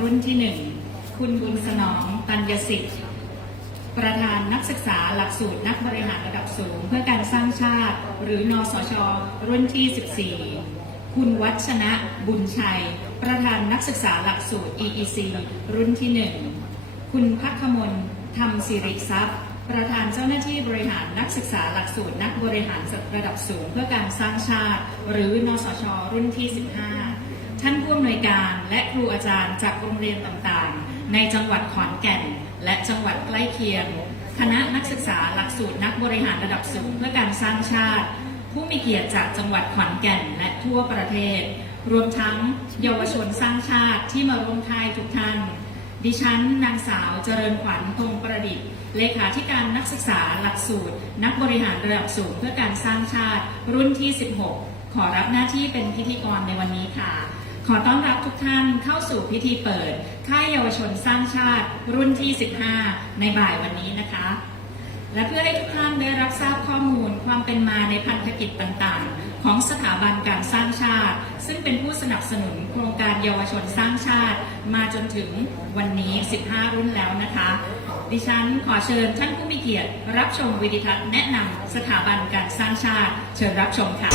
รุ่นที่1คุณบุญสนองตัญญสิทธิ์ประธานนักศึกษาหลักสูตรนักบริหารระดับสูงเพื่อการสร้างชาติหรือนสช.รุ่นที่14คุณวัชนะบุญชัยประธานนักศึกษาหลักสูตร EEC รุ่นที่1คุณภัคมลธรรมสิริทรัพย์ประธานเจ้าหน้าที่บริหารนักศึกษาหลักสูตรนักบริหารระดับสูงเพื่อการสร้างชาติหรือนสช.รุ่นที่15ท่านผู้อำนวยการและครูอาจารย์จากโรงเรียนต่างๆในจังหวัดขอนแก่นและจังหวัดใกล้เคียงคณะนักศึกษาหลักสูตรนักบริหารระดับสูงเพื่อการสร้างชาติผู้มีเกียรติจากจังหวัดขอนแก่นและทั่วประเทศรวมทั้งเยาวชนสร้างชาติที่มาร่วมค่ายทุกท่านดิฉันนางสาวเจริญขวัญพงประดิษฐ์เลขาธิการนักศึกษาหลักสูตรนักบริหารระดับสูงเพื่อการสร้างชาติรุ่นที่16ขอรับหน้าที่เป็นพิธีกรในวันนี้ค่ะขอต้อนรับทุกท่านเข้าสู่พิธีเปิดค่ายเยาวชนสร้างชาติรุ่นที่15ในบ่ายวันนี้นะคะและเพื่อให้ทุกท่านได้รับทราบข้อมูลความเป็นมาในพันธกิจต่างๆของสถาบันการสร้างชาติซึ่งเป็นผู้สนับสนุนโครงการเยาวชนสร้างชาติมาจนถึงวันนี้15รุ่นแล้วนะคะดิฉันขอเชิญท่านผู้มีเกียรติรับชมวิดีทัศน์แนะนำสถาบันการสร้างชาติเชิญรับชมค่ะ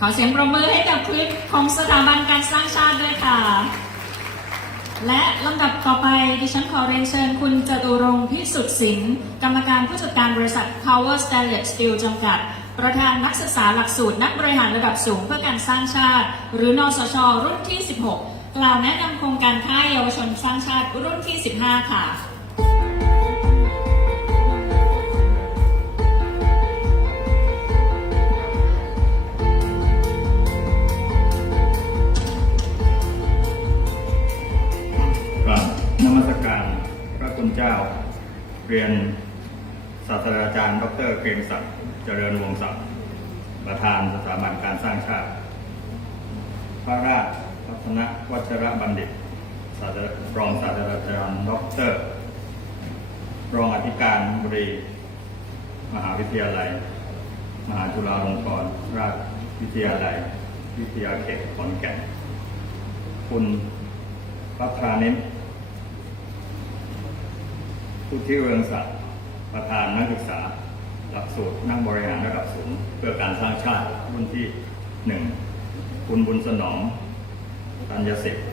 ขอเสียงปรบมือให้กับคลิปของสถาบันการสร้างชาติด้วยค่ะและลำดับต่อไปดิฉันขอเรียนเชิญคุณจตุรงค์พิสุทธิ์สินกรรมการผู้จัดการบริษัท Power Stainless Steel จำกัดประธานนักศึกษาหลักสูตรนักบริหารระดับสูงเพื่อการสร้างชาติหรือนสช.รุ่นที่16กล่าวแนะนำโครงการค่ายเยาวชนสร้างชาติรุ่นที่15ค่ะนมัสการพระคุณเจ้าเรียนศาสตราจารย์ดร.เกรียงศักดิ์เจริญวงศ์ศักดิ์ประธานสถาบันการสร้างชาติพระราชรัตนวัชรบัณฑิตรองศาสตราจารย์ดร.รองอธิการบดีมหาวิทยาลัยมหาจุฬาลงกรณราชวิทยาลัยวิทยาเขตขอนแก่นคุณพัฒนิชผู้ที่เรืองศักดิ์ประธานนักศึกษาหลักสูตรนักบริหารระดับสูงเพื่อการสร้างชาติรุ่นที่1คุณบุญสนองตัญญสิทธิ์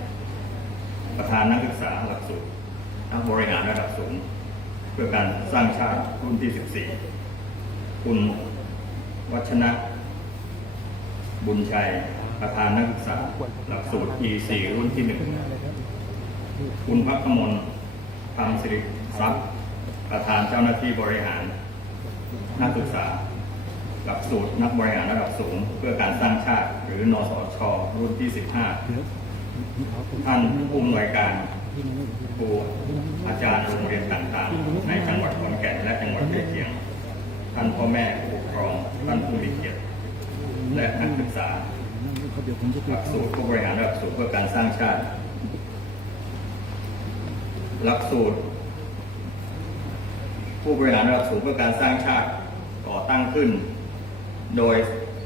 ประธานนักศึกษาหลักสูตรนักบริหารระดับสูงเพื่อการสร้างชาติรุ่นที่14คุณวัชนะบุญชัยประธานนักศึกษาหลักสูตร EC รุ่นที่1คุณภัคมลธรรมสิริทรัพย์ประธานเจ้าหน้าที่บริหารนักศึกษาหลักสูตรนักบริหารระดับสูงเพื่อการสร้างชาติหรือนสช.รุ่นที่15ท่านผู้อำนวยการครูอาจารย์โรงเรียนต่างๆในจังหวัดขอนแก่นและจังหวัดใกล้เคียงท่านพ่อแม่ผู้ปกครองท่านผู้มีเกียรติและนักศึกษาหลักสูตรผู้บริหารระดับสูงเพื่อการสร้างชาติหลักสูตรผู้บริหารระดับสูงเพื่อการสร้างชาติก่อตั้งขึ้นโดย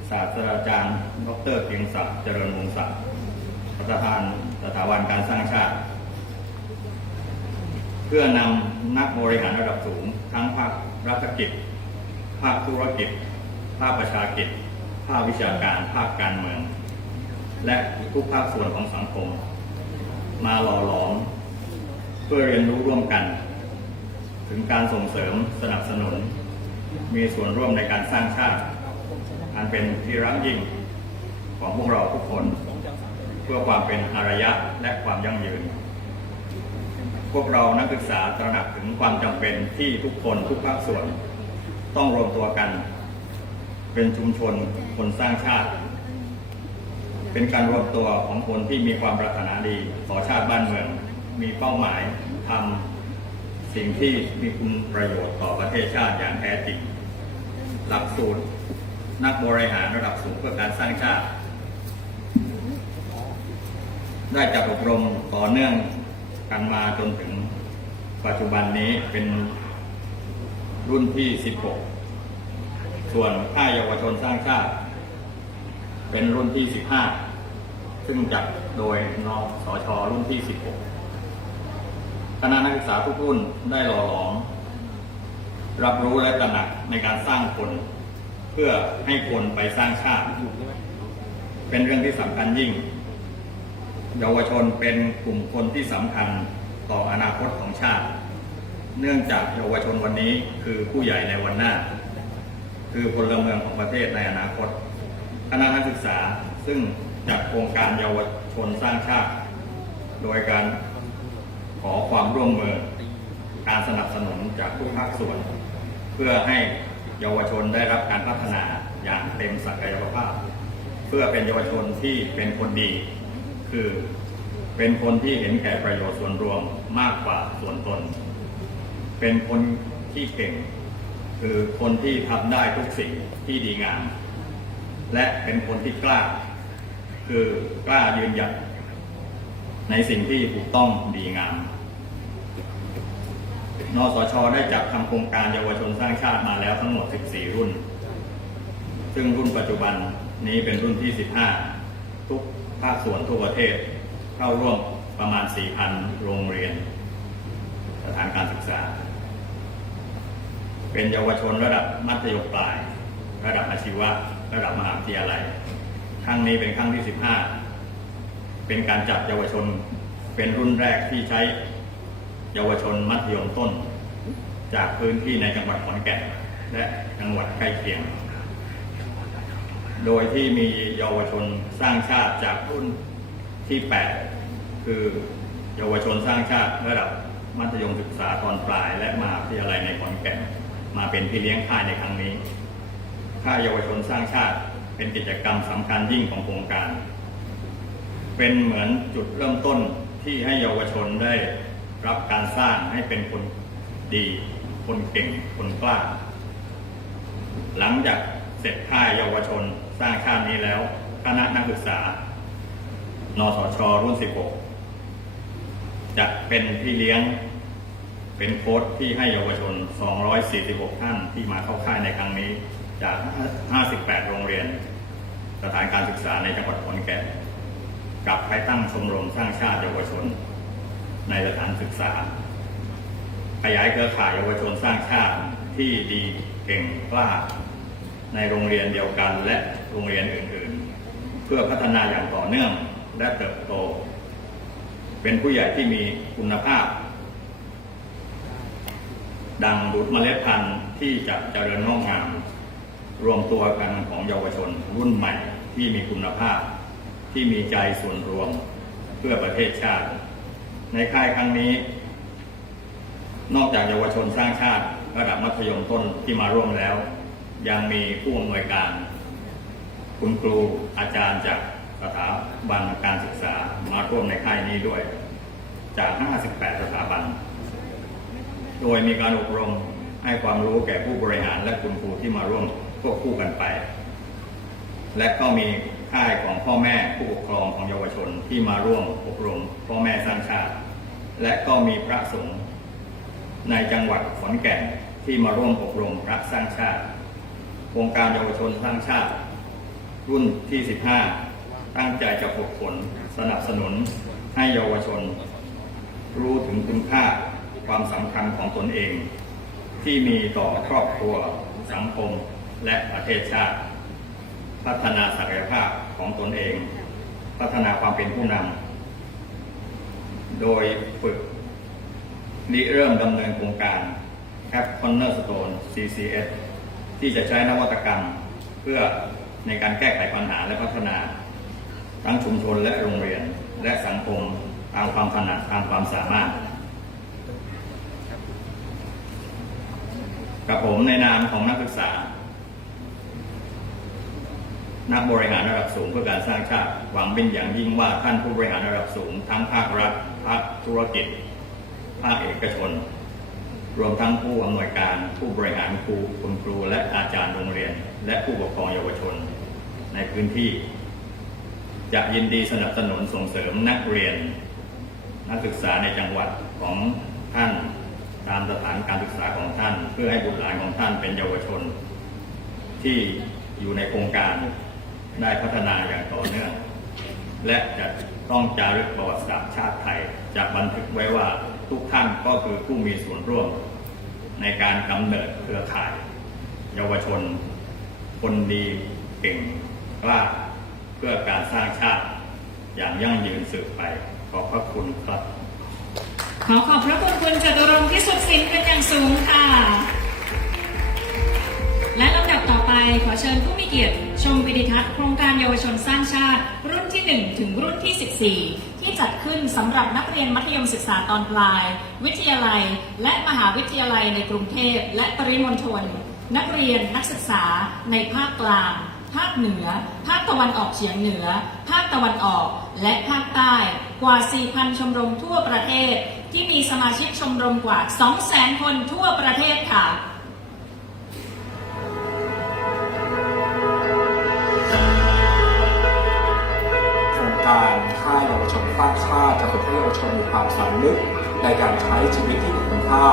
ศาสตราจารย์ดร.เกรียงศักดิ์เจริญวงศ์ศักดิ์ประธานสถาบันการสร้างชาติเพื่อนำนักบริหารระดับสูงทั้งภาครัฐกิจภาคธุรกิจภาคประชากิจภาควิชาการภาคการเมืองและทุกภาคส่วนของสังคมมาหล่อหลอมเพื่อเรียนรู้ร่วมกันถึงการส่งเสริมสนับสนุนมีส่วนร่วมในการสร้างชาติอันเป็นที่รักยิ่งของพวกเราทุกคนเพื่อความเป็นอารยะและความยั่งยืนพวกเรานักศึกษาตระหนักถึงความจำเป็นที่ทุกคนทุกภาคส่วนต้องรวมตัวกันเป็นชุมชนคนสร้างชาติเป็นการรวมตัวของคนที่มีความปรารถนาดีต่อชาติบ้านเมืองมีเป้าหมายทำสิ่งที่มีคุณประโยชน์ต่อประเทศชาติอย่างแท้จริงหลักสูตรนักบริหารระดับสูงเพื่อการสร้างชาติได้จัดอบรมต่อเนื่องกันมาจนถึงปัจจุบันนี้เป็นรุ่นที่16ส่วนค่ายเยาวชนสร้างชาติ เป็นรุ่นที่ 15 ซึ่งจัดโดยนสชรุ่นที่ 16 คณะนักศึกษาทุกรุ่นได้หล่อหลอมรับรู้และตระหนักในการสร้างคนเพื่อให้คนไปสร้างชาติเป็นเรื่องที่สำคัญยิ่งเยาวชนเป็นกลุ่มคนที่สำคัญต่ออนาคตของชาติเนื่องจากเยาวชนวันนี้คือผู้ใหญ่ในวันหน้าคือพลเมืองของประเทศในอนาคตคณะนักศึกษาซึ่งจัดโครงการเยาวชนสร้างชาติโดยการขอความร่วมมือการสนับสนุนจากทุกภาคส่วนเพื่อให้เยาวชนได้รับการพัฒนาอย่างเต็มศักยภาพเพื่อเป็นเยาวชนที่เป็นคนดีคือเป็นคนที่เห็นแก่ประโยชน์ส่วนรวมมากกว่าส่วนตนเป็นคนที่เก่งคือคนที่ทำได้ทุกสิ่งที่ดีงามและเป็นคนที่กล้าคือกล้ายืนหยัดในสิ่งที่ถูกต้องดีงามนสช.ได้จัดทำโครงการเยาวชนสร้างชาติมาแล้วทั้งหมด 14 รุ่นซึ่งรุ่นปัจจุบันนี้เป็นรุ่นที่ 15 ทุกภาคส่วนทั่วประเทศเข้าร่วมประมาณ 4,000 โรงเรียนสถานการศึกษาเป็นเยาวชนระดับมัธยมปลายระดับอาชีวะระดับมหาวิทยาลัยครั้งนี้เป็นครั้งที่ 15เป็นการจัดเยาวชนเป็นรุ่นแรกที่ใช้เยาวชนมัธยมต้นจากพื้นที่ในจังหวัดขอนแก่นและจังหวัดใกล้เคียงโดยที่มีเยาวชนสร้างชาติจากรุ่นที่ 8คือเยาวชนสร้างชาติระดับมัธยมศึกษาตอนปลายและมหาวิทยาลัยในขอนแก่นมาเป็นพี่เลี้ยงค่ายในครั้งนี้ค่ายเยาวชนสร้างชาติเป็นกิจกรรมสำคัญยิ่งของโครงการเป็นเหมือนจุดเริ่มต้นที่ให้เยาวชนได้รับการสร้างให้เป็นคนดีคนเก่งคนกล้าหลังจากเสร็จค่ายเยาวชนสร้างชาตินี้แล้วคณะนักศึกษานสช.รุ่น 16จะเป็นพี่เลี้ยงเป็นโค้ชที่ให้เยาวชน 246 ท่านที่มาเข้าค่ายในครั้งนี้จาก 58 โรงเรียนสถานการศึกษาในจังหวัดขอนแก่นกลับไปตั้งชมรมสร้างชาติเยาวชนในสถานศึกษาขยายเครือข่ายเยาวชนสร้างชาติที่ดีเก่งกล้าในโรงเรียนเดียวกันและโรงเรียนอื่นๆเพื่อพัฒนาอย่างต่อเนื่องและเติบโตเป็นผู้ใหญ่ที่มีคุณภาพดังบุตรเมล็ดพันธุ์ที่จะเจริญงอกงามรวมตัวกันของเยาวชนรุ่นใหม่ที่มีคุณภาพที่มีใจส่วนรวมเพื่อประเทศชาติในค่ายครั้งนี้นอกจากเยาวชนสร้างชาติระดับมัธยมต้นที่มาร่วมแล้วยังมีผู้อำนวยการคุณครูอาจารย์จากสถาบันการศึกษามาร่วมในค่ายนี้ด้วยจาก 58 สถาบันโดยมีการอบรมให้ความรู้แก่ผู้บริหารและคุณครูที่มาร่วมควบคู่กันไปและก็มีค่ายของพ่อแม่ผู้ปกครองของเยาวชนที่มาร่วมอบรมพ่อแม่สร้างชาติและก็มีพระสงฆ์ในจังหวัดขอนแก่นที่มาร่วมอบรมพระสร้างชาติโครงการเยาวชนสร้างชาติรุ่นที่ 15ตั้งใจจะฝึกฝนสนับสนุนให้เยาวชนรู้ถึงคุณค่าความสำคัญของตนเองที่มีต่อครอบครัวสังคมและประเทศชาติพัฒนาศักยภาพของตนเองพัฒนาความเป็นผู้นำโดยฝึกริเริ่มดำเนินโครงการ Cap Cornerstone CCS ที่จะใช้นวัตกรรมเพื่อในการแก้ไขปัญหาและพัฒนาทั้งชุมชนและโรงเรียนและสังคมตามความถนัดตามความสามารถกับผมในนามของนักศึกษานักบริหารระดับสูงเพื่อการสร้างชาติหวังเป็นอย่างยิ่งว่าท่านผู้บริหารระดับสูงทั้งภาครัฐภาคธุรกิจภาคเอกชนรวมทั้งผู้อำนวยการผู้บริหารครูคุณครูและอาจารย์โรงเรียนและผู้ปกครองเยาวชนในพื้นที่จะยินดีสนับสนุนส่งเสริมนักเรียนนักศึกษาในจังหวัดของท่านตามสถานการศึกษาของท่านเพื่อให้บุตรหลานของท่านเป็นเยาวชนที่อยู่ในโครงการ ได้พัฒนาอย่างต่อเนื่อง และจะต้องจารึกประวัติศาสตร์ชาติไทยจะบันทึกไว้ว่าทุกท่านก็คือผู้มีส่วนร่วมในการกำเนิดเครือข่าย เยาวชน คนดีเก่งกล้าเพื่อการสร้างชาติอย่างยั่งยืนสืบไปขอบพระคุณครับ ขอขอบพระคุณคุณจตุรงค์พิสุทธิ์สินเป็นอย่างสูงค่ะ และลำดับต่อไปขอเชิญผู้มีเกียรติชมวิดีทัศน์โครงการเยาวชนสร้างชาติรุ่นที่ 1 ถึงรุ่นที่ 14 ที่จัดขึ้นสำหรับนักเรียนมัธยมศึกษาตอนปลาย วิทยาลัย และมหาวิทยาลัยในกรุงเทพและปริมณฑลนักเรียนนักศึกษาในภาคกลาง ภาคเหนือ ภาคตะวันออกเฉียงเหนือ ภาคตะวันออก และภาคใต้กว่า 4,000 ชมรมทั่วประเทศที่มีสมาชิกชมรมกว่า 200,000 คนทั่วประเทศค่ะ โครงการค่ายเยาวชนสร้างชาติจะฝึกให้เยาวชนมีความสำนึกในการใช้ชีวิตที่มีคุณค่า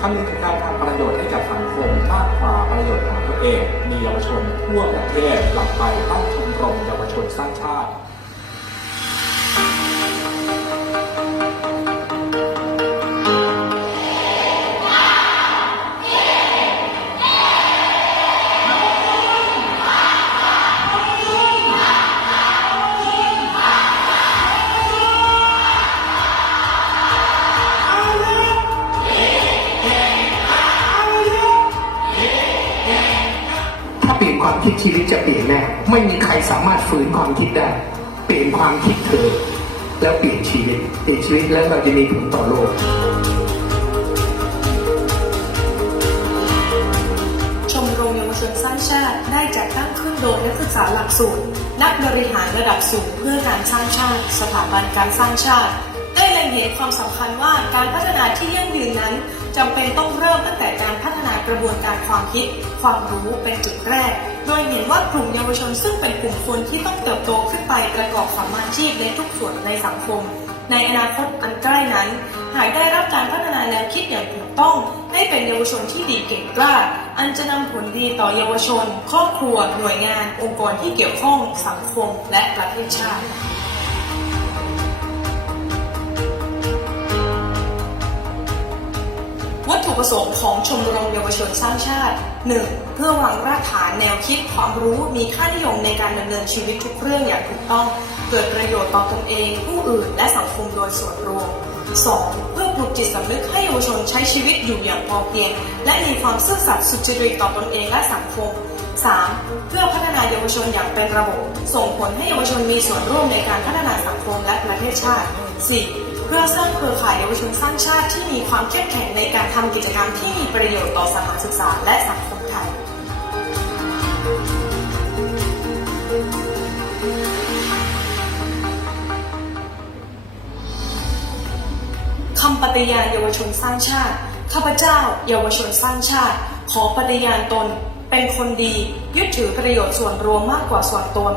คำนึงถึงการทำประโยชน์ให้กับสังคมมากกว่าประโยชน์ของตัวเอง มีเยาวชนทั่วประเทศหลั่งไปตั้งชมรมเยาวชนสร้างชาติ ถ้าเปลี่ยนความคิดชีวิตจะเปลี่ยนแน่ไม่มีใครสามารถฝืนความคิดได้ เปลี่ยนความคิดเธอแล้วเปลี่ยนชีวิตแล้วเราจะมีผลต่อโลก ชมรมเยาวชนสร้างชาติได้จัดตั้งขึ้นโดยนักศึกษาหลักสูตรนักบริหารระดับสูงเพื่อการสร้างชาติสถาบันการสร้างชาติได้เล็งเห็นความสำคัญว่าการพัฒนาที่ยั่งยืนนั้นจำเป็นต้องเริ่มตั้งแต่การพัฒนากระบวนการความคิดความรู้เป็นจุดแรกโดยเห็นว่ากลุ่มเยาวชนซึ่งเป็นกลุ่มคนที่ต้องเติบโตขึ้นไปประกอบสัมมาชีพในทุกส่วนในสังคมในอนาคตอันใกล้นั้นหากได้รับการพัฒนาแนวคิดอย่างถูกต้องให้เป็นเยาวชนที่ดีเก่งกล้าอันจะนำผลดีต่อเยาวชนครอบครัวหน่วยงานองค์กรที่เกี่ยวข้องสังคมและประเทศชาติวัตถุประสงค์ของชมรมเยาวชนสร้างชาติ 1. เพื่อวางรากฐานแนวคิดความรู้มีค่านิยมในการดำเนินชีวิตทุกเรื่องอย่างถูกต้องเกิดประโยชน์ต่อตนเองผู้อื่นและสังคมโดยส่วนรวม 2. เพื่อปลุกจิตสำนึกให้เยาวชนใช้ชีวิตอยู่อย่างพอเพียงและมีความซื่อสัตย์สุจริตต่อตนเองและสังคม 3. เพื่อพัฒนาเยาวชนอย่างเป็นระบบส่งผลให้เยาวชนมีส่วนร่วมในการพัฒนาสังคมและประเทศชาติ 4. เพื่อสร้างเครือข่ายเยาวชนสร้างชาติที่มีความเข้มแข็งในการทำกิจกรรมที่มีประโยชน์ต่อสถานศึกษาและสังคมไทยคำปฏิญาณเยาวชนสร้างชาติข้าพเจ้าเยาวชนสร้างชาติขอปฏิญาณตนเป็นคนดียึดถือประโยชน์ส่วนรวมมากกว่าส่วนตน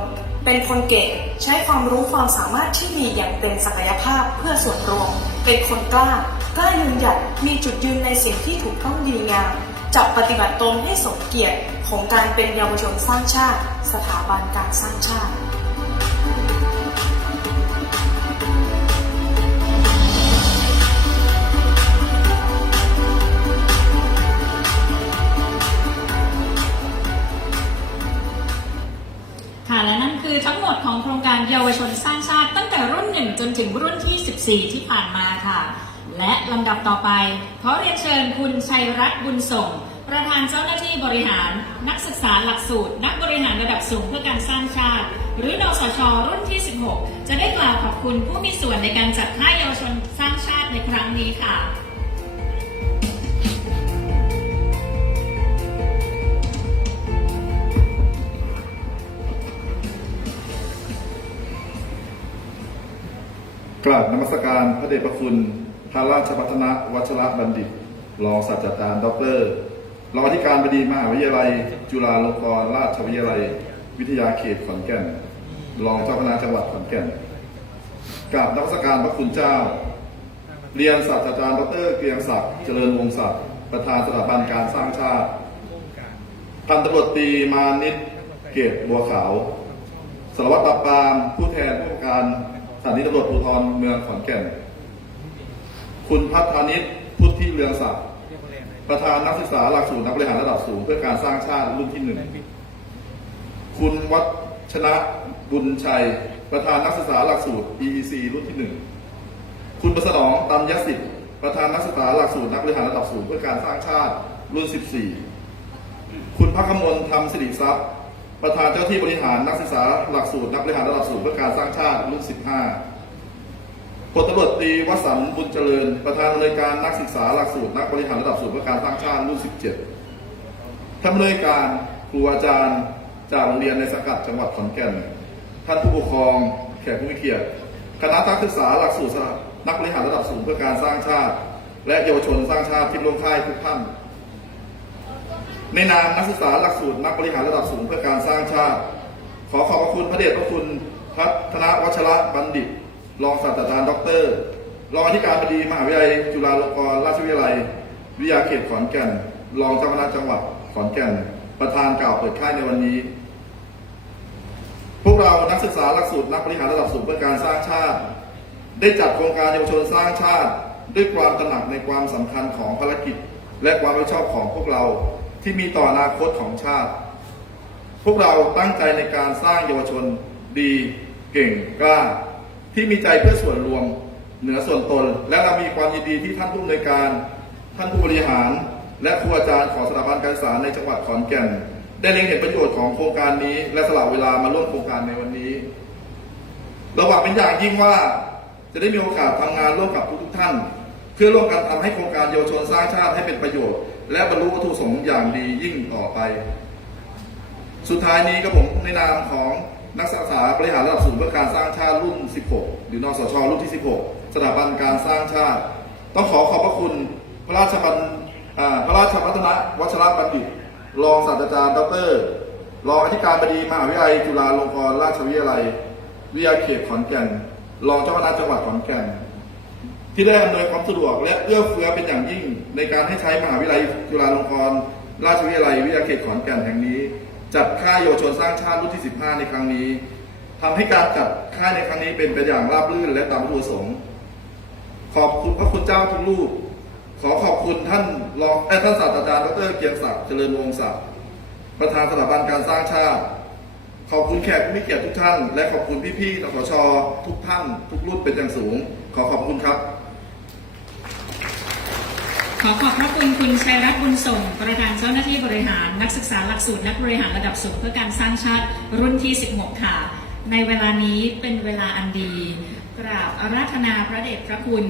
เป็นคนเก่งใช้ความรู้ความสามารถที่มีอย่างเต็มศักยภาพเพื่อส่วนรวมเป็นคนกล้ยืนหยัดมีจุดยืนในสิ่งที่ถูกต้องดีงามจับปฏิบัติตนให้สมเกียรติของการเป็นเยาวชนสร้างชาติสถาบันการสร้างชาติค่ะและนั่นคือทั้งหมดของโครงการเยาวชนสร้างชาติตั้งแต่รุ่น 1 จนถึงรุ่นที่ 14 ที่ผ่านมาค่ะและลำดับต่อไปขอเรียนเชิญคุณชัยรัตน์บุญส่งประธานเจ้าหน้าที่บริหารนักศึกษาหลักสูตรนักบริหารระดับสูงเพื่อการสร้างชาติหรือนสช.รุ่นที่ 16 จะได้กล่าวขอบคุณผู้มีส่วนในการจัดค่ายเยาวชนสร้างชาติในครั้งนี้ค่ะกราบนมัสการพระเดชพระคุณพระราชพัฒนวัชรบัณฑิตรองศาสตราจารย์ดร.รองอธิการบดีมหาวิทยาลัยจุฬาลงกรณราชวิทยาลัยวิทยาเขตขอนแก่นรองเจ้าคณะจังหวัดขอนแก่นกราบนมัสการพระคุณเจ้าเรียนศาสตราจารย์ดร.เกรียงศักดิ์เจริญวงศ์ศักดิ์ประธานสถาบันการสร้างชาติพันตำรวจตรีมานิตเกตบัวขาว สารวัตรปราบปรามผู้แทนผู้กำกับการสถานีตำรวจภูธรเมืองขอนแก่น คุณพัฒนิชพุทธิเรืองศักดิ์ประธานนักศึกษาหลักสูตรนักบริหารระดับสูงเพื่อการสร้างชาติรุ่นที่ 1 คุณวัชนะบุญชัยประธานนักศึกษาหลักสูตร EEC รุ่นที่ 1 คุณประสนองตัญญสิทธิ์ประธานนักศึกษาหลักสูตรนักบริหารระดับสูงเพื่อการสร้างชาติรุ่น 14 คุณภักมลธรรมสิริทรัพย์ประธานเจ้าที่บริหารนักศึกษาหลักสูตรนักบริหารระดับสูงเพื่อการสร้างชาติรุ่น 15 พลตำรวจตรีวสันต์บุญเจริญประธานอำนวยการนักศึกษาหลักสูตรนักบริหารระดับสูงเพื่อการสร้างชาติรุ่น 17 ท่านผู้อำนวยการครูอาจารย์จากโรงเรียนในสังกัดจังหวัดขอนแก่น ท่านผู้ปกครองแขกผู้มีเกียรติคณะนักศึกษาหลักสูตรนักบริหารระดับสูงเพื่อการสร้างชาติ และเยาวชนสร้างชาติที่ร่วมค่ายทุกท่าน ในนามนักศึกษาหลักสูตรนักบริหารระดับสูงเพื่อการสร้างชาติขอขอบพระคุณพระเดชพระคุณพัฒนวัชระบัณฑิตรองศาสตราจารย์ด็อกเตอร์รองอธิการบดีมหาวิทยาลัยจุฬาลงกรณราชวิทยาลัยวิทยาเขตขอนแก่นรองเจ้าคณะจังหวัดขอนแก่นประธานกล่าวเปิดค่ายในวันนี้พวกเรานักศึกษาหลักสูตรนักบริหารระดับสูงเพื่อการสร้างชาติได้จัดโครงการเยาวชนสร้างชาติด้วยความตระหนักในความสำคัญของภารกิจและความรับผิดชอบของพวกเราที่มีต่ออนาคตของชาติพวกเราตั้งใจในการสร้างเยาวชนดีเก่งกล้าที่มีใจเพื่อส่วนรวมเหนือส่วนตนและเรามีความยินดีที่ท่านผู้อำนวยการท่านผู้บริหารและครูอาจารย์ของสถาบันการศึกษาในจังหวัดขอนแก่นได้เล็งเห็นประโยชน์ของโครงการนี้และสละเวลามาร่วมโครงการในวันนี้เราหวังเป็นอย่างยิ่งว่าจะได้มีโอกาสทำงานร่วมกับทุกท่านเพื่อร่วมกันทำให้โครงการเยาวชนสร้างชาติให้เป็นประโยชน์และบรรลุวัตถุประสงค์อย่างดียิ่งต่อไปสุดท้ายนี้ก็ผมในนามของนักศึกษาบริหารระดับสูงเพื่อการสร้างชาติรุ่น 16 หรือนสช รุ่นที่ 16 สถาบันการสร้างชาติต้องขอบพระคุณพระราชพัฒนวัชระบัณฑิตรองศาสตราจารย์ด็อกเตอร์รองอธิการบดีมหาวิทยาลัยจุฬาลงกรณราชวิทยาลัยวิทยาเขตขอนแก่นรองเจ้าคณะจังหวัดขอนแก่นที่ได้อำนวยความสะดวกและเอื้อเฟื้อเป็นอย่างยิ่งในการให้ใช้มหาวิทยาลัยจุฬาลงกรณราชวิทยาลัยวิทยาเขตขอนแก่นแห่งนี้จัดค่ายเยาวชนสร้างชาติรุ่นที่ 15 ในครั้งนี้ทำให้การจัดค่ายในครั้งนี้เป็นไปอย่างราบรื่นและตามวัตถุประสงค์ขอบคุณพระคุณเจ้าทุกรูปขอขอบคุณท่านท่านศาสตราจารย์ดร.เกียรติศักดิ์เจริญวงศ์ศักดิ์ประธานสถาบันการสร้างชาติขอบคุณแขกผู้มีเกียรติทุกท่านและขอบคุณพี่ๆนสช.ทุกท่านทุกรุ่นเป็นอย่างสูงขอขอบคุณครับ ขอขอบพระคุณคุณชัยรัตน์บุญส่งประธานเจ้าหน้าที่บริหารนักศึกษาหลักสูตรนักบริหารระดับสูงเพื่อการสร้างชาติรุ่นที่ 16 ค่ะในเวลานี้เป็นเวลาอันดีกราบอาราธนาพระเดชพระคุณ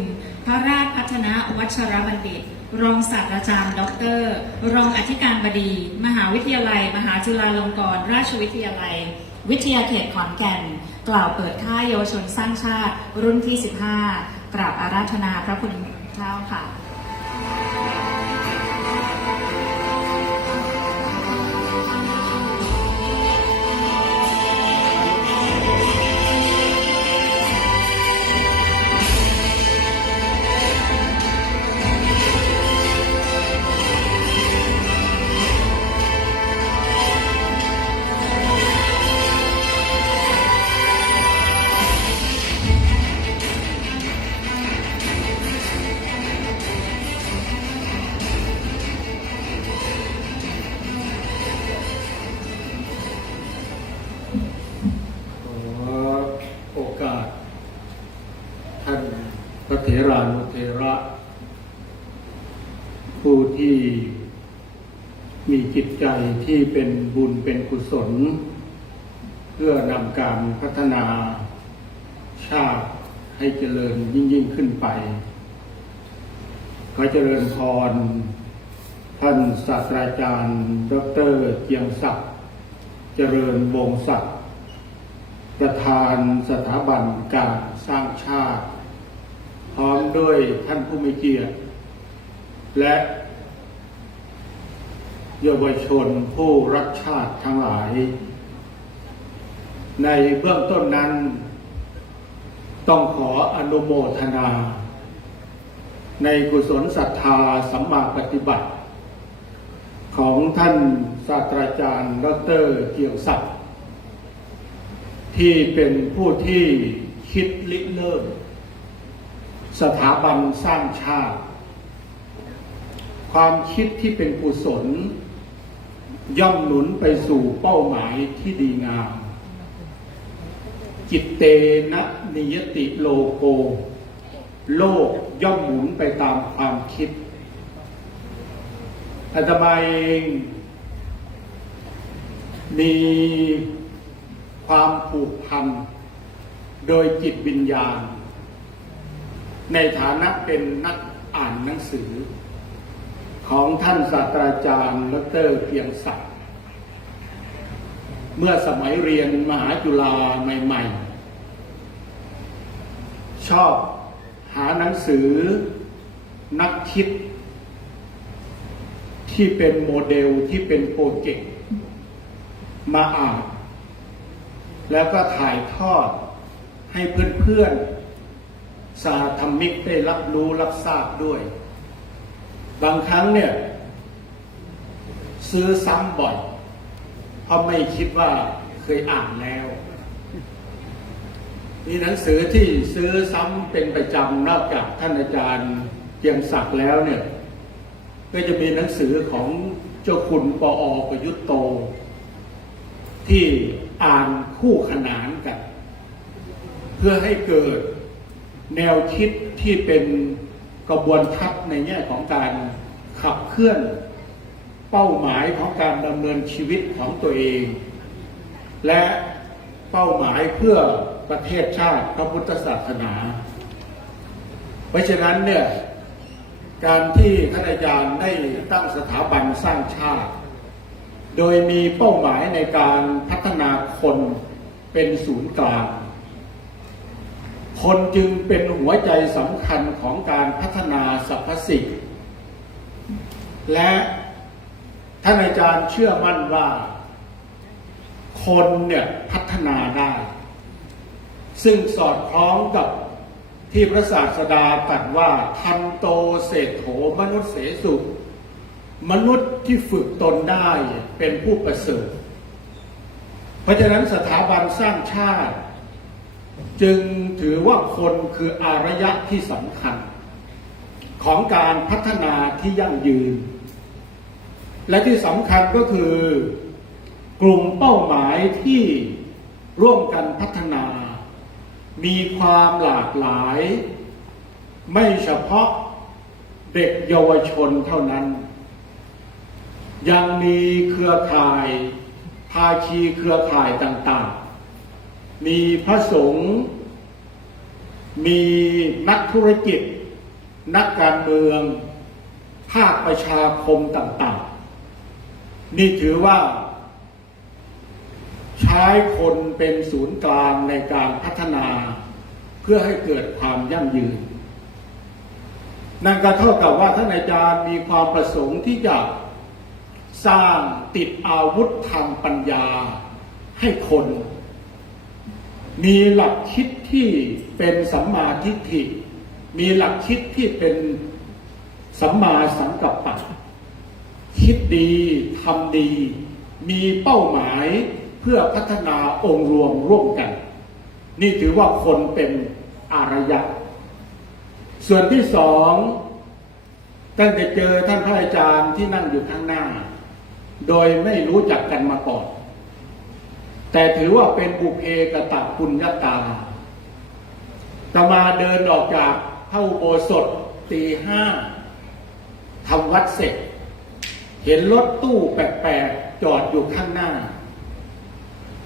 พระราชพัฒนวัชรบัณฑิตรองศาสตราจารย์ด็อกเตอร์รองอธิการบดีมหาวิทยาลัยมหาจุฬาลงกรณราชวิทยาลัยวิทยาเขตขอนแก่นกล่าวเปิดค่ายเยาวชนสร้างชาติรุ่นที่ 15 กราบอาราธนาพระคุณเจ้าค่ะโอกาสท่านพระเถรานุเถระผู้ที่มีจิตใจที่เป็นบุญเป็นกุศลเพื่อนำการพัฒนาชาติให้เจริญยิ่งขึ้นไปขอเจริญพรท่านศาสตราจารย์ดร.เกียรติศักดิ์เจริญวงศ์ศักดิ์ประธานสถาบันการสร้างชาติพร้อมด้วยท่านผู้มีเกียรติและเยาวชนผู้รักชาติทั้งหลายในเบื้องต้นนั้นต้องขออนุโมทนาในกุศลศรัทธาสัมมาปฏิบัติของท่านศาสตราจารย์ดร.เกียรติศักดิ์ ที่เป็นผู้ที่คิดริเริ่มสถาบันสร้างชาติ ความคิดที่เป็นกุศลย่อมหนุนไปสู่เป้าหมายที่ดีงาม จิตเตนะนิยติโลโก โลกย่อมหมุนไปตามความคิดอาตมาเองมีความผูกพันโดยจิตวิญญาณในฐานะเป็นนักอ่านหนังสือของท่านศาสตราจารย์ดร.เกียงศักดิ์เมื่อสมัยเรียนมหาจุฬาใหม่ๆชอบหาหนังสือนักคิดที่เป็นโมเดลที่เป็นโปรเจกต์มาอ่านแล้วก็ถ่ายทอดให้เพื่อนๆสาธมิกได้รับรู้รับทราบด้วยบางครั้งเนี่ยซื้อซ้ำบ่อยเพราะไม่คิดว่าเคยอ่านแล้วมีหนังสือที่ซื้อซ้ำเป็นประจำนอกจากท่านอาจารย์เกียงศักดิ์แล้วเนี่ยก็จะมีหนังสือของเจ้าคุณปอ.ประยุทธ์โตที่อ่านคู่ขนานกันเพื่อให้เกิดแนวคิดที่เป็นกระบวนทัศน์ในแง่ของการขับเคลื่อนเป้าหมายของการดำเนินชีวิตของตัวเองและเป้าหมายเพื่อประเทศชาติพระพุทธศาสนาเพราะฉะนั้นเนี่ยการที่ท่านอาจารย์ได้ตั้งสถาบันสร้างชาติโดยมีเป้าหมายในการพัฒนาคนเป็นศูนย์กลางคนจึงเป็นหัวใจสำคัญของการพัฒนาสรรพสิ่งและท่านอาจารย์เชื่อมั่นว่าคนเนี่ยพัฒนาได้ซึ่งสอดคล้องกับที่พระศาสดาตรัสว่าทันโตเศรษโธมนุษย์เสสุมนุษย์ที่ฝึกตนได้เป็นผู้ประเสริฐเพราะฉะนั้นสถาบันสร้างชาติจึงถือว่าคนคืออารยะที่สำคัญของการพัฒนาที่ยั่งยืนและที่สำคัญก็คือกลุ่มเป้าหมายที่ร่วมกันพัฒนามีความหลากหลายไม่เฉพาะเด็กเยาวชนเท่านั้นยังมีเครือข่ายภาคีเครือข่ายต่างๆมีพระสงฆ์มีนักธุรกิจนักการเมืองภาคประชาคมต่างๆนี่ถือว่าใช้คนเป็นศูนย์กลางในการพัฒนาเพื่อให้เกิดความยั่งยืนนั่นก็เท่ากับว่าท่านอาจารย์มีความประสงค์ที่จะสร้างติดอาวุธทางปัญญาให้คนมีหลักคิดที่เป็นสัมมาทิฏฐิมีหลักคิดที่เป็นสัมมาสังกัปปะคิดดีทำดีมีเป้าหมายเพื่อพัฒนาองค์รวมร่วมกันนี่ถือว่าคนเป็นอารยะส่วนที่สองตั้งแต่เจอท่านพระอาจารย์ที่นั่งอยู่ข้างหน้าโดยไม่รู้จักกันมาก่อนแต่ถือว่าเป็นบุพเพกตปุญญาตาจะมาเดินออกจากพระอุโบสถตี 5ทำวัดเสร็จเห็นรถตู้แปลกๆจอดอยู่ข้างหน้า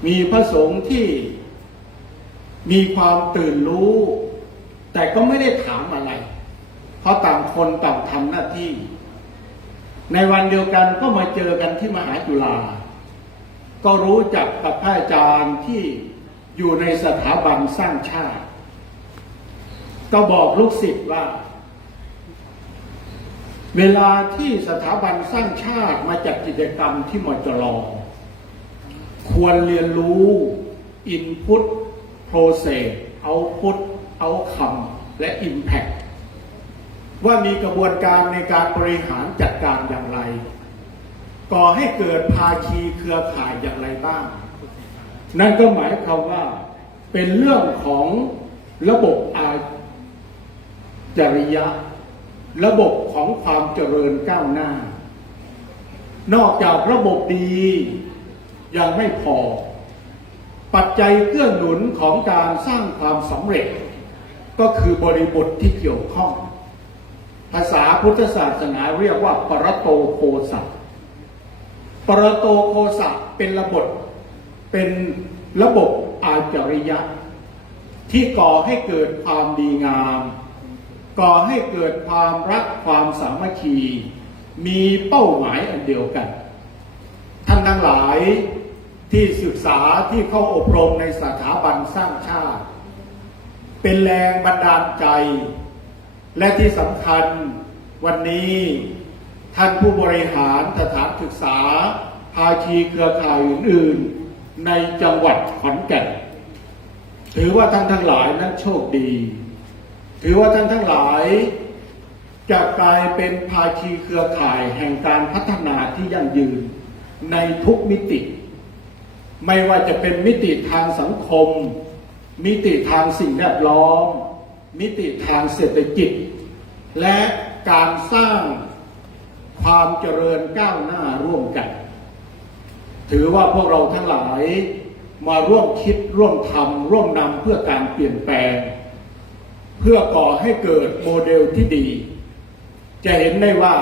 มีพระสงฆ์ที่มีความตื่นรู้แต่ก็ไม่ได้ถามอะไรเพราะต่างคนต่างทำหน้าที่ในวันเดียวกันก็มาเจอกันที่มหาจุฬาก็รู้จักกับพระอาจารย์ที่อยู่ในสถาบันสร้างชาติก็บอกลูกศิษย์ว่าเวลาที่สถาบันสร้างชาติมาจัดกิจกรรมที่มจร.ควรเรียนรู้ Input Process Output Outcome และ Impact ว่ามีกระบวนการในการบริหารจัดการอย่างไรก่อให้เกิดภาคีเครือข่ายอย่างไรบ้าง นั่นก็หมายความว่าเป็นเรื่องของระบบอาจริยะระบบของความเจริญก้าวหน้า นอกจากระบบดียังไม่พอปัจจัยเกื้อหนุนของการสร้างความสำเร็จก็คือบริบทที่เกี่ยวข้องภาษาพุทธศาสนาเรียกว่าปรโตโคสะปรโตโคสะเป็นระบบอาจริยะที่ก่อให้เกิดความดีงามก่อให้เกิดความรักความสามัคคีมีเป้าหมายอันเดียวกันท่านทั้งหลายที่ศึกษาที่เข้าอบรมในสถาบันสร้างชาติเป็นแรงบันดาลใจและที่สำคัญวันนี้ท่านผู้บริหารสถานศึกษาภาคีเครือข่ายอื่นๆในจังหวัดขอนแก่นถือว่าท่านทั้งหลายนั้นโชคดีถือว่าท่านทั้งหลายจะกลายเป็นภาคีเครือข่ายแห่งการพัฒนาที่ยั่งยืนในทุกมิติไม่ว่าจะเป็นมิติทางสังคมมิติทางสิ่งแวดล้อมมิติทางเศรษฐกิจและการสร้างความเจริญก้าวหน้าร่วมกันถือว่าพวกเราทั้งหลายมาร่วมคิดร่วมทำร่วมนำเพื่อการเปลี่ยนแปลงเพื่อก่อให้เกิดโมเดลที่ดีจะเห็นได้ว่า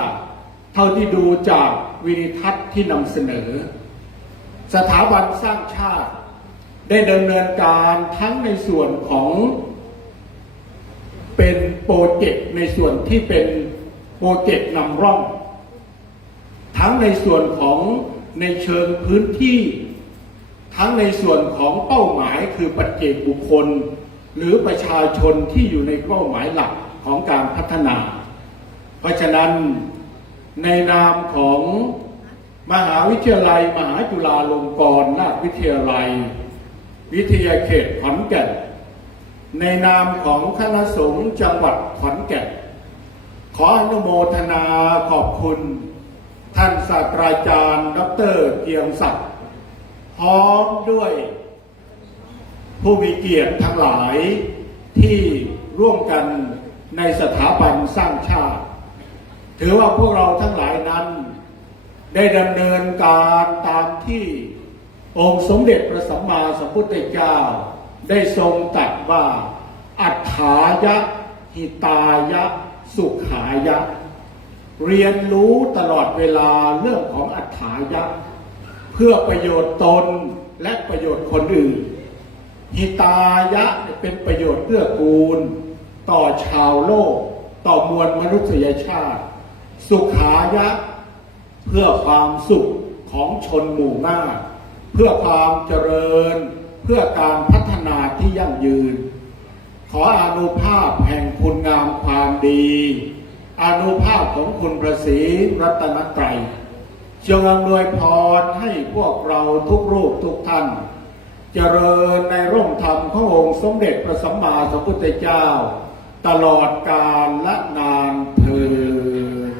เท่าที่ดูจากวิดีทัศน์ที่นำเสนอสถาบันสร้างชาติได้ดำเนินการทั้งในส่วนของเป็นโปรเจกต์ในส่วนที่เป็นโปรเจกต์นำร่องทั้งในส่วนของในเชิงพื้นที่ทั้งในส่วนของเป้าหมายคือปัจเจกบุคคลหรือประชาชนที่อยู่ในเป้าหมายหลักของการพัฒนาเพราะฉะนั้นในนามของมหาวิทยาลัยมหาจุฬาลงกรณราชวิทยาลัยวิทยาเขตขอนแก่นในนามของคณะสงฆ์จังหวัดขอนแก่นขออนุโมทนาขอบคุณท่านศาสตราจารย์ดร.เกียงศักดิ์พร้อมด้วยผู้มีเกียรติทั้งหลายที่ร่วมกันในสถาบันสร้างชาติถือว่าพวกเราทั้งหลายนั้นได้ดำเนินการตามที่องค์สมเด็จพระสัมมาสัมพุทธเจ้าได้ทรงตรัสว่าอัฏฐายะหิตายะสุขายะเรียนรู้ตลอดเวลาเรื่องของอัฏฐายะเพื่อประโยชน์ตนและประโยชน์คนอื่นหิตายะเป็นประโยชน์เพื่อกูลต่อชาวโลกต่อมวลมนุษยชาติสุขายะเพื่อความสุขของชนหมู่มากเพื่อความเจริญเพื่อการพัฒนาที่ยั่งยืนขออานุภาพแห่งคุณงามความดีอานุภาพของคุณพระศรีรัตนตรัยจงอำนวยพรให้พวกเราทุกรูปทุกท่านเจริญในร่มธรรมขององค์สมเด็จพระสัมมาสัมพุทธเจ้าตลอดกาลและนานเทอญ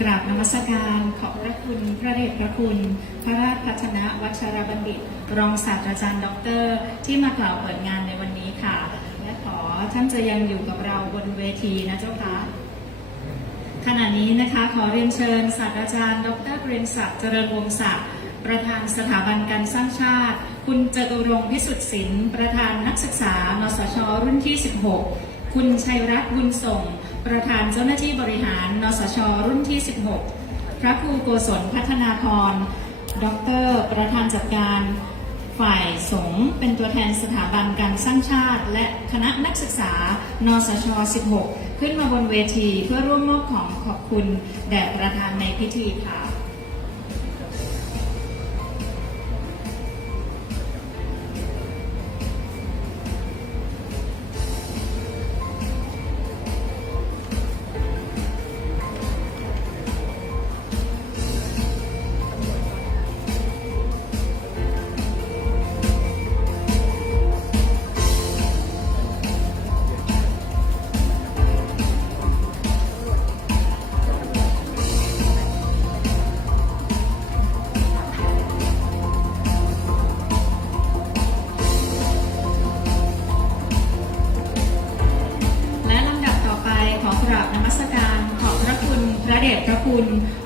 กราบนมัสการขอบพระคุณพระเดชพระคุณพระราชพัฒนวัชรบัณฑิตรองศาสตราจารย์ดร.ที่มากล่าวเปิดงานในวันนี้ค่ะและขอท่านจะยังอยู่กับเราบนเวทีนะเจ้าค่ะขณะนี้นะคะขอเรียนเชิญศาสตราจารย์ดร.เกรียงศักดิ์เจริญวงศ์ศักดิ์ประธานสถาบันการสร้างชาติคุณจตุรงค์พิสุทธิ์ศิลป์ประธานนักศึกษานสช.รุ่นที่ 16คุณชัยรัตน์บุญส่งประธานเจ้าหน้าที่บริหารนสช.รุ่นที่ 16พระครูโกศลพัฒนาพรดร.ประธานจัดการฝ่ายสงฆ์เป็นตัวแทนสถาบันการสร้างชาติและคณะนักศึกษานสช. 16ขึ้นมาบนเวทีเพื่อร่วมมอบของขอบคุณแด่ประธานในพิธีค่ะ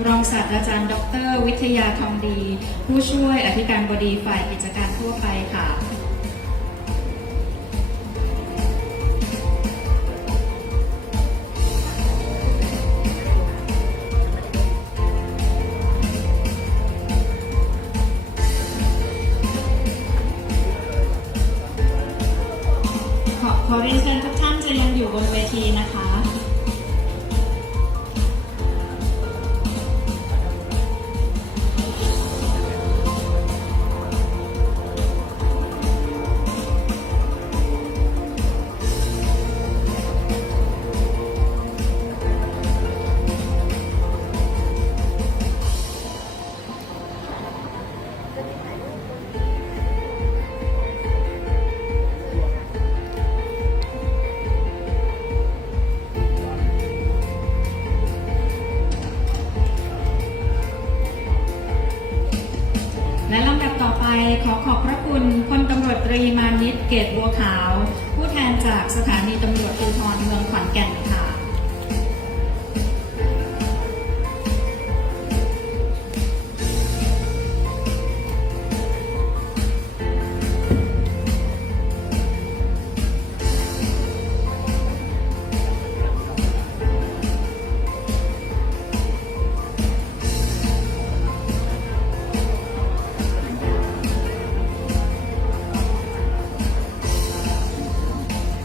รองศาสตราจารย์ดร.วิทยาทองดี ผู้ช่วยอธิการบดีฝ่ายกิจการทั่วไปค่ะขอเรียนเชิญทุกท่านจะยังอยู่บนเวทีนะคะ และลำดับต่อไปขอขอบพระคุณพลตำรวจตรีมานิตเกตบัวขาว ผู้แทนจากสถานีตำรวจภูธรเมืองขอนแก่นค่ะ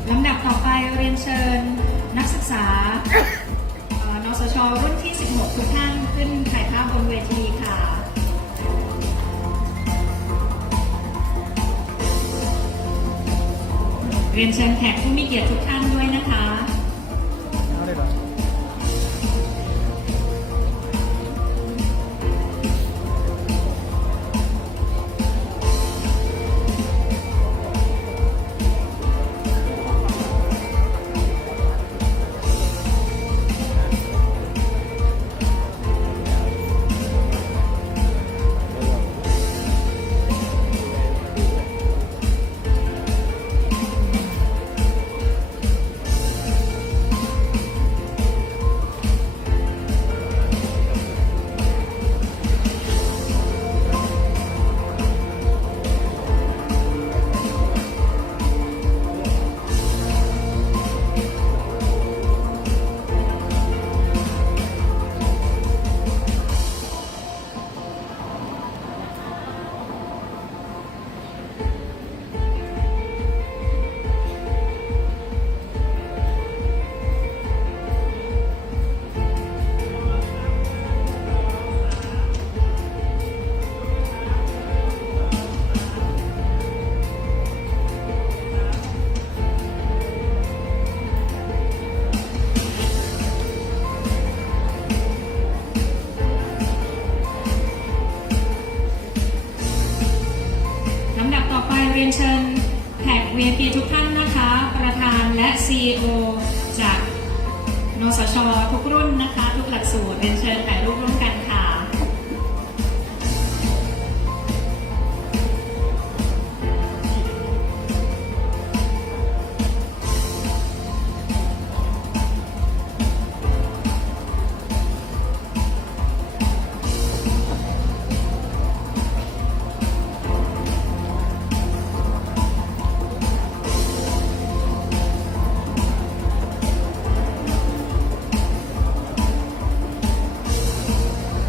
ลำดับต่อไปเรียนเชิญนักศึกษานสช.รุ่นที่ 16 ทุกท่านขึ้นถ่ายภาพบนเวทีค่ะ เรียนเชิญแขกผู้มีเกียรติทุกท่านด้วยนะคะ ลำดับต่อไปเรียนเชิญแขก VIP ทุกท่านนะคะ ประธานและ CEO จากนสช.ทุกรุ่นนะคะ ทุกหลักสูตรเรียนเชิญถ่ายรูปร่วมกันค่ะ ล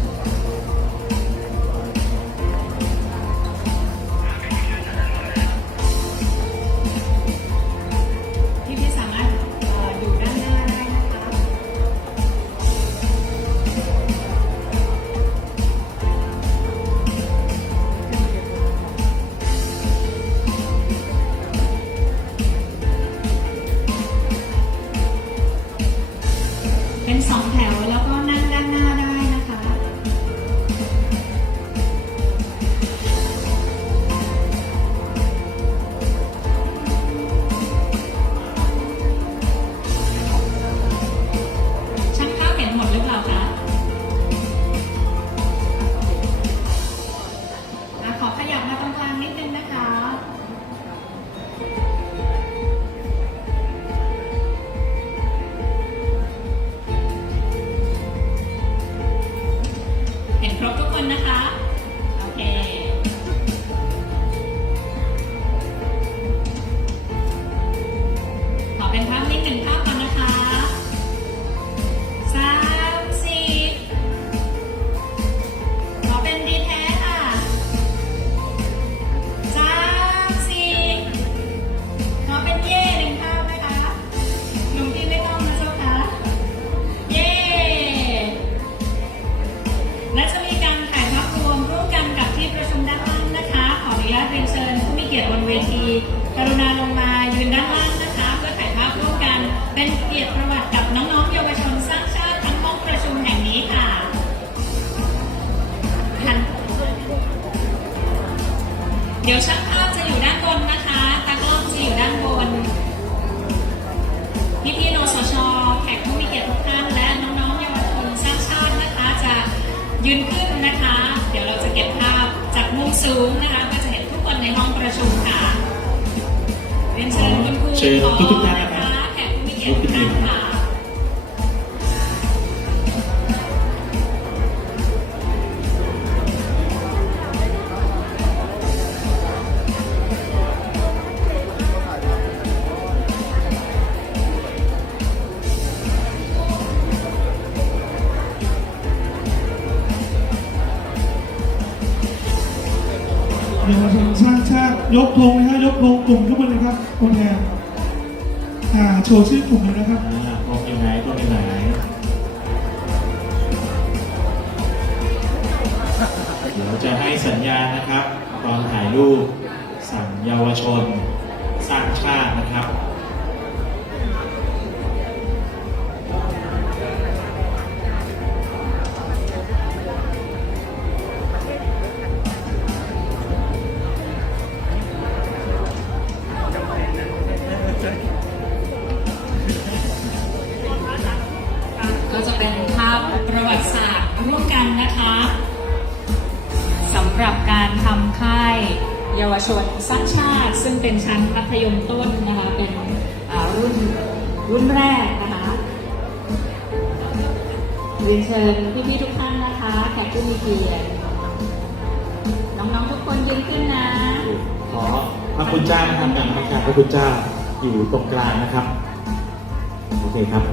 ญาตเรียนเชิญผู้มีเกียรติบนเวทีกรุณาลงมายืนด้านล่างนะคะเพื่อถ่ายภาพร่วมกันเป็นเกียรติประวัติกับน้องๆเยาวชนสร้างชาติทั้งห้องประชุมแห่งนี้ค่ะเดี๋ยวช่างภาพจะอยู่ด้านบนนะคะตากล้องจะอยู่ด้านบนพี่ๆนสช.แขกผู้มีเกียรติทุกท่านและน้องๆเยาวชนสร้างชาตินะคะจะยืนขึ้นนะคะ เดี๋ยวเราจะเก็บภาพจากมุมสูงนะคะก็จะเห็นทุกคนในห้องประชุมค่ะเรียนเชิญคุณครู เชิญทุกท่านนะ นะคะ คะแขกผู้มีเกียรติทุกท่านค่ะเยาวชนสร้างชาติยกธงนะฮะยกธงกลุ่มขึ้นมาเลยครับตัวแทนโชว์ชื่อกลุ่มเลยนะครับธงอยู่ไหนธงอยู่ไหนเดี๋ยวจะให้สัญญาณนะครับตอนถ่ายรูปสั่งเยาวชนสร้างชาตินะครับก็จะเป็นภาพประวัติศาสตร์ร่วมกันนะคะสำหรับการทำค่ายเยาวชนสร้างชาติซึ่งเป็นชั้นมัธยมต้นนะคะเป็นรุ่นแรกนะคะเรียนเชิญพี่ๆทุกท่านนะคะแขกผู้มีเกียรติน้องๆทุกคนยืนขึ้นนะ ขอพระคุณเจ้ามาทำกันนะครับพระคุณเจ้าอยู่ตรงกลางนะครับโอเคครับ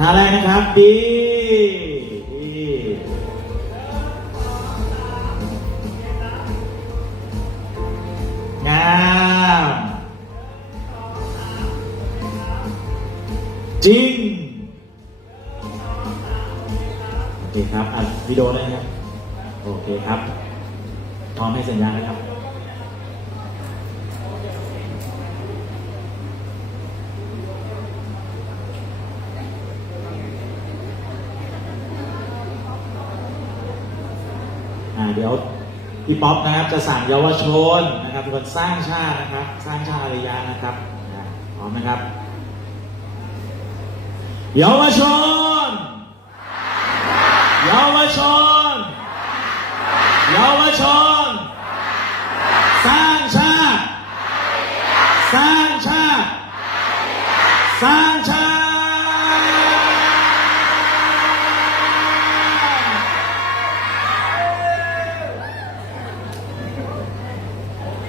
ท่าแรกนะครับดีงามจริงโอเคครับอัดวิดีโอเลยครับโอเคครับพร้อมให้สัญญาณนะครับเดี๋ยวพี่ป๊อปนะครับจะสั่งเยาวชนนะครับเป็นคนสร้างชาตินะครับสร้างชาติอารยะนะครับพร้อมนะครับเยาวชนเยาวชนเยาวชนสร้างชาติสร้างชาติสร้างชาติ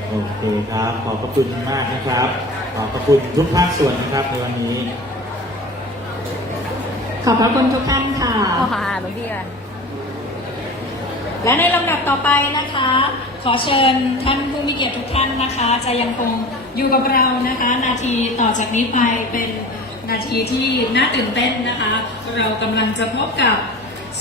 โอเคครับขอบพระคุณมากนะครับขอบพระคุณทุกภาคส่วนนะครับในวันนี้ขอบพระคุณทุกท่านค่ะ บางทีอะ และในลำดับต่อไปนะคะ ขอเชิญท่านผู้มีเกียรติทุกท่านนะคะ จะยังคงอยู่กับเรานะคะ นาทีต่อจากนี้ไปเป็นนาทีที่น่าตื่นเต้นนะคะ เรากำลังจะพบกับ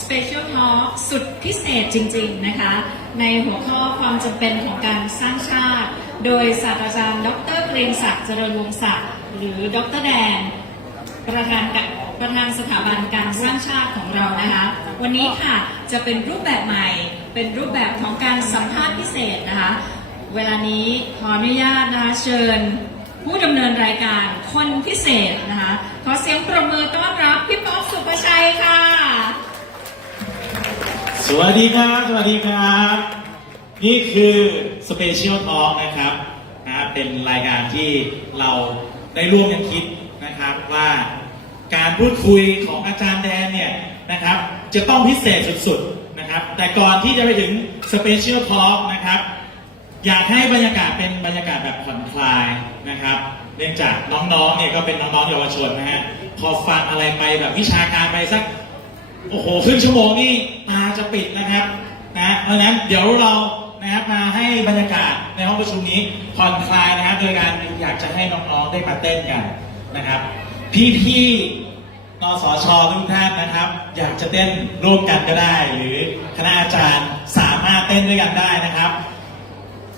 Special Talk สุดพิเศษจริงๆนะคะ ในหัวข้อความจำเป็นของการสร้างชาติ โดยศาสตราจารย์ดร.เกรียงศักดิ์เจริญวงศ์ศักดิ์หรือดร.แดนประธานสถาบันการสร้างชาติของเรานะคะวันนี้ค่ะจะเป็นรูปแบบใหม่เป็นรูปแบบของการสัมภาษณ์พิเศษนะคะเวลานี้ขออนุญาตนะคะเชิญผู้ดำเนินรายการคนพิเศษนะคะขอเสียงปรบมือต้อนรับพี่ป๊อปสุภชัยค่ะสวัสดีครับสวัสดีครับนี่คือ Special Talk นะครับเป็นรายการที่เราได้ร่วมกันคิดนะครับว่าการพูดคุยของอาจารย์แดนเนี่ยนะครับจะต้องพิเศษสุดๆนะครับแต่ก่อนที่จะไปถึง Special Talk นะครับอยากให้บรรยากาศเป็นบรรยากาศแบบผ่อนคลายนะครับ เนื่องจากน้องๆเนี่ยก็เป็นน้องๆเยาวชนนะฮะพอฟังอะไรไปแบบวิชาการไปสักโอ้โหครึ่งชั่วโมงนี่ตาจะปิดนะครับนะเพราะฉะนั้นเดี๋ยวเรานะครับมาให้บรรยากาศในห้องประชุมนี้ผ่อนคลายนะครับโดยการอยากจะให้น้องๆได้มาเต้นกันนะครับพี่ๆนสช.ทุกท่านนะครับ อยากจะเต้นร่วมกันก็ได้ หรือคณะอาจารย์สามารถเต้นด้วยกันได้นะครับ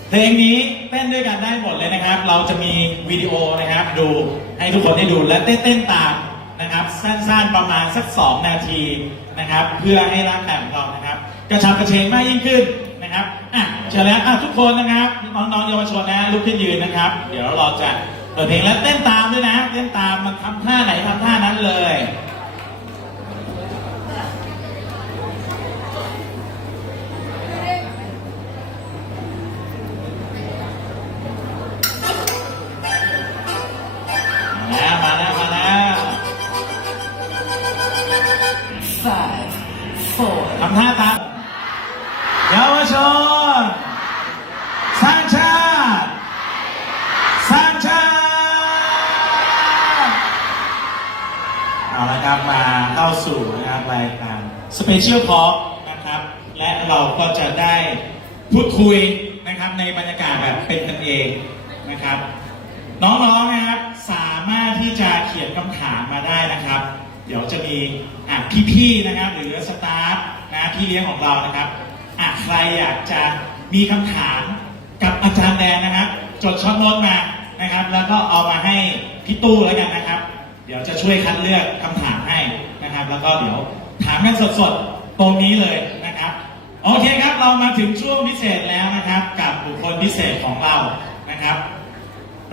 เพลงนี้เต้นด้วยกันได้หมดเลยนะครับ เราจะมีวิดีโอนะครับดูให้ทุกคนได้ดูและเต้นตามนะครับสั้นๆประมาณสัก2 นาทีนะครับเพื่อให้ร่างกายของเรานะครับกระชับกระเฉงมากยิ่งขึ้นนะครับเชิญแล้วทุกคนนะครับน้องๆเยาวชนนะลุกขึ้นยืนนะครับเดี๋ยวเราจะเปิดเพลงแล้วเต้นตามด้วยนะเต้นตามมันทำท่าไหนทำท่านั้นเลยมาแล้ว 5, 4, ทำท่าตามเยาวชนสร้างชาติเอาละครับมาเข้าสู่นะครับรายการ Special Talk นะครับและเราก็จะได้พูดคุยนะครับในบรรยากาศแบบเป็นกันเองนะครับน้องๆนะครับสามารถที่จะเขียนคำถามมาได้นะครับเดี๋ยวจะมีพี่ๆนะครับหรือสตาฟนะพี่เลี้ยงของเรานะครับใครอยากจะมีคำถามกับอาจารย์แดนนะครับจดช็อตโน้ตมานะครับแล้วก็เอามาให้พี่ตู้แล้วกันนะครับเดี๋ยวจะช่วยคัดเลือกคำถามให้นะครับแล้วก็เดี๋ยวถามกันสดๆตรงนี้เลยนะครับโอเคครับเรามาถึงช่วงพิเศษแล้วนะครับกับบุคคลพิเศษของเรานะครับ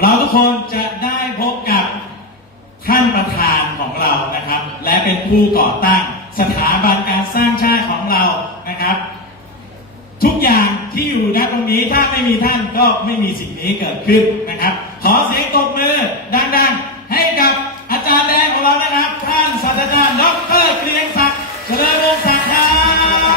เราทุกคนจะได้พบกับท่านประธานของเรานะครับและเป็นผู้ก่อตั้งสถาบันการสร้างชาติของเรานะครับทุกอย่างที่อยู่ณตรงนี้ถ้าไม่มีท่านก็ไม่มีสิ่งนี้เกิดขึ้นนะครับขอเสียงตบมือดังๆให้กับอาจารย์แดงของเรานะครับท่านศาสตราจารย์ดร.เกรียงศักดิ์เจริญวงศ์ศักดิ์ครั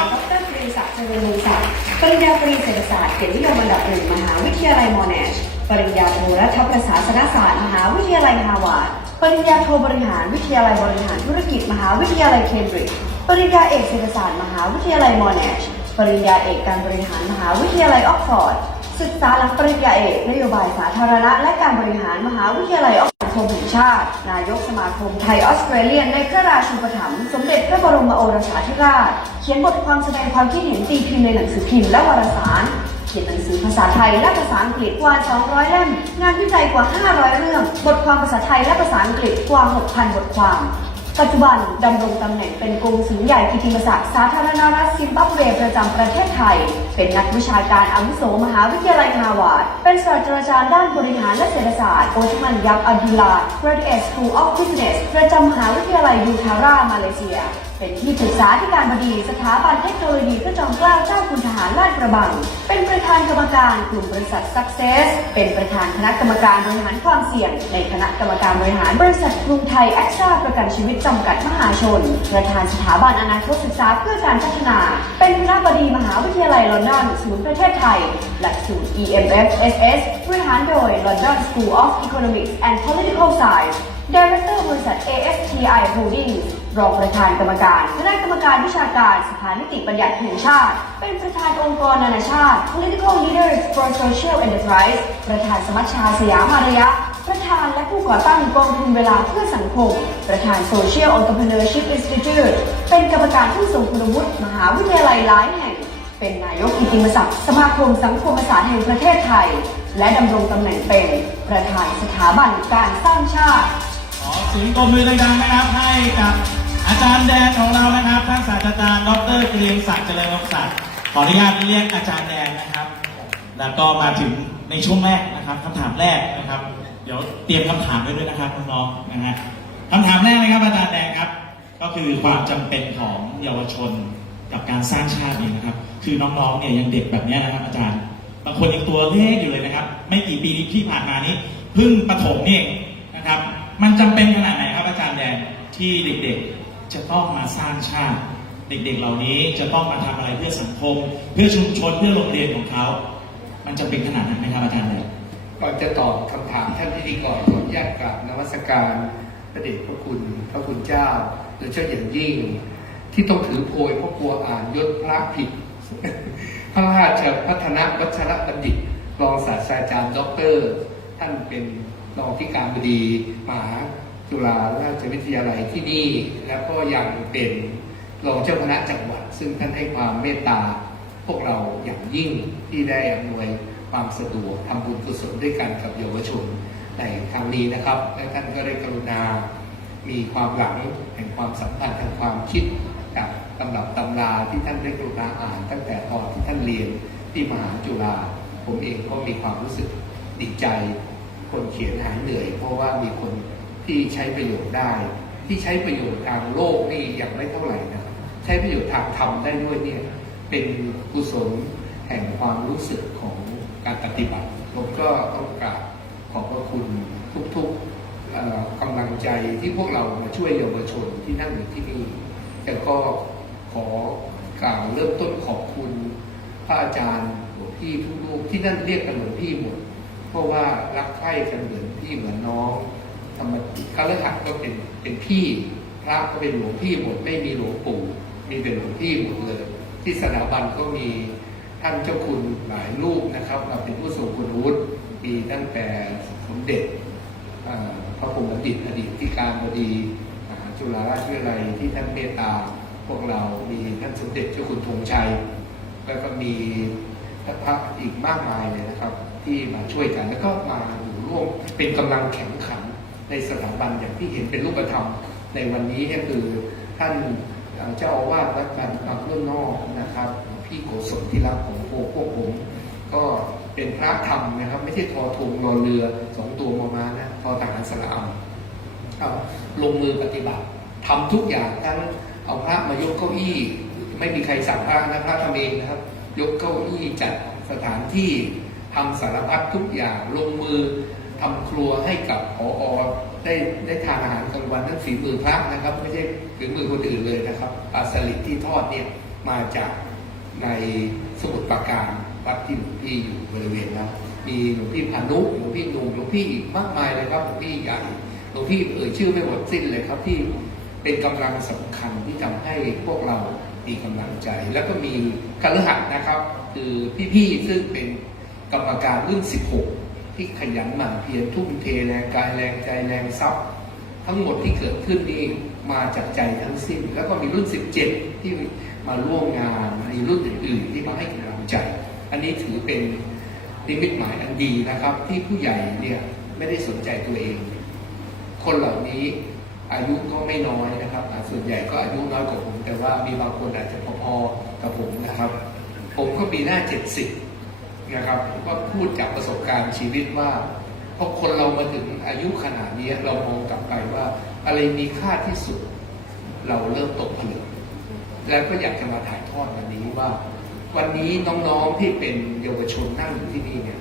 บ ดร.เกรียงศักดิ์เจริญวงศ์ศักดิ์ปริญญาตรีเศรษฐศาสตร์เกียรตินิยมอันดับ 1 มหาวิทยาลัยมอนาชปริญญาโทรัฐประศาสนศาสตร์มหาวิทยาลัยฮาร์วาร์ดปริญญาโทบริหารวิทยาลัยบริหารธุรกิจมหาวิทยาลัยเคมบริดจ์ปริญญาเอกเศรษฐศาสตร์มหาวิทยาลัยมอนาชปริญญาเอกการบริหารมหาวิทยาลัยออกฟอร์ดศึกษาหลักปริญญาเอกนโยบายสาธารณะและการบริหารมหาวิทยาลัยออกฟอร์ดแห่งชาตินายกสมาคมไทยออสเตรเลียนในพระราชูปถัมภ์สมเด็จพระบรมโอรสาธิราชเขียนบทความแสดงความคิดเห็นตีพิมพ์ในหนังสือพิมพ์และวารสารเขียนหนังสือภาษาไทยและภาษาอังกฤษกว่า200 เล่มงานวิจัยกว่า500 เรื่องบทความภาษาไทยและภาษาอังกฤษกว่า 6,000 บทความปัจจุบันดำรงตำแหน่งเป็นกงสุลใหญ่กิตติมศักดิ์สาธารณรัฐซิมบับเวประจำประเทศไทยเป็นนักวิชาการอาวุโสมหาวิทยาลัยฮาร์วาร์ดเป็นศาสตราจารย์ด้านบริหารและเศรษฐศาสตร์โอทมันยับอับดุลลา Graduate School of Business ประจำมหาวิทยาลัยยูทารามาเลเซียเป็นที่ปรึกษาธิการบดีสถาบันเทคโนโลยีพระจอมเกล้าเจ้าคุณทหารลาดกระบังเป็นประธานกรรมการกลุ่มบริษัท Success เป็นประธานคณะกรรมการบริหารความเสี่ยงในคณะกรรมการบริหารบริษัทกรุงไทยแอคซ่าประกันชีวิตจำกัดมหาชนประธานสถาบันอนาคตศึกษาเพื่อการพัฒนาเป็นคณบดีมหาวิทยาลัยลอนดอนศูนย์ประเทศไทยหลักสูตร EMFSS บริหารโดย London School of Economics and Political Science Director บริษัท ASTI Holdings รองประธานกรรมการคณะกรรมการวิชาการสภานิติบัญญัติแห่งชาติเป็นประธานองค์กรนานาชาติ Political Leaders for Social Enterprise ประธานสมัชชาสยามอารยะประธานและผู้ก่อตั้งกองทุนเวลาเพื่อสังคมประธาน Social Entrepreneurship Institute เป็นกรรมการผู้ทรงคุณวุฒิมหาวิทยาลัยหลายแห่งเป็นนายกกิตติมศักดิ์สมาคมสังคมศาสตร์แห่งประเทศไทยและดำรงตำแหน่งเป็นประธานสถาบันการสร้างชาติขอเสียงตบมือดังๆนะครับให้กับอาจารย์แดนของเรานะครับท่านศาสตราจารย์ดร.เกรียงศักดิ์เจริญวงศ์ศักดิ์ขออนุญาตเรียกอาจารย์แดนนะครับแล้วก็มาถึงในช่วงแรกนะครับคำถามแรกนะครับเดี๋ยวเตรียมคำถามไว้ด้วยนะครับน้องๆนะฮะคำถามแรกนะครับอาจารย์แดนครับก็คือความจำเป็นของเยาวชนกับการสร้างชาตินี่นะครับคือน้องๆเนี่ยยังเด็กแบบนี้นะครับอาจารย์บางคนยังตัวเล็กอยู่เลยนะครับไม่กี่ปีที่ผ่านมานี้เพิ่งประถมนี่นะครับมันจำเป็นขนาดไหนครับอาจารย์แดนที่เด็กๆจะต้องมาสร้างชาติเด็กๆเหล่านี้จะต้องมาทำอะไรเพื่อสังคมเพื่อชุมชนเพื่อโรงเรียนของเขามันจำเป็นขนาดนั้นไหมครับอาจารย์แดน ก่อนจะตอบคำถามท่านพิธีกรขออนุญาตกราบนมัสการพระเดชพระคุณพระคุณเจ้าโดยเฉพาะอย่างยิ่งที่ต้องถือโพยเพราะกลัวอ่านยศพระผิด พระราชพัฒนวัชรบัณฑิตรองศาสตราจารย์ด็อกเตอร์ท่านเป็นรองที่การบดีมหาจุฬาราชวิทยาลัยที่นี่แล้วก็ยังเป็นรองเจ้าคณะจังหวัดซึ่งท่านให้ความเมตตาพวกเราอย่างยิ่งที่ได้อำนวยความสะดวกทำบุญกุศลด้วยกันกับเยาวชนในครั้งนี้นะครับและท่านก็ได้กรุณามีความหลังแห่งความสัมพันธ์ทางความคิดกับตำรับตำราที่ท่านได้กรุณาอ่านตั้งแต่ตอนที่ท่านเรียนที่มหาจุฬาผมเองก็มีความรู้สึกดีใจคนเขียนหายเหนื่อยเพราะว่ามีคนที่ใช้ประโยชน์ได้ที่ใช้ประโยชน์ทางโลกนี่ยังไม่เท่าไหร่นะใช้ประโยชน์ทางธรรมได้ด้วยเนี่ยเป็นกุศลแห่งความรู้สึกของการปฏิบัติผมก็ต้องกราบขอบพระคุณทุกๆกำลังใจที่พวกเรามาช่วยเยาวชนที่นั่งอยู่ที่นี่แต่ก็ขอกล่าวเริ่มต้นขอบคุณพระอาจารย์หลวงพี่ทุกรูปที่นั่นเรียกกันหลวงพี่หมดเพราะว่ารักใคร่กันเหมือนพี่เหมือนน้องธรรมคฤหัสถ์ก็เป็นพี่พระก็เป็นหลวงพี่หมดไม่มีหลวงปู่มีเป็นหลวงพี่หมดเลยที่สถาบันก็มีท่านเจ้าคุณหลายรูปนะครับมาเป็นผู้ทรงคุณวุฒิมีตั้งแต่สมเด็จพระพรหมบัณฑิตอดีตที่การบดีจุฬาราชวิทยาลัยที่ท่านเมตตาพวกเรามีท่านสมเด็จเจ้าคุณธงชัยแล้วก็มีพระอีกมากมายเลยนะครับที่มาช่วยกันแล้วก็มาอยู่ร่วมเป็นกำลังแข็งขันในสถาบันอย่างที่เห็นเป็นรูปธรรมในวันนี้ก็คือท่านเจ้าอาวาสวัดการบางเรื่องนอกนะครับพี่โกศลที่รักของพวกผมก็เป็นพระธรรมนะครับไม่ใช่ทอธงรอเรือ2 ตัวมอม้านะทอทหารสระเอาลงมือปฏิบัติทำทุกอย่างทั้งเอาพระมายกเก้าอี้ไม่มีใครสั่งพระนะพระทำเองนะครับยกเก้าอี้จัดสถานที่ทำสารพัดทุกอย่างลงมือทำครัวให้กับผอ.ได้ทานอาหารกลางวันนั้นฝีมือพระนะครับไม่ใช่ฝีมือคนอื่นเลยนะครับปลาสลิดที่ทอดเนี่ยมาจากในสมุทรปราการวัดที่หลวงพี่อยู่บริเวณนั้นมีหลวงพี่พานุหลวงพี่นุ่มหลวงพี่อีกมากมายเลยครับหลวงพี่ใหญ่หลวงพี่ชื่อไม่หมดสิ้นเลยครับที่เป็นกำลังสำคัญที่ทำให้พวกเรามีกำลังใจแล้วก็มีคฤหัสถ์นะครับคือพี่ๆซึ่งเป็นกรรมการรุ่น16ที่ขยันหมั่นเพียรทุ่มเทแรงกายแรงใจแรงทรัพย์ทั้งหมดที่เกิดขึ้นนี้มาจากใจทั้งสิ้นแล้วก็มีรุ่น17ที่มาร่วมงานในรุ่นอื่นๆที่มาให้กำลังใจอันนี้ถือเป็นนิมิตหมายอันดีนะครับที่ผู้ใหญ่เนี่ยไม่ได้สนใจตัวเองคนเหล่านี้อายุก็ไม่น้อยนะครับส่วนใหญ่ก็อายุน้อยกว่าผมแต่ว่ามีบางคนอาจจะพอๆกับผมนะครับผมก็ปีหน้า70นะครับก็พูดจากประสบการณ์ชีวิตว่าพอคนเรามาถึงอายุขนาดนี้เรามองกลับไปว่าอะไรมีค่าที่สุดเราเริ่มตกผลึกแล้วก็อยากจะมาถ่ายทอดวันนี้ว่าวันนี้น้องๆที่เป็นเยาวชนนั่งอยู่ที่นี่เนี่ย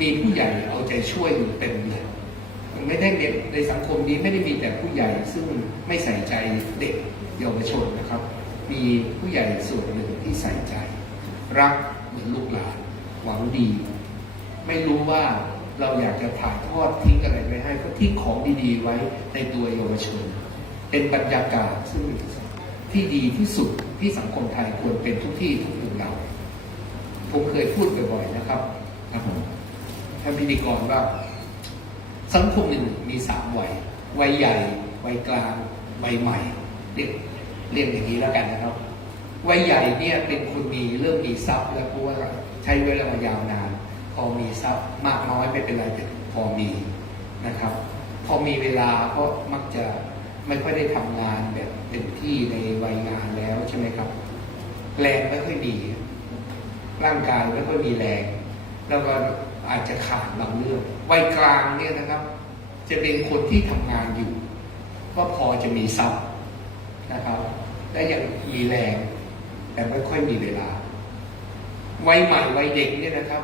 มีผู้ใหญ่เอาใจช่วยอยู่เต็มเลยไม่ได้ในสังคมนี้ไม่ได้มีแต่ผู้ใหญ่ซึ่งไม่ใส่ใจเด็กเยาวชนนะครับมีผู้ใหญ่ส่วนหนึ่งที่ใส่ใจรักเหมือนลูกหลานหวังดีไม่รู้ว่าเราอยากจะถ่ายทอดทิ้งอะไรไปให้ก็ทิ้งของดีๆไว้ในตัวเยาวชนเป็นบรรยากาศซึ่งที่ดีที่สุดที่สังคมไทยควรเป็นทุกที่ทุกมุมเราผมเคยพูดบ่อยๆนะครับท่านพิธีกรว่าสังคมหนึ่งมี3 วัยวัยใหญ่วัยกลางวัยใหม่เรียกอย่างนี้แล้วกันนะครับวัยใหญ่เนี่ยเป็นคนเริ่มมีทรัพย์แล้วเพราะว่าใช้เวลายาวนานพอมีทรัพย์มากน้อยไม่เป็นไรแต่พอมีนะครับพอมีเวลาก็มักจะไม่ค่อยได้ทำงานแบบเต็มที่ในวัยงานแล้วใช่ไหมครับแรงไม่ค่อยดีร่างกายไม่ค่อยมีแรงแล้วก็อาจจะขาดบางเรื่องวัยกลางเนี่ยนะครับจะเป็นคนที่ทำงานอยู่ก็พอจะมีทรัพย์นะครับและยังมีแรงแต่ไม่ค่อยมีเวลาวัยใหม่วัยเด็กเนี่ยนะครับ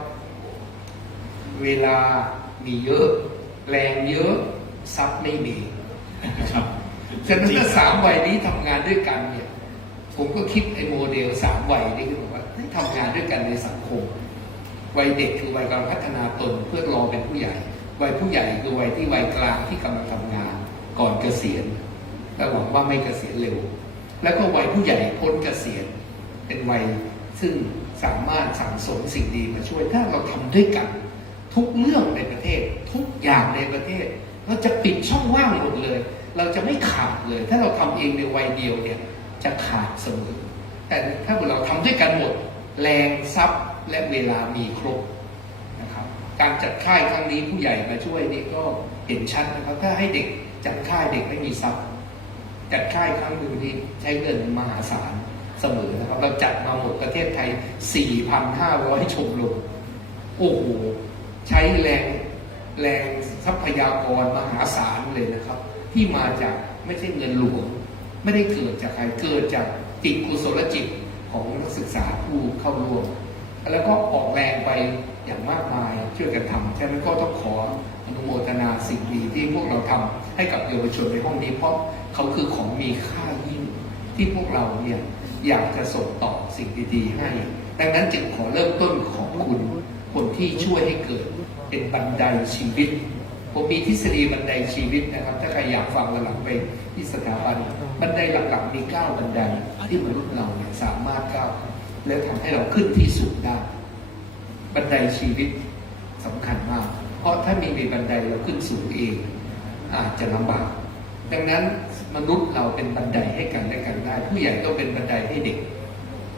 เวลามีเยอะแรงเยอะทรัพย์ไม่มีนะครับฉะนั้นถ้า3 วัยนี้ทำงานด้วยกันเนี่ยผมก็คิดไอ้โมเดล3 วัยนี้คือว่าทำงานด้วยกันในสังคม วัยเด็กคือวัยกำลังพัฒนาตนเพื่อรอเป็นผู้ใหญ่วัยผู้ใหญ่คือวัยที่วัยกลางที่กำลังทำงานก่อนเกษียณและหวังว่าไม่เกษียณเร็วแล้วก็วัยผู้ใหญ่พ้นเกษียณเป็นวัยซึ่งสามารถสั่งสมสิ่งดีมาช่วยถ้าเราทำด้วยกันทุกเรื่องในประเทศทุกอย่างในประเทศเราจะปิดช่องว่างหมดเลยเราจะไม่ขาดเลยถ้าเราทำเองในวัยเดียวเนี่ยจะขาดเสมอแต่ถ้าเราทำด้วยกันหมดแรงทรัพย์และเวลามีครบนะครับการจัดค่ายครั้งนี้ผู้ใหญ่มาช่วยนี่ก็เห็นชัดนะครับถ้าให้เด็กจัดค่ายเด็กไม่มีทรัพย์จัดค่ายครั้งหนึ่งนี่ใช้เงินมหาศาลเสมอนะครับเราจัดมาหมดประเทศไทย 4,500 ชมรมโอ้โหใช้แรงทรัพยากรมหาศาลเลยนะครับที่มาจากไม่ใช่เงินหลวงไม่ได้เกิดจากใครเกิดจากจิตกุศลจิตของนักศึกษาผู้เข้าร่วมแล้วก็ออกแรงไปอย่างมากมายช่วยกันทำฉะนั้นก็ต้องขออนุโมทนาสิ่งดีที่พวกเราทำให้กับเยาวชนในห้องนี้เพราะเขาคือของมีค่ายิ่งที่พวกเราเนี่ยอยากจะส่งต่อสิ่งดีๆให้ดังนั้นจึงขอเริ่มต้นของคุณคนที่ช่วยให้เกิดเป็นบันไดชีวิตผมมีทฤษฎีบันไดชีวิตนะครับถ้าใครอยากฟังหลังไปที่สถาบันบันไดหลักๆมี9บันไดที่มนุษย์เราเนี่ยสามารถก้าวและทำให้เราขึ้นที่สูงได้บันไดชีวิตสำคัญมากเพราะถ้ามีบันไดเราขึ้นสูงเองอาจจะลำบากดังนั้นมนุษย์เราเป็นบันไดให้กันและกันได้ผู้ใหญ่ต้องเป็นบันไดให้เด็ก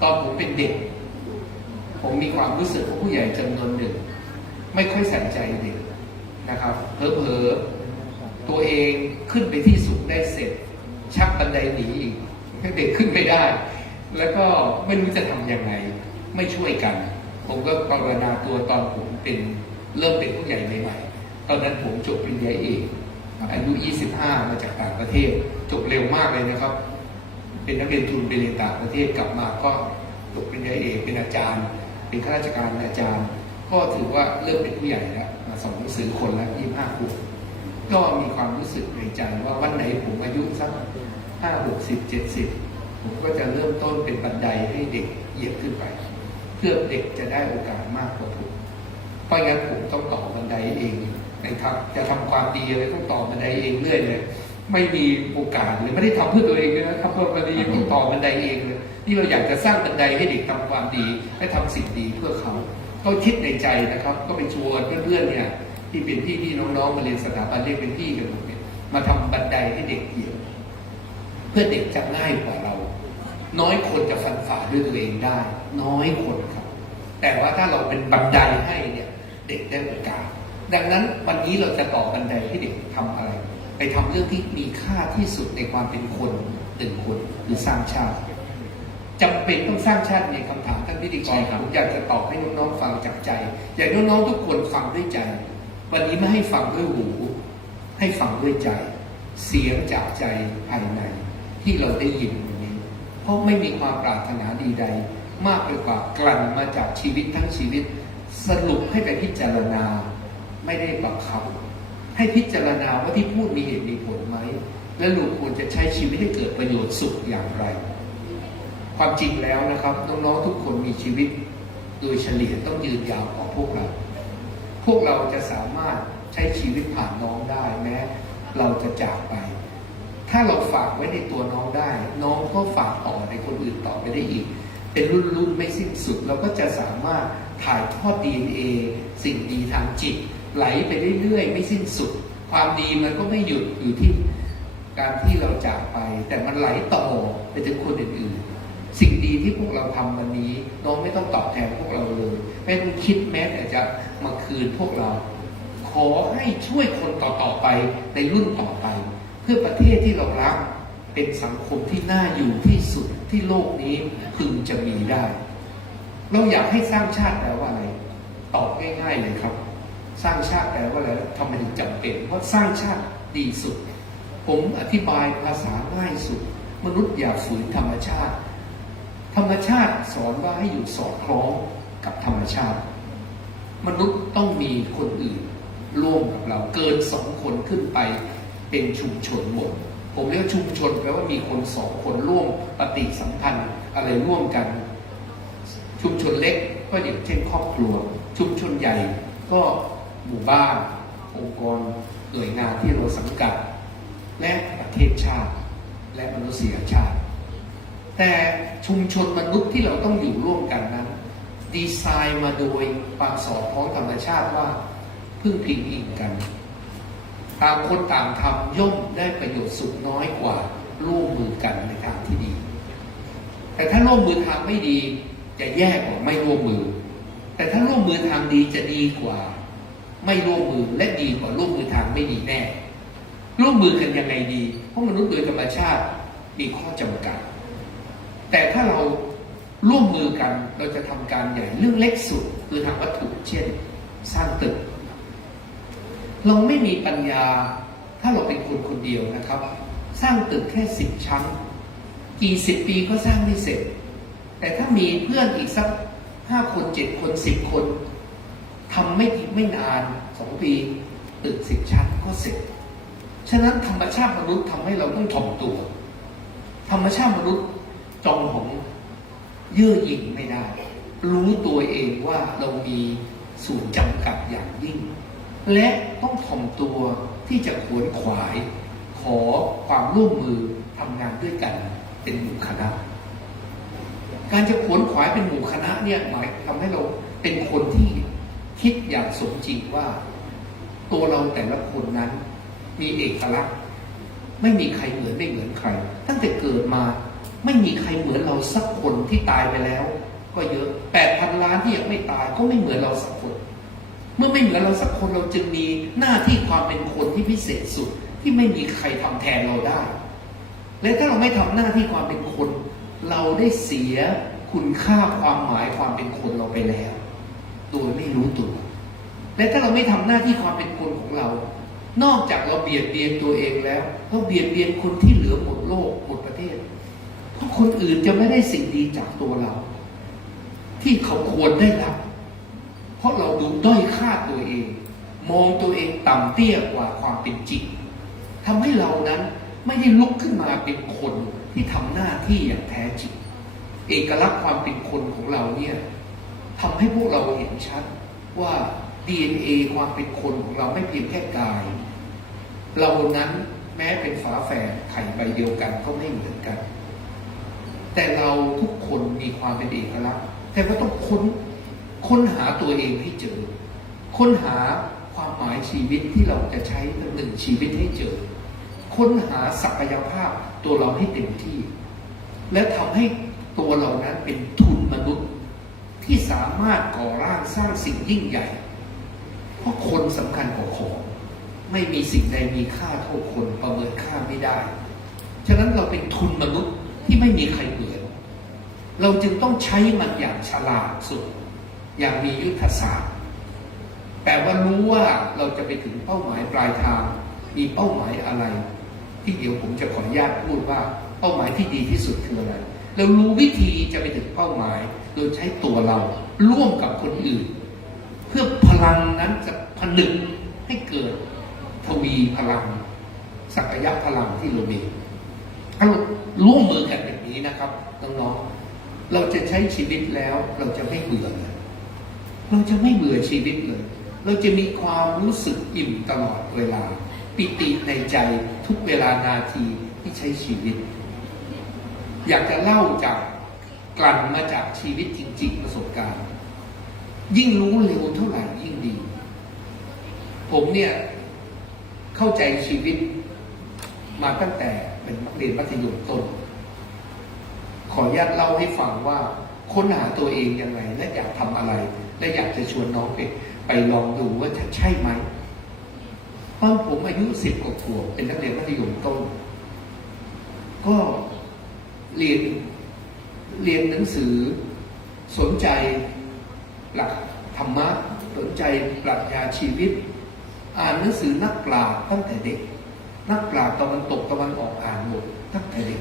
ตอนผมเป็นเด็กผมมีความรู้สึกว่าผู้ใหญ่จำนวนหนึ่งไม่ค่อยใส่ใจเด็กนะครับเผลอๆตัวเองขึ้นไปที่สูงได้เสร็จชักบันไดหนีอีกให้เด็กขึ้นไม่ได้แล้วก็ไม่รู้จะทำยังไงไม่ช่วยกันผมก็ภาวนาตัวตอนผมเริ่มเป็นผู้ใหญ่ใหม่ๆตอนนั้นผมจบปริญญาเอกอายุ 25 มาจากต่างประเทศจบเร็วมากเลยนะครับเป็นนักเรียนทุนไปเรียนต่างประเทศกลับมาก็จบปริญญาเอกเป็นอาจารย์เป็นข้าราชการอาจารย์ก็ถือว่าเริ่มเป็นผู้ใหญ่แล้วมาสอนหนังสือคนละ25 ขวบก็มีความรู้สึกในใจว่าวันไหนผมอายุสัก5 60 70ผมก็จะเริ่มต้นเป็นบันไดให้เด็กเหยียบขึ้นไปเพื่อเด็กจะได้โอกาสมากกว่าผมเพราะงั้นผมต้องต่อบันไดเองนะครับจะทำความดีอะไรต้องต่อบันไดเองเรื่อยเลยไม่มีโอกาสเลยไม่ได้ทำเพื่อตัวเองเลยนะครับเพราะบันไดต้องต่อบันไดเองเลยนี่เราอยากจะสร้างบันไดให้เด็กทำความดีและทำสิ่งดีเพื่อเขาก็คิดในใจนะครับก็ไปชวนเพื่อนๆเนี่ยที่เป็นพี่น้องๆมาเรียนสถาบันเรียกเป็นพี่กันหมดเนี่ยมาทำบันไดให้เด็กเหยียบเพื่อเด็กจะง่ายกว่าเราน้อยคนจะฟันฝ่าด้วยตัวเองได้น้อยคนครับแต่ว่าถ้าเราเป็นบันไดให้เนี่ยเด็กได้โอกาสดังนั้นวันนี้เราจะต่อบันไดให้เด็กทำอะไรไปทำเรื่องที่มีค่าที่สุดในความเป็นคน1 คนคือสร้างชาติจำเป็นต้องสร้างชาติในคำถามท่านพิธีกรผมอยากจะตอบให้น้องๆฟังจากใจอยากน้องๆทุกคนฟังด้วยใจวันนี้ไม่ให้ฟังด้วยหูให้ฟังด้วยใจเสียงจากใจภายในที่เราได้ยินวันนี้เพราะไม่มีความปรารถนาดีใดมากไปกว่ากลั่นมาจากชีวิตทั้งชีวิตสรุปให้ไปพิจารณาไม่ได้บังคับให้พิจารณาว่าที่พูดมีเหตุมีผลไหมและเราควรจะใช้ชีวิตให้เกิดประโยชน์สุขอย่างไรความจริงแล้วนะครับน้องๆทุกคนมีชีวิตโดยเฉลี่ยต้องยืนยาวกว่าพวกเราจะสามารถใช้ชีวิตผ่านน้องได้แม้เราจะจากไปถ้าเราฝากไว้ในตัวน้องได้น้องก็ฝากต่อในคนอื่นต่อไปได้อีกเป็นรุ่นไม่สิ้นสุดเราก็จะสามารถถ่ายทอด DNA สิ่งดีทางจิตไหลไปเรื่อยๆไม่สิ้นสุดความดีมันก็ไม่หยุดอยู่ที่การที่เราจากไปแต่มันไหลต่อไปถึงคนอื่นๆสิ่งดีที่พวกเราทำวันนี้น้องไม่ต้องตอบแทนพวกเราเลยไม่ต้องคิดแม้แต่จะมาคืนพวกเราขอให้ช่วยคนต่อๆไปในรุ่นต่อไปเพื่อประเทศที่เรารักเป็นสังคมที่น่าอยู่ที่สุดที่โลกนี้พึงจะมีได้เราอยากให้สร้างชาติแปลว่าอะไรตอบง่ายๆเลยครับสร้างชาติแปลว่าอะไรทำไมถึงจำเป็นเพราะสร้างชาติดีสุดผมอธิบายภาษาง่ายสุดมนุษย์อย่าฝืนธรรมชาติธรรมชาติสอนว่าให้อยู่สอดคล้องกับธรรมชาติมนุษย์ต้องมีคนอื่นร่วมกับเราเกิน2 คนขึ้นไปเป็นชุมชนหมดผมเรียกชุมชนแปลว่ามีคน2 คนร่วมปฏิสัมพันธ์อะไรร่วมกันชุมชนเล็กก็อย่างเช่นครอบครัว ชุมชนใหญ่ก็หมู่บ้านองค์กรหน่วยงานที่เราสังกัดและประเทศชาติและมนุษยชาติ แต่ชุมชนมนุษย์ที่เราต้องอยู่ร่วมกันนั้นดีไซน์มาโดยความสอดคล้องธรรมชาติว่าพึ่งพิงอิงกันต่างคนต่างทำย่อมได้ประโยชน์สุดน้อยกว่าร่วมมือกันในทางที่ดี แต่ถ้าร่วมมือทางไม่ดีจะแย่กว่าไม่ร่วมมือ แต่ถ้าร่วมมือทางดีจะดีกว่าไม่ร่วมมือและดีกว่าร่วมมือทางไม่ดีแน่ร่วมมือกันยังไงดีเพราะมนุษย์โดยธรรมชาติมีข้อจำกัดแต่ถ้าเราร่วมมือกันเราจะทำการใหญ่เรื่องเล็กสุดคือทางวัตถุเช่นสร้างตึกเราไม่มีปัญญาถ้าเราเป็นคนคนเดียวนะครับสร้างตึกแค่10 ชั้นกี่10 ปีก็สร้างไม่เสร็จแต่ถ้ามีเพื่อนอีกสัก5 คน7 คน10 คนทำไม่นาน2 ปีตึก10 ชั้นก็เสร็จฉะนั้นธรรมชาติมนุษย์ทำให้เราต้องถ่อมตัวธรรมชาติมนุษย์จองหองเยื่อหยิ่งไม่ได้รู้ตัวเองว่าเรามีส่วนจำกัดอย่างยิ่งและต้องถ่อมตัวที่จะขวนขวายขอความร่วมมือทำงานด้วยกันเป็นหมู่คณะการจะขวนขวายเป็นหมู่คณะเนี่ยหมายทำให้เราเป็นคนที่คิดอย่างสมจริงว่าตัวเราแต่ละคนนั้นมีเอกลักษณ์ไม่มีใครเหมือนไม่เหมือนใครตั้งแต่เกิดมาไม่มีใครเหมือนเราสักคนที่ตายไปแล้วก็เยอะ 8,000 ล้านที่ยังไม่ตายก็ไม่เหมือนเราสักคนเมื่อไม่เหมือนเราสักคนเราจึงมีหน้าที่ความเป็นคนที่พิเศษสุดที่ไม่มีใครทำแทนเราได้และถ้าเราไม่ทำหน้าที่ความเป็นคนเราได้เสียคุณค่าความหมายความเป็นคนเราไปแล้วโดยไม่รู้ตัวและถ้าเราไม่ทำหน้าที่ความเป็นคนของเรานอกจากเราเบียดเบียนตัวเองแล้วเราเบียดเบียนคนที่เหลือหมดโลกหมดประเทศเพราะคนอื่นจะไม่ได้สิ่งดีจากตัวเราที่เขาควรได้รับเพราะเราดูด้อยค่าตัวเองมองตัวเองต่ำเตี้ยกว่าความเป็นจริงทำให้เรานั้นไม่ได้ลุกขึ้นมาเป็นคนที่ทำหน้าที่อย่างแท้จริงเอกลักษณ์ความเป็นคนของเราเนี่ยทำให้พวกเราเห็นชัดว่า DNA ความเป็นคนของเราไม่เพียงแค่กายเรานั้นแม้เป็นฝาแฝดไข่ใบเดียวกันก็ไม่เหมือนกันแต่เราทุกคนมีความเป็นเอกลักษณ์แต่ว่าต้องค้นหาตัวเองให้เจอค้นหาความหมายชีวิตที่เราจะใช้ดำเนินชีวิตให้เจอค้นหาศักยภาพตัวเราให้เต็มที่และทำให้ตัวเรานั้นเป็นทุนมนุษย์ที่สามารถก่อร่างสร้างสิ่งยิ่งใหญ่เพราะคนสำคัญกว่าของไม่มีสิ่งใดมีค่าเท่าคนประเมินค่าไม่ได้ฉะนั้นเราเป็นทุนมนุษย์ที่ไม่มีใครเหมือนเราจึงต้องใช้มันอย่างฉลาดสุดอย่างมียุทธศาสตร์แต่ว่ารู้ว่าเราจะไปถึงเป้าหมายปลายทางมีเป้าหมายอะไรที่เดี๋ยวผมจะขออนุญาตพูดว่าเป้าหมายที่ดีที่สุดคืออะไรเรารู้วิธีจะไปถึงเป้าหมายโดยใช้ตัวเราร่วมกับคนอื่นเพื่อพลังนั้นจะผนึกให้เกิดทวีพลังศักยะพลังที่เรามีถ้าเราร่วมมือกันแบบนี้นะครับน้องๆเราจะใช้ชีวิตแล้วเราจะไม่เบื่อเลยเราจะไม่เบื่อชีวิตเลยเราจะมีความรู้สึกอิ่มตลอดเวลาปิติในใจทุกเวลานาทีที่ใช้ชีวิตอยากจะเล่าจากกลั่นมาจากชีวิตจริงๆประสบการณ์ยิ่งรู้เร็วเท่าไหร่ยิ่งดีผมเนี่ยเข้าใจชีวิตมาตั้งแต่เป็นนักเรียนมัธยมต้นขออนุญาตเล่าให้ฟังว่าค้นหาตัวเองยังไงและอยากทำอะไรและอยากจะชวนน้องไปลองดูว่าใช่ไหมตอนผมอายุ10 กว่าขวบเป็นนักเรียนมัธยมต้นก็เรียนหนังสือสนใจหลักธรรมะสนใจปรัชญาชีวิตอ่านหนังสือนักปราชญ์ตั้งแต่เด็กนักปราชญ์ตะวันตกตะวันออกอ่านหมดตั้งแต่เด็ก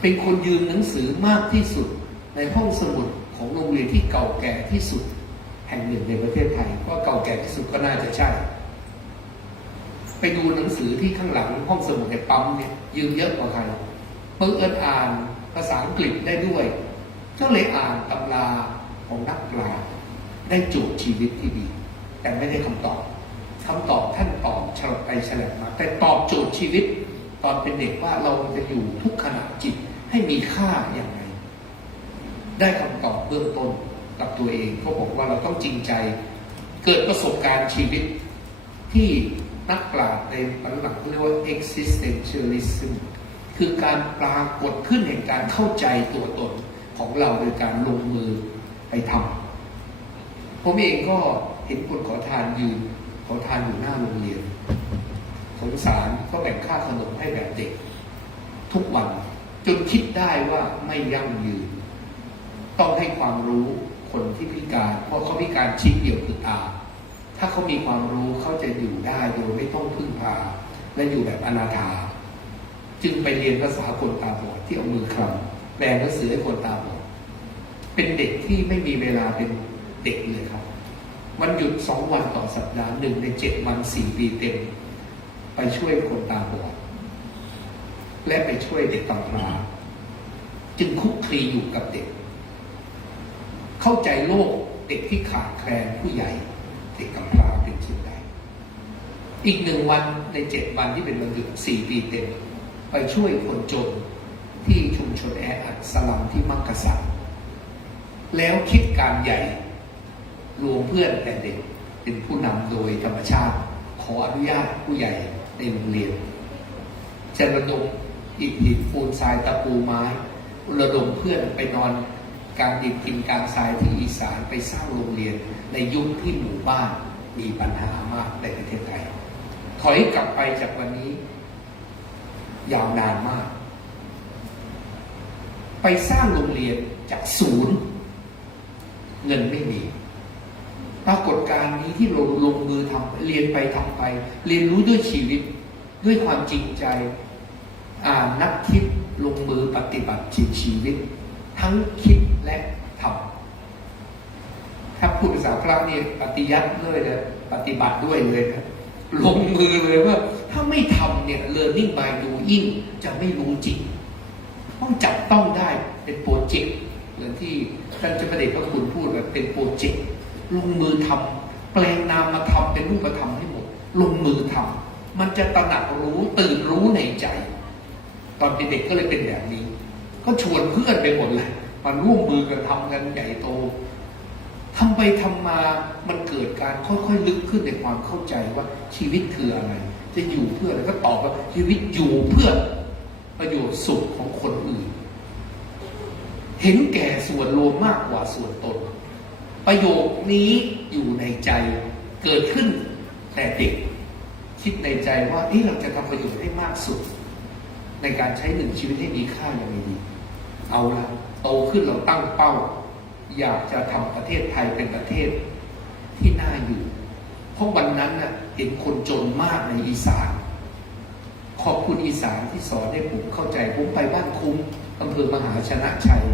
เป็นคนยืมหนังสือมากที่สุดในห้องสมุดของโรงเรียนที่เก่าแก่ที่สุดแห่งหนึ่งในประเทศไทยว่าเก่าแก่ที่สุดก็น่าจะใช่ไปดูหนังสือที่ข้างหลังห้องสมุดในปั๊มเนี่ยยืมเยอะกว่าใครเพิ่งอ่านภาษาอังกฤษได้ด้วยก็เลยอ่านตำราของนักปราชญ์ ได้โจทย์ชีวิตที่ดี แต่ไม่ได้คำตอบท่านตอบฉลาดไปฉลาดมาแต่ตอบโจทย์ชีวิตตอนเป็นเด็กว่าเราจะอยู่ทุกขณะจิตให้มีค่าอย่างไรได้คำตอบเบื้องต้นกับตัวเองก็บอกว่าเราต้องจริงใจเกิดประสบการณ์ชีวิตที่นักปราชญ์ในหลังๆเรียกว่า existentialism คือการปรากฏขึ้นแห่งการเข้าใจตัวตนของเราโดยการลงมือไปทำผมเองก็เห็นคนขอทานยืนขอทานอยู่หน้าโรงเรียนสงสารก็แบ่งค่าขนมให้แบบเด็กทุกวันจนคิดได้ว่าไม่ยั่งยืนต้องให้ความรู้คนที่พิการเพราะเขาพิการชิ้นเดียวคือตาถ้าเขามีความรู้เขาจะอยู่ได้โดยไม่ต้องพึ่งพาและอยู่แบบอนาถาจึงไปเรียนภาษาคนตาบอดที่เอามือคลำแปลหนังสือให้คนตาบอดเป็นเด็กที่ไม่มีเวลาเป็นเด็กเลยครับวันหยุด2 วันต่อสัปดาห์1 ใน 7 วัน 4 ปีเต็มไปช่วยคนตาบอดและไปช่วยเด็กกำพร้าจึงคุกคลีอยู่กับเด็กเข้าใจโลกเด็กที่ขาดแคลนผู้ใหญ่เด็กกำพร้าเป็นเช่นใดอีก1 วันใน 7 วันที่เป็นวันหยุด4 ปีเต็มไปช่วยคนจนที่ชุมชนแออัดสลัมที่มักกะสันแล้วคิดการใหญ่รวมเพื่อนแต่เด็กเป็นผู้นำโดยธรรมชาติขออนุญาตผู้ใหญ่ในโรงเรียนจะระดมอิฐหินปูนทรายตะปูไม้ระดมเพื่อนไปนอนกลางดินกินกลางทรายที่อีสานไปสร้างโรงเรียนในยุคที่หมู่บ้านมีปัญหามากในประเทศไทยถอยกลับไปจากวันนี้ยาวนานมากไปสร้างโรงเรียนจากศูนย์เงินไม่มีปรากฏการณ์นี้ที่เราลงมือทำเรียนไปทำไปเรียนรู้ด้วยชีวิตด้วยความจริงใจอ่านนักคิดลงมือปฏิบัติชีวิตทั้งคิดและทำถ้าพูดภาษาพระนี่ปฏิยัติด้วยนะปฏิบัติด้วยเลยนะลงมือเลยว่าถ้าไม่ทำเนี่ย learning by doing จะไม่รู้จริงต้องจับต้องได้เป็นโปรเจกต์เหมือนที่ท่านเจ้าพระเดชพระคุณพูดว่าเป็นโปรเจกต์ลงมือทำแปลงนามมาทำเป็นรูปธรรมให้หมดลงมือทำมันจะตระหนักรู้ตื่นรู้ในใจตอนเป็นเด็กก็เลยเป็นแบบนี้ก็ชวนเพื่อนไปหมดเลยมาร่วมมือกันทำกันใหญ่โตทำไปทำมามันเกิดการค่อยๆลึกขึ้นในความเข้าใจว่าชีวิตคืออะไรจะอยู่เพื่ออะไรก็ตอบว่าชีวิตอยู่เพื่อประโยชน์สุขของคนอื่นเห็นแก่ส่วนรวมมากกว่าส่วนตนประโยคนี้อยู่ในใจเกิดขึ้นแต่เด็กคิดในใจว่าเราจะทำประโยชน์ให้มากสุดในการใช้1 ชีวิตให้มีค่าอย่างไรดีเอาละโตขึ้นเราตั้งเป้าอยากจะทำประเทศไทยเป็นประเทศที่น่าอยู่เพราะวันนั้นเห็นคนจนมากในอีสานขอบคุณอีสานที่สอนให้ผมเข้าใจผมไปบ้านคุ้มอำเภอมหาชนะชัย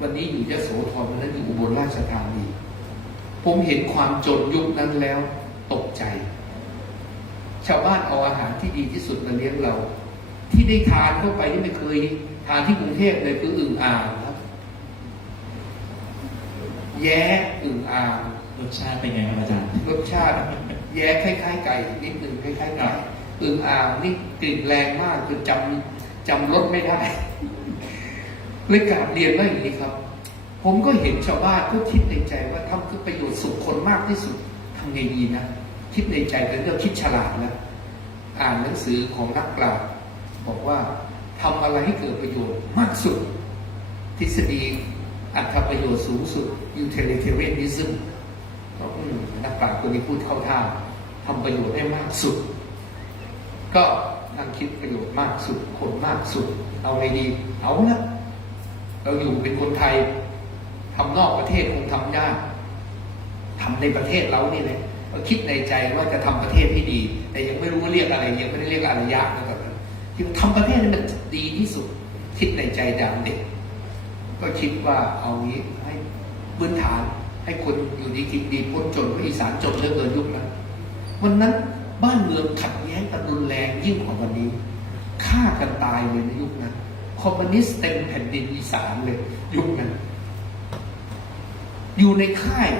วันนี้อยู่ยโสธรวันนั้นอยู่อุบลราชธานีผมเห็นความจนยุคนั้นแล้วตกใจชาวบ้านเอาอาหารที่ดีที่สุดมาเลี้ยงเราที่ได้ทานเข้าไปที่ไม่เคยทานที่กรุงเทพเลยคืออึ่งอ่างครับแย้อึ่งอ่างรสชาติเป็นไงครับอาจารย์รสชาติแย้คล้ายๆไก่นิดนึงคล้ายๆไก่อึ่งอ่างนี่กลิ่นแรงมากจนจำรสไม่ได้เลยกราบเรียนว่าอย่างนี้ครับผมก็เห็นชาวบ้านก็คิดในใจว่าทำคือประโยชน์สุขคนมากที่สุดทำไงดีนะคิดในใจเป็นเรื่องคิดฉลาดนะอ่านหนังสือของนักปราชญ์บอกว่าทำอะไรให้เกิดประโยชน์มากสุดทฤษฎีอัตประโยชน์สูงสุด utilitarianism นักปราชญ์คนนี้พูดเข้าท่าทำประโยชน์ให้มากสุดก็นั่งคิดประโยชน์มากสุดคนมากสุดเอาไงดีเอาละเราอยู่เป็นคนไทยทำนอกประเทศคงทำยากทำในประเทศเรานี่แหละเราคิดในใจว่าจะทำประเทศที่ดีแต่ยังไม่รู้ว่าเรียกอะไรยังไม่ได้เรียกอะไรยากนะครับที่ทำประเทศให้มันดีที่สุดคิดในใจดำเด็กก็คิดว่าเอางี้ให้พื้นฐานให้คนอยู่ดีกินดีพ้นจนเพราะอีสานจนเหลือเกินยุคนั้นวันนั้นบ้านเมืองขัดแย้งกันรุนแรงยิ่งกว่าวันนี้ฆ่ากันตายเลยในยุคนั้นคอมมิวนิสต์เต็มแผ่นดินอีสานเลยยุคนั้นอยู่ในค่าย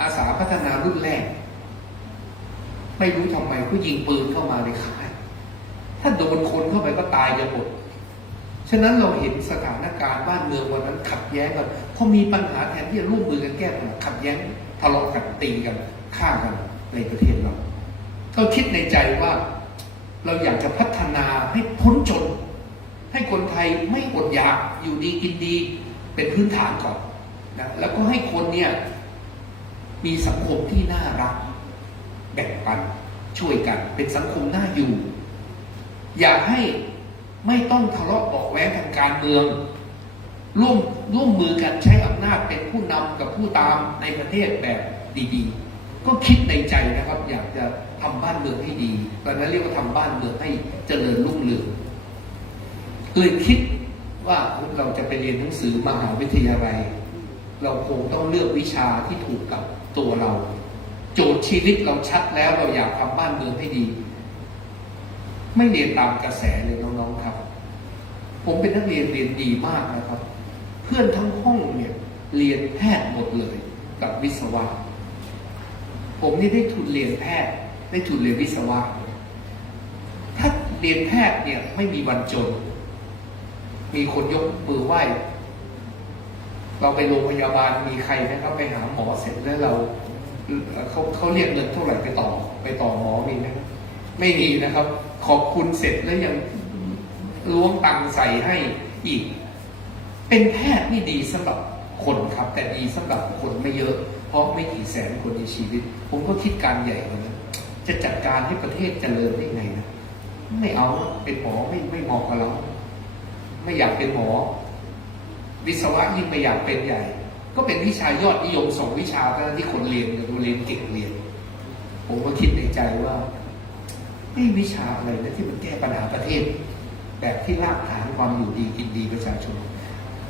อาสาพัฒนารุ่นแรก ไม่รู้ทำไมก็ยิงปืนเข้ามาในค่าย ถ้าโดนคนเข้าไปก็ตายกันหมด ฉะนั้นเราเห็นสถานการณ์บ้านเมืองวันนั้นขัดแย้งกันพอมีปัญหาแทนที่จะร่วมมือกันแก้ปัญหาขัดแย้งทะเลาะกันตีกันฆ่ากันในประเทศเราก็คิดในใจว่าเราอยากจะพัฒนาให้พ้นจน ให้คนไทยไม่อดอยากอยู่ดีกินดีเป็นพื้นฐานก่อนนะแล้วก็ให้คนเนี่ยมีสังคมที่น่ารักแบ่งปันช่วยกันเป็นสังคมน่าอยู่ อยากให้ไม่ต้องทะเลาะเบาะแว้งทางการเมืองร่วมมือกันใช้อำนาจเป็นผู้นำกับผู้ตามในประเทศแบบดีๆก็คิดในใจนะครับอยากจะทำบ้านเมืองให้ดีตอนนั้นเรียกว่าทำบ้านเมืองให้เจริญรุ่งเรืองเลยคิดว่าเราจะไปเรียนหนังสือมหาวิทยาลัยเราคงต้องเลือกวิชาที่ถูกกับตัวเราโจทย์ชีวิตเราชัดแล้วเราอยากทำบ้านเมืองให้ดีไม่เรียนตามกระแสเลยน้องๆครับผมเป็นนักเรียนดีมากนะครับเพื่อนทั้งห้องเนี่ยเรียนแพทย์หมดเลยกับวิศวะผมนี่ได้ทุนเรียนแพทย์ได้ทุนเรียนวิศวะถ้าเรียนแพทย์เนี่ยไม่มีวันจนมีคนยกมือไหว้เราไปโรงพยาบาลมีใครนะครับไปหาหมอเสร็จแล้วเราเขาเรียกเงินเท่าไหร่ไปต่อหมอมีไหมไม่มีนะครับขอบคุณเสร็จแล้วยังล้วงตังค์ใส่ให้อีกเป็นแพทย์นี่ดีสำหรับคนครับแต่ดีสำหรับคนไม่เยอะเพราะไม่กี่แสนคนในชีวิตผมก็คิดการใหญ่เลยนะจะจัดการให้ประเทศเจริญได้ไงนะไม่เอาเป็นหมอไม่เหมาะกับเราไม่อยากเป็นหมอวิศวะยิ่งไม่อยากเป็นใหญ่ก็เป็นวิชายอดนิยม2วิชาเท่านั้นที่คนเรียนกับเรียนเก่งเรียนผมก็คิดในใจว่าไม่วิชาอะไรนะที่มันแก้ปัญหาประเทศแบบที่รากฐานความอยู่ดีกินดีประชาชน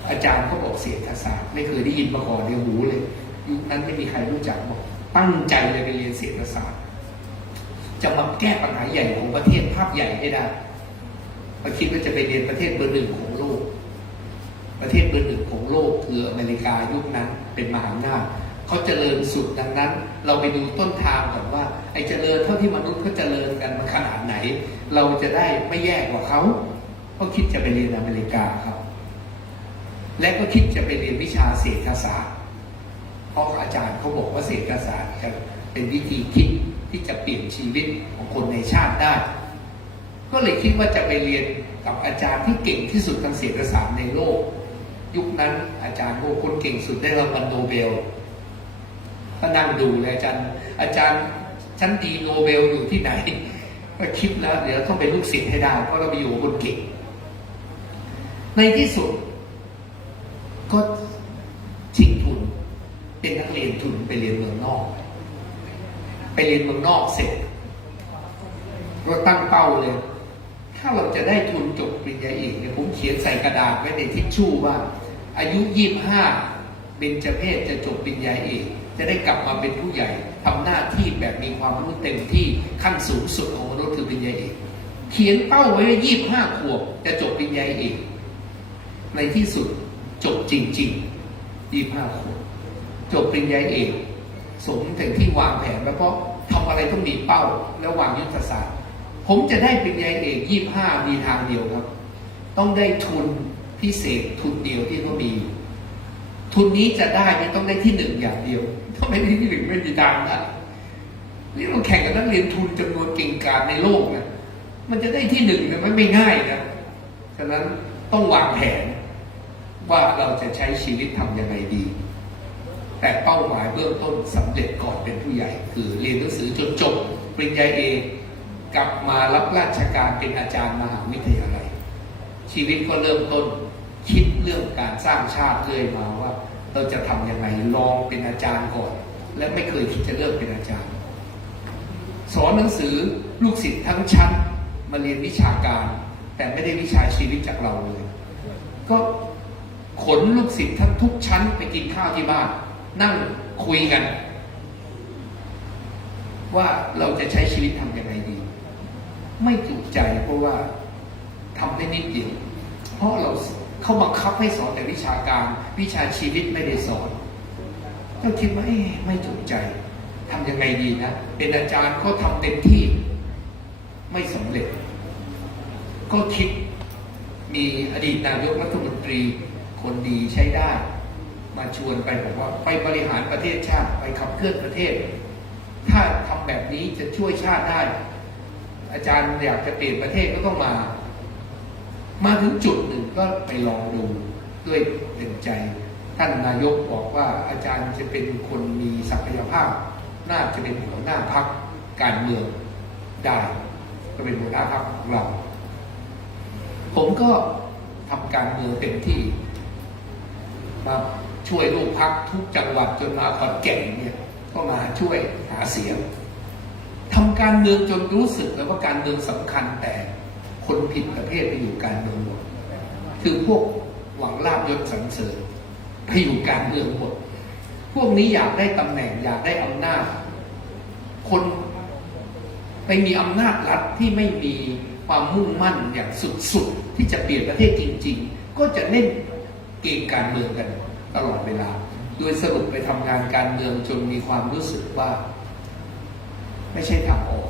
อาจารย์ก็บอกเศรษฐศาสตร์ไม่เคยได้ยินมาก่อนในหูเลยยุคนั้นไม่มีใครรู้จักบอกตั้งใจเลยไปเรียนเศรษฐศาสตร์จะมาแก้ปัญหาใหญ่ของประเทศภาพใหญ่ให้ได้มาคิดว่าจะไปเรียนประเทศเบอร์ 1ของโลกประเทศเบอร์ 1ของโลกคืออเมริกายุคนั้นเป็นมหาอำนาจเขาเจริญสุดดังนั้นเราไปดูต้นทางก่อนว่าไอ้เจริญเท่าที่มนุษย์เขาเจริญกันมันขนาดไหนเราจะได้ไม่แย่กว่าเขาก็คิดจะไปเรียนอเมริกาครับและก็คิดจะไปเรียนวิชาเศรษฐศาสตร์เพราะอาจารย์เขาบอกว่าเศรษฐศาสตร์เป็นวิธีคิดที่จะเปลี่ยนชีวิตของคนในชาติได้ก็เลยคิดว่าจะไปเรียนกับอาจารย์ที่เก่งที่สุดทางเศรษฐศาสตร์ในโลกยุคนั้นอาจารย์โอ้คนเก่งสุดได้รางวัลโนเบลก็นั่งดูเลยอาจารย์ชั้นดีโนเบลอยู่ที่ไหนก็คิดแล้วเดี๋ยวต้องเป็นลูกศิษย์ให้ได้เพราะเราไปอยู่กับคนเก่งในที่สุดก็ชิงทุนเป็นนักเรียนทุนไปเรียนเมืองนอกไปเรียนเมืองนอกเสร็จก็ตั้งเป้าเลยถ้าเราจะได้ทุนจบปริญญาเอกเนี่ยผมเขียนใส่กระดาษไว้ในทิชชู่ว่าอายุ25เบญจเพศจะจบปริญญาเอกจะได้กลับมาเป็นผู้ใหญ่ทำหน้าที่แบบมีความรู้เต็มที่ขั้นสูงสุดของมนุษย์คือปริญญาเอกเขียนเป้าไว้ว่า25ขวบจะจบปริญญาเอกในที่สุดจบจริงๆ25ขวบจบปริญญาเอกสมถึงที่วางแผนแล้วเพราะทำอะไรต้องมีเป้าแล้ววางยุทธศาสตร์ผมจะได้ปริญญาเอก25มีทางเดียวครับต้องได้ทุนพิเศษทุนเดียวที่เขามีทุนนี้จะได้ไม่ต้องได้ที่1อย่างเดียวถ้าไม่ได้ที่1ไม่มีทางนะนี่เราแข่งกับนักเรียนทุนจำนวนเก่งกาจในโลกนะมันจะได้ที่1เนี่ยมันไม่ง่ายนะฉะนั้นต้องวางแผนว่าเราจะใช้ชีวิตทำยังไงดีแต่เป้าหมายเบื้องต้นสำเร็จก่อนเป็นผู้ใหญ่คือเรียนหนังสือจนจบปริญญาเอกกลับมารับราชการเป็นอาจารย์มหาวิทยาลัยชีวิตก็เริ่มต้นคิดเรื่องการสร้างชาติเลยมาว่าเราจะทำยังไงลองเป็นอาจารย์ก่อนและไม่เคยคิดจะเลิกเป็นอาจารย์สอนหนังสือลูกศิษย์ทั้งชั้นมาเรียนวิชาการแต่ไม่ได้วิชาชีวิตจากเราเลยก็ขนลูกศิษย์ทั้งทุกชั้นไปกินข้าวที่บ้านนั่งคุยกันว่าเราจะใช้ชีวิตทำยังไงดีไม่ถูกใจเพราะว่าทำได้นิดเดียวเพราะเขาบังคับให้สอนแต่วิชาการวิชาชีวิตไม่ได้สอน ก็คิดว่าไม่ถูกใจทำยังไงดีนะเป็นอาจารย์ก็ทำเต็มที่ไม่สำเร็จ ก็คิดมีอดีตนายกรัฐมนตรีคนดีใช้ได้มาชวนไปบอกว่าไปบริหารประเทศชาติไปขับเคลื่อนประเทศ ถ้าทำแบบนี้จะช่วยชาติได้ อาจารย์อยากจะเปลี่ยนประเทศก็ต้องมาถึงจุดหนึ่งก็ไปลองดูด้วยเต็มใจท่านนายกบอกว่าอาจารย์จะเป็นคนมีศักยภาพน่าจะเป็นหัวหน้าพรรคการเมืองได้ก็เป็นหัวหน้าพรรคของเราผมก็ทำการเมืองเต็มที่มาช่วยลูกพรรคทุกจังหวัดจนมาขอนแก่นเนี่ยก็มาช่วยหาเสียงทำการเมืองจนรู้สึกแล้วว่าการเมืองสำคัญแต่คนผิดประเภทไปอยู่การเมืองหมดคือพวกหวังลาภยศสรรเสริญไปอยู่การเมืองหมดพวกนี้อยากได้ตำแหน่งอยากได้อำนาจคนไปมีอำนาจรัฐที่ไม่มีความมุ่งมั่นอย่างสุดๆที่จะเปลี่ยนประเทศจริงๆก็จะเล่นเกมการเมืองกันตลอดเวลาโดยสรุปไปทำงานการเมืองจนมีความรู้สึกว่าไม่ใช่ทางออก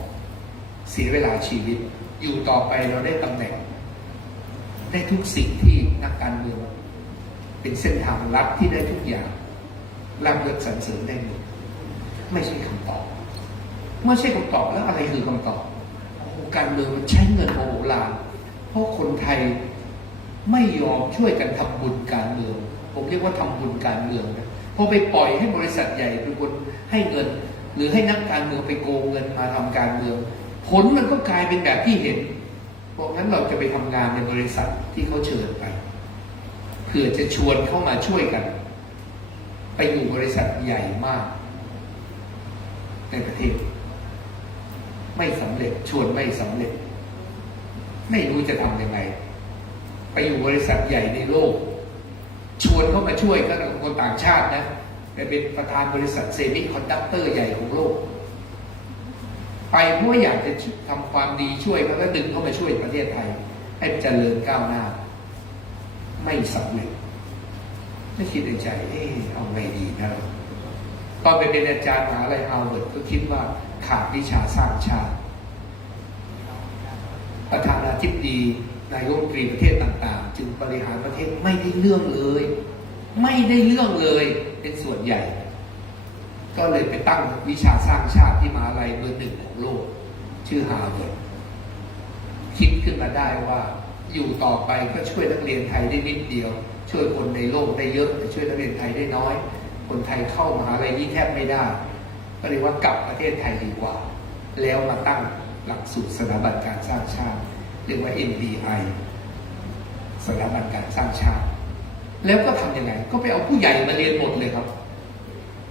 เสียเวลาชีวิตอยู่ต่อไปเราได้ตำแหน่งได้ทุกสิ่งที่นักการเมืองเป็นเส้นทางลัดที่ได้ทุกอย่างลาภยศสรรเสริญได้หมดไม่ใช่คำตอบไม่ใช่คำตอบแล้วอะไรคือคำตอบการเมืองมันใช้เงินโมโหลานเพราะคนไทยไม่ยอมช่วยกันทำบุญการเมืองผมเรียกว่าทำบุญการเมืองนะพอไปปล่อยให้บริษัทใหญ่เป็นคนให้เงินหรือให้นักการเมืองไปโกงเงินมาทำการเมืองผลมันก็กลายเป็นแบบที่เห็นเพราะงั้นเราจะไปทำงานในบริษัทที่เขาเชิญไปเพื่อจะชวนเข้ามาช่วยกันไปอยู่บริษัทใหญ่มากในประเทศไม่สำเร็จชวนไม่สำเร็จไม่รู้จะทำยังไงไปอยู่บริษัทใหญ่ในโลกชวนเข้ามาช่วยก็คนต่างชาตินะไปเป็นประธานบริษัทเซมิคอนดักเตอร์ใหญ่ของโลกไปเพราะอยากจะทำความดีช่วยเขาก็ดึงเข้ามาช่วยประเทศไทยให้เจริญก้าวหน้าไม่สำเร็จไม่คิดในใจเอาไงดีนะตอนไปเป็นอาจารย์มหาวิทยาลัยฮาร์วาร์ดก็คิดว่าขาดวิชาสร้างชาติประธานาธิบดีนายกรัฐมนตรีประเทศต่างๆจึงบริหารประเทศไม่ได้เรื่องเลยเป็นส่วนใหญ่ก็เลยไปตั้งวิชาสร้างชาติที่มหาวิทยาลัยเบอร์ 1ของโลกชื่อฮาร์วาร์ดคิดขึ้นมาได้ว่าอยู่ต่อไปก็ช่วยนักเรียนไทยได้นิดเดียวช่วยคนในโลกได้เยอะแต่ช่วยนักเรียนไทยได้น้อยคนไทยเข้ามหาวิทยาลัยนี้แทบไม่ได้ก็เลยว่ากลับประเทศไทยดีกว่าแล้วมาตั้งหลักสูตรสถาบันการสร้างชาติเรียกว่า NDI สถาบันการสร้างชาติแล้วก็ทำยังไงก็ไปเอาผู้ใหญ่มาเรียนหมดเลยครับ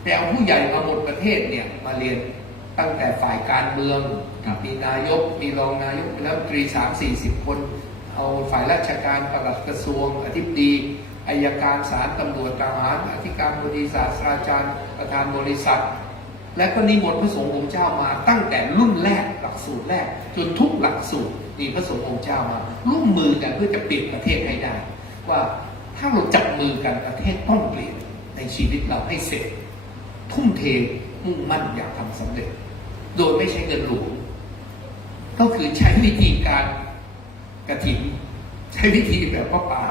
ไปเอาผู้ใหญ่มาหมดประเทศเนี่ยมาเรียนตั้งแต่ฝ่ายการเมืองมีนายกมีรองนายกมีรัฐมนตรี 30-40 คนเอาฝ่ายราชการปลัดกระทรวงอธิบดีอัยการศาลตำรวจทหารอธิการบดีศาสตราจารย์ประธานบริษัทและก็นิมนต์พระสงฆ์องค์เจ้ามาตั้งแต่รุ่นแรกหลักสูตรแรกจนทุกหลักสูตรมีพระสงฆ์องค์เจ้ามาร่วมมือกันเพื่อจะเปลี่ยนประเทศให้ได้ว่าถ้าเราจับมือกันประเทศต้องเปลี่ยนในชีวิตเราให้เสร็จทุ่มเทมุ่งมั่นอยากทำสำเร็จโดยไม่ใช้เงินหลวงก็คือใช้วิธีการกฐินใช้วิธีแบบพระป่า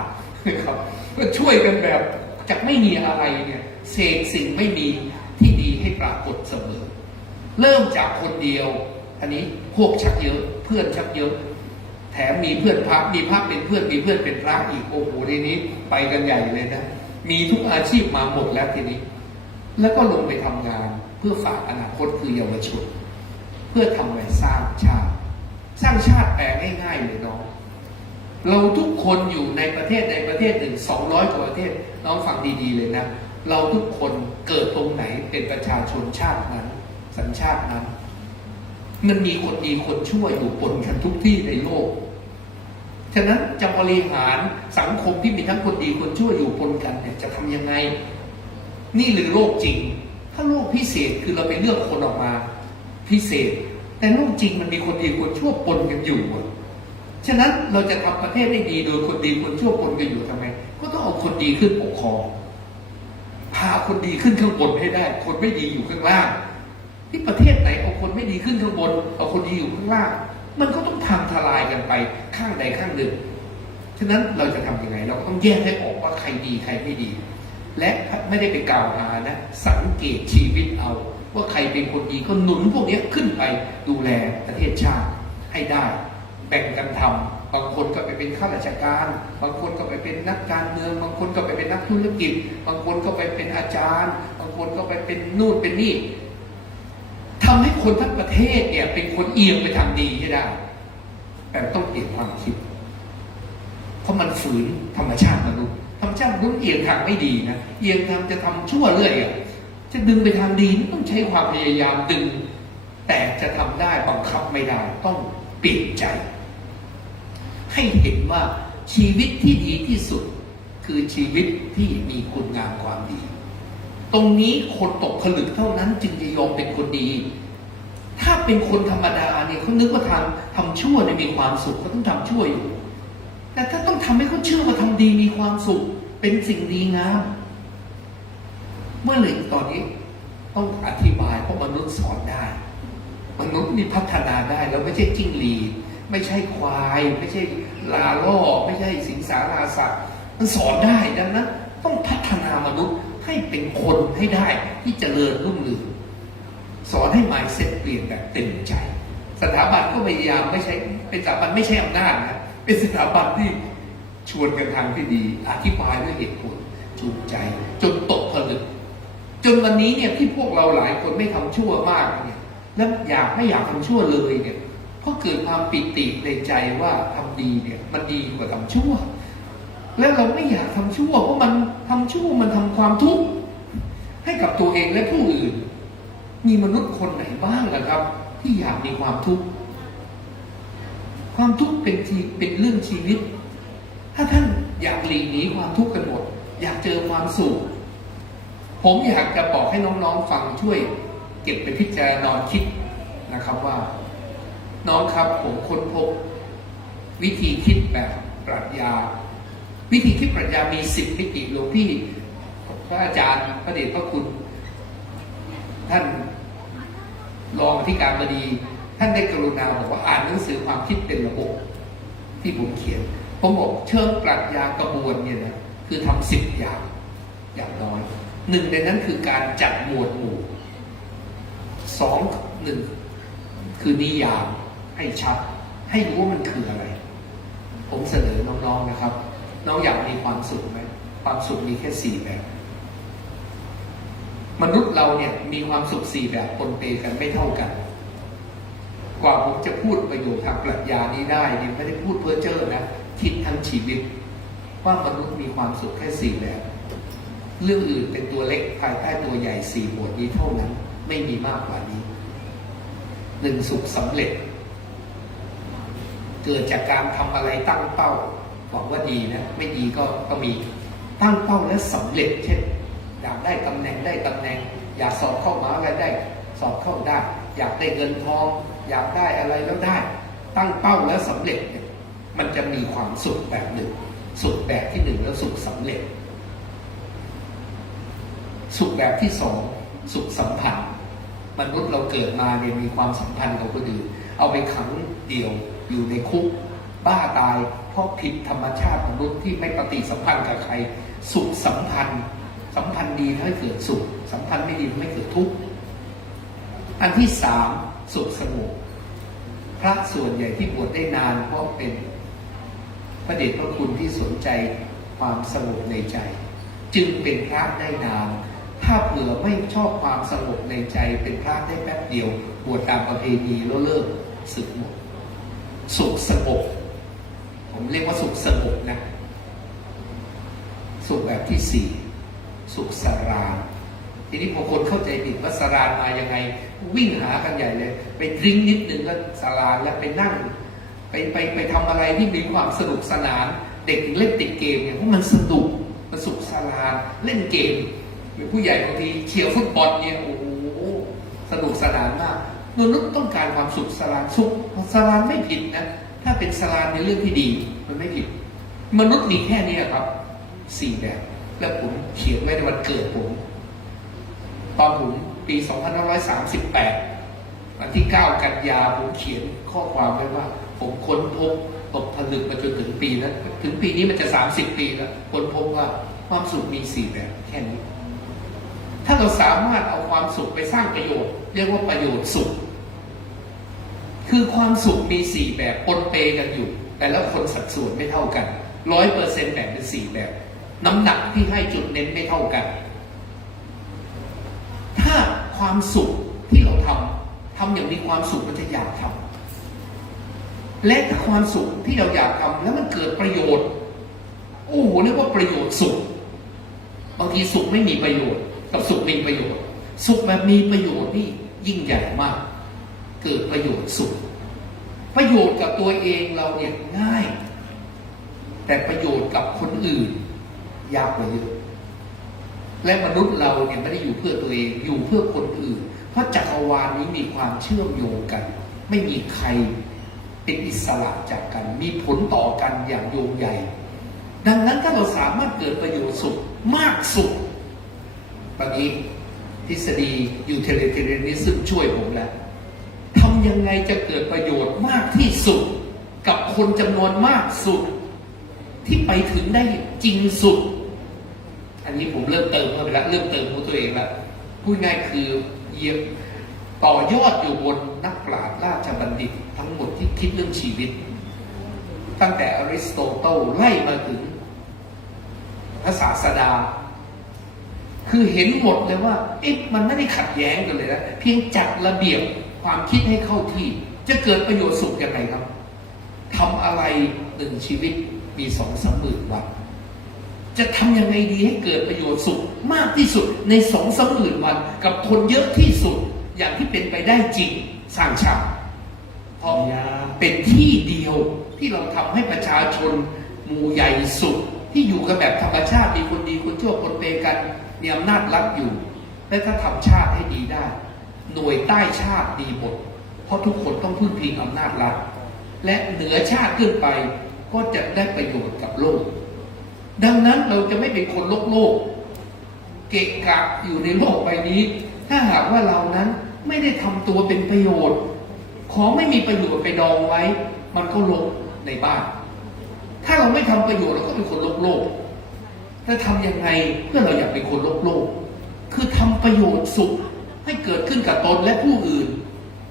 นะครับก็ช่วยกันแบบจากไม่มีอะไรเนี่ยเสกสิ่งไม่มีที่ดีให้ปรากฏเสมอเริ่มจากคนเดียวอันนี้พวกชักเยอะเพื่อนชักเยอะแถมมีเพื่อนพระมีพระเป็นเพื่อนมีเพื่อนเป็นพระอีกโอ้โหในนี้ไปกันใหญ่เลยนะมีทุกอาชีพมาหมดแล้วทีนี้แล้วก็ลงไปทำงานเพื่อฝากอนาคตคือเยาวชนเพื่อทำอะไรสร้างชาติแปลง่ายๆเลยน้องเราทุกคนอยู่ในประเทศหนึ่ง200 กว่าประเทศน้องฟังดีๆเลยนะเราทุกคนเกิดตรงไหนเป็นประชาชนชาตินั้นสัญชาตินั้นมันมีคนดีคนชั่วอยู่ปนกันทุกที่ในโลกฉะนั้นจะบริหารสังคมที่มีทั้งคนดีคนชั่วอยู่ปนกันเนี่ยจะทำยังไงนี่หรือโลกจริงถ้าโลกพิเศษคือเราไปเลือกคนออกมาพิเศษแต่โลกจริงมันมีคนดีคนชั่วปนกันอยู่ฉะนั้นเราจะทำประเทศได้ดีโดยคนดีคนชั่วปนกันอยู่ทำไมก็ต้องเอาคนดีขึ้นปกครองพ าคนดีขึ้นข้างบนให้ได้ คนไม่ดีอยู่ข้างล่างที่ประเทศไหนเอาคนไม่ดีขึ้นข้างบนเอาคนดีอยู่ข้างล่างมันก็ต้องพังทลายกันไปข้างใดข้างหนึ่งฉะนั้นเราจะทำยังไงเราก็ต้องแยกให้ออกว่าใครดีใครไม่ดี และไม่ได้ไปกล่าวหานะสังเกตชีวิตเอาว่าใครเป็นคนดีก็หนุนพวกนี้ขึ้นไปดูแลประเทศชาติให้ได้แบ่งกันทำบางคนก็ไปเป็นข้าราชการบางคนก็ไปเป็นนักการเมืองบางคนก็ไปเป็นนักธุรกิจบางคนก็ไปเป็นอาจารย์บางคนก็ไปเป็นนู่นเป็นนี่ทำให้คนทั้งประเทศเนี่ยเป็นคนเอียงไปทางดีให้ได้แต่ต้องเปลี่ยนความคิดเพราะมันฝืนธรรมชาติมนุษย์ธรรมชาติมนุษย์เอียงทางไม่ดีนะเอียงทางจะทำชั่วเรื่อยจะดึงไปทางดีต้องใช้ความพยายามดึงแต่จะทำได้บังคับไม่ได้ต้องเปลี่ยนใจให้เห็นว่าชีวิตที่ดีที่สุดคือชีวิตที่มีคุณงามความดีตรงนี้คนตกผลึกเท่านั้นจึงจะยอมเป็นคนดีถ้าเป็นคนธรรมดาเนี่ยเขานึกว่าทำชั่วเนี่ยมีความสุขเขาต้องทำชั่วอยู่แต่ถ้าต้องทำให้เขาเชื่อว่าทำดีมีความสุขเป็นสิ่งดีงามเมื่อไหร่ตอนนี้ต้องอธิบายเพราะมนุษย์สอนได้มนุษย์นี่พัฒนาได้แล้วไม่ใช่จิ้งหรีดไม่ใช่ควายไม่ใช่ลาล่อไม่ใช่สิงสาราสัตว์มันสอนได้ดังนั้นต้องพัฒนามนุษย์ให้เป็นคนให้ได้ที่เจริญรุ่งเรืองสอนให้ mindset เปลี่ยนแบบเต็มใจสถาบันก็พยายามไม่ใช่เป็นสถาบันไม่ใช่อำนาจนะเป็นสถาบันที่ชวนกันทางที่ดีอธิบายด้วยเหตุผลจูงใจจนตกผลึกจนวันนี้เนี่ยที่พวกเราหลายคนไม่ทำชั่วมากเนี่ยแล้วไม่อยากทำชั่วเลยเนี่ยเพราะเกิดความปิติในใจว่าทำดีเนี่ยมันดีกว่าทำชั่วแล้วเราไม่อยากทำชั่วเพราะมันทำชั่วมันทำความทุกข์ให้กับตัวเองและผู้อื่นมีมนุษย์คนไหนบ้างล่ะครับที่อยากมีความทุกข์ความทุกข์เป็นเรื่องชีวิตถ้าท่านอยากหลีกหนีความทุกข์กันหมดอยากเจอความสุขผมอยากจะบอกให้น้องๆฟังช่วยเก็บไปพิจารณาคิดนะครับว่าน้องครับผมค้นพบวิธีคิดแบบปรัชญาวิธีคิดปรัชญามี10มิติหลวงพี่พระอาจารย์พระเดชพระคุณท่านรองอธิการบดีท่านได้กรุณาบอกว่าอ่านหนังสือความคิดเป็นระบบที่ผมเขียนผมบอกเชิงปรัชญากระบวนเนี่ยนะคือทำ10อย่างน้อยหนึ่งในนั้นคือการจัดหมวดหมู่1คือนิยามให้ชัดให้รู้ว่ามันคืออะไรผมเสนอน้องๆนะครับน้องอยากมีความสุขไหมความสุขมีแค่4แบบมนุษย์เราเนี่ยมีความสุข4แบบปนเปกันไม่เท่ากันกว่าผมจะพูดประโยชน์ทางปรัชญานี้ได้เนี่ยไม่ได้พูดเพ้อเจ้อนะคิดทั้งชีวิตว่ามนุษย์มีความสุขแค่4แบบเรื่องอื่นเป็นตัวเล็กภายใต้ตัวใหญ่4หมวดนี้เท่านั้นไม่มีมากกว่านี้1สุขสำเร็จเกิดจากการทำอะไรตั้งเป้าหวังว่าดีนะไม่ดีก็มีตั้งเป้าและสำเร็จเช่นอยากได้ตำแหน่งอยากสอบเข้ามหาวิทยาลัยได้สอบเข้าได้อยากได้เงินทองอยากได้อะไรแล้วได้ตั้งเป้าแล้วสำเร็จเนี่ยมันจะมีความสุขแบบหนึ่งสุขแบบที่1แล้วสุขสำเร็จสุขแบบที่2สุขสัมพันธ์มนุษย์เราเกิดมาเนี่ยมีความสัมพันธ์กับคนอื่นเอาไปขังเดี่ยวอยู่ในคุกบ้าตายเพราะผิดธรรมชาติมนุษย์ที่ไม่ปฏิสัมพันธ์กับใครสุขสัมพันธ์ดีทำให้เกิดสุขสัมพันธ์ไม่ดีทำให้เกิดทุกข์อันที่3สุขสงบพระส่วนใหญ่ที่บวชได้นานเพราะเป็นพระเดชพระคุณที่สนใจความสงบในใจจึงเป็นพระได้นานถ้าเผื่อไม่ชอบความสงบในใจเป็นพระได้แป๊บเดียวบวชตามประเพณีแล้วเลิกสึกหมดสุขสงบผมเรียกว่าสุขสงบนะสุขแบบที่4สุขสารานทีนี้พอคนเข้าใจผิดว่าสารานมายังไงวิ่งหากันใหญ่เลยไปดริ้งนิดนึงก็สารานแล้วไปนั่งไปทำอะไรที่มีความสนุกสนานเด็กเล่นติดเกมเนี่ยเพราะมันสนุกมันสุขสารานเล่นเกมหรือผู้ใหญ่บางทีเชียร์ฟุตบอลเนี่ยโอ้โหสนุกสนานมากมนุษย์ต้องการความสุขสารานสุขสารานไม่ผิดนะถ้าเป็นสารานในเรื่องที่ดีมันไม่ผิดมนุษย์มีแค่นี้ครับ4แบบแล้วผมเขียนไว้ในวันเกิดผม ตอนผมปี 2538 วันที่ 9 กันยาผมเขียนข้อความไว้ว่า ผมค้นพบตกผลึกมาจนถึงปีนั้นถึงปีนี้มันจะ30 ปีแล้วค้นพบว่าความสุขมี4แบบแค่นี้ถ้าเราสามารถเอาความสุขไปสร้างประโยชน์เรียกว่าประโยชน์สุขคือความสุขมี4แบบปนเปกันอยู่แต่ละคนสัดส่วนไม่เท่ากัน 100% แบ่งเป็น4แบบน้ำหนักที่ให้จุดเน้นไม่เท่ากันถ้าความสุขที่เราทำอย่างมีความสุขมันจะอยากทำและถ้าความสุขที่เราอยากทำแล้วมันเกิดประโยชน์โอ้โหเรียกว่าประโยชน์สุขบางทีสุขไม่มีประโยชน์กับสุขมีประโยชน์สุขแบบมีประโยชน์นี่ยิ่งใหญ่มากเกิดประโยชน์สุขประโยชน์กับตัวเองเราเนี่ยง่ายแต่ประโยชน์กับคนอื่นยากกว่าเยอะและมนุษย์เราเนี่ยไม่ได้อยู่เพื่อตัวเองอยู่เพื่อคนอื่นเพราะจักรวาลนี้มีความเชื่อมโยงกันไม่มีใครเป็นอิสระจากกันมีผลต่อกันอย่างโยงใหญ่ดังนั้นถ้าเราสามารถเกิดประโยชน์สุขมากสุดตอนนี้ทฤษฎี utilitarianism ช่วยผมแล้วทำยังไงจะเกิดประโยชน์มากที่สุดกับคนจำนวนมากสุดที่ไปถึงได้จริงสุดอันนี้ผมเริ่มเติมเข้าไปแล้วเริ่มเติมของตัวเองแล้วพูดง่ายคือเยี่ยมต่อยอดอยู่บนนักปราชญ์ราชบัณฑิตทั้งหมดที่คิดเรื่องชีวิตตั้งแต่อริสโตเติลไล่มาถึงพระศาสดาคือเห็นหมดเลยว่ามันไม่ได้ขัดแย้งกันเลยนะเพียงจัดระเบียบความคิดให้เข้าที่จะเกิดประโยชน์สุขยังไงครับทำอะไร1 ชีวิตมี2-3 หมื่นวันจะทำยังไงดีให้เกิดประโยชน์สุขมากที่สุดใน2-3 หมื่นวันกับคนเยอะที่สุดอย่างที่เป็นไปได้จริงสร้างชาติเพราะเป็นที่เดียวที่เราทำให้ประชาชนหมู่ใหญ่สุดที่อยู่กันแบบธรรมชาติมีคนดีคนชั่วคนเปกันมีอำนาจรัฐอยู่และถ้าทำชาติให้ดีได้หน่วยใต้ชาติดีหมดเพราะทุกคนต้องพึ่งพิงอำนาจรัฐและเหนือชาติขึ้นไปก็จะได้ประโยชน์กับโลกดังนั้นเราจะไม่เป็นคนโลกเกะกะอยู่ในโลกใบนี้ถ้าหากว่าเรานั้นไม่ได้ทำตัวเป็นประโยชน์ของไม่มีประโยชน์ไปดองไว้มันก็ลกในบ้านถ้าเราไม่ทำประโยชน์เราก็เป็นคนโลกจะทำยังไงเพื่อเราอยากเป็นคนโลกคือทำประโยชน์สุขให้เกิดขึ้นกับตนและผู้อื่น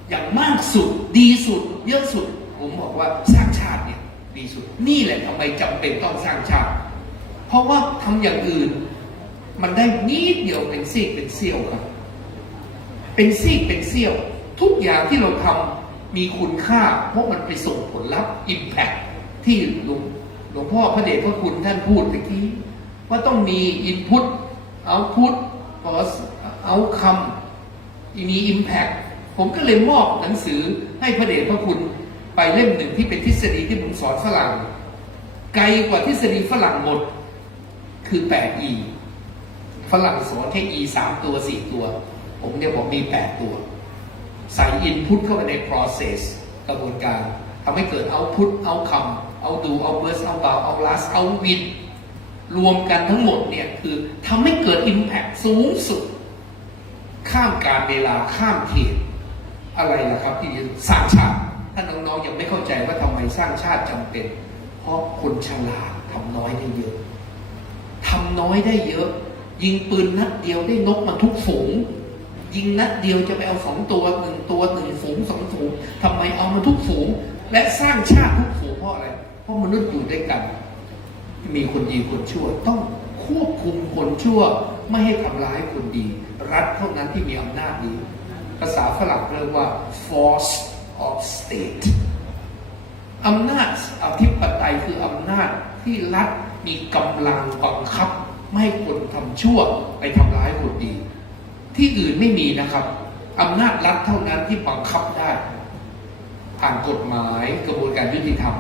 อย่างมากสุดดีสุดเยอะสุดผมบอกว่าสร้างชาติเนี่ยดีสุดนี่แหละทำไมจำเป็นต้องสร้างชาติเพราะว่าทำอย่างอื่นมันได้นิดเดียวเป็นซีกเป็นเสี้ยวครับเป็นซีกเป็นเสี้ยวทุกอย่างที่เราทำมีคุณค่าเพราะมันไปส่งผลลัพธ์ impact ที่หลวงพ่อพระเดชพระคุณท่านพูดเมื่อกี้ว่าต้องมี input output outcome มี impact ผมก็เลยมอบหนังสือให้พระเดชพระคุณไปเล่มหนึ่งที่เป็นทฤษฎีที่ผมสอนฝรั่งไกลกว่าทฤษฎีฝรั่งหมดคือ 8E ฝรั่งสอนแค่ E 3 ตัว 4 ตัวผมเนี่ยบอกมี8 ตัวใส่ input เข้าไปใน process กระบวนการทำให้เกิด output outcome outdo outburst outbound outlast outwin รวมกันทั้งหมดเนี่ยคือทำให้เกิด impact สูงสุดข้ามการเวลาข้ามเขตอะไรล่ะครับที่สร้างชาติถ้าน้องๆยังไม่เข้าใจว่าทำไมสร้างชาติจำเป็นเพราะคนฉลาดทำน้อยได้เยอะทำน้อยได้เยอะยิงปืนนัดเดียวได้นกมาทุกฝูงยิงนัดเดียวจะไปเอา2 ตัว1 ตัว1 ฝูง2 ฝูงทำไมเอามาทุกฝูงและสร้างชาติทุกฝูงเพราะอะไรเพราะมนุษย์อยู่ด้วยกันมีคนดีคนชั่วต้องควบคุมคนชั่วไม่ให้ทำร้ายคนดีรัฐเท่านั้นที่มีอำนาจนี้ภาษาฝรั่งเรียกว่า force of state อำนาจอธิปไตยคืออำนาจที่รัฐมีกำลังบังคับไม่ให้คนทำชั่วไปทำร้ายคนดีที่อื่นไม่มีนะครับอำนาจรัฐเท่านั้นที่บังคับได้ผ่านกฎหมายกระบวนการยุติธรรม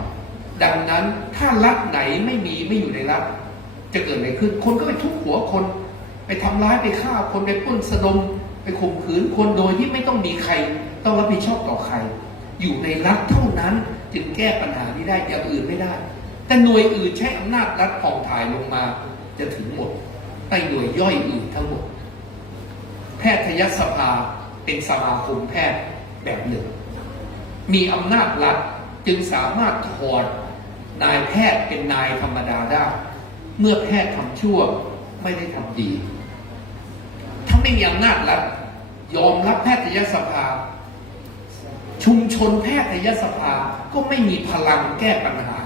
ดังนั้นถ้ารัฐไหนไม่อยู่ในรัฐจะเกิดอะไรขึ้นคนก็ไปทุบหัวคนไปทำร้ายไปฆ่าคนไปปล้นสะดมไปข่มขืนคนโดยที่ไม่ต้องมีใครต้องรับผิดชอบต่อใครอยู่ในรัฐเท่านั้นจึงแก้ปัญหานี้ได้อย่างอื่นไม่ได้แต่หน่วยอื่นใช้อำนาจรัฐผ่องถ่ายลงมาจะถึงหมดไปหน่วยย่อยอื่นทั้งหมด แพทยสภาเป็นสมาคมแพทย์แบบหนึ่ง มีอำนาจรัฐจึงสามารถถอดนายแพทย์เป็นนายธรรมดาได้ เมื่อแพทย์ทำชั่วไม่ได้ทำดี ถ้าไม่มีอำนาจรัฐยอมรับแพทยสภา ชุมชนแพทยสภาก็ไม่มีพลังแก้ปัญหา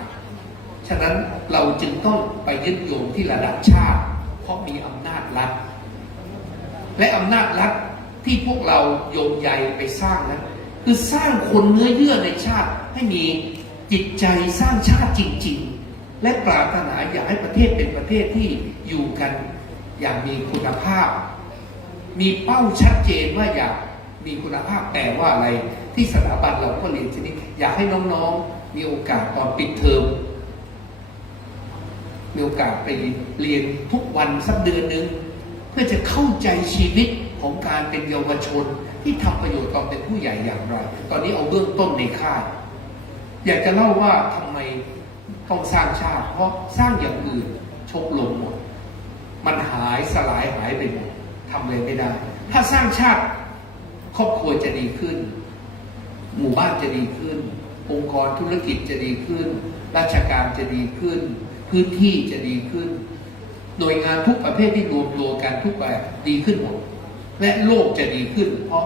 ฉะนั้นเราจึงต้องไปยึดโยงที่ระดับชาติเพราะมีอำนาจรัฐและอำนาจรัฐที่พวกเราโยงใยไปสร้างนั้นคือสร้างคนเนื้อเยื่อในชาติให้มีจิตใจสร้างชาติจริงๆและปรารถนาอยากให้ประเทศเป็นประเทศที่อยู่กันอย่างมีคุณภาพ มีเป้าชัดเจนว่าอยากมีคุณภาพแปลว่าอะไรที่สถาบันเราก็เรียนที่นี่อยากให้น้องๆมีโอกาสตอนปิดเทอมมีโอกาสไปเรียนทุกวันสักเดือนนึงเพื่อจะเข้าใจชีวิตของการเป็นเยาวชนที่ทำประโยชน์ตอนเป็นผู้ใหญ่อย่างไรตอนนี้เอาเบื้องต้นในค่ายอยากจะเล่าว่าทำไมต้องสร้างชาติเพราะสร้างอย่างอื่นชกลงหมดมันหายสลายหายไปหมดทำเลยไม่ได้ถ้าสร้างชาติครอบครัวจะดีขึ้นหมู่บ้านจะดีขึ้นองค์กรธุรกิจจะดีขึ้นราชการจะดีขึ้นพื้นที่จะดีขึ้นหน่วยงานทุกประเภทที่รวมตัวกันทุกแบบดีขึ้นหมดและโลกจะดีขึ้นเพราะ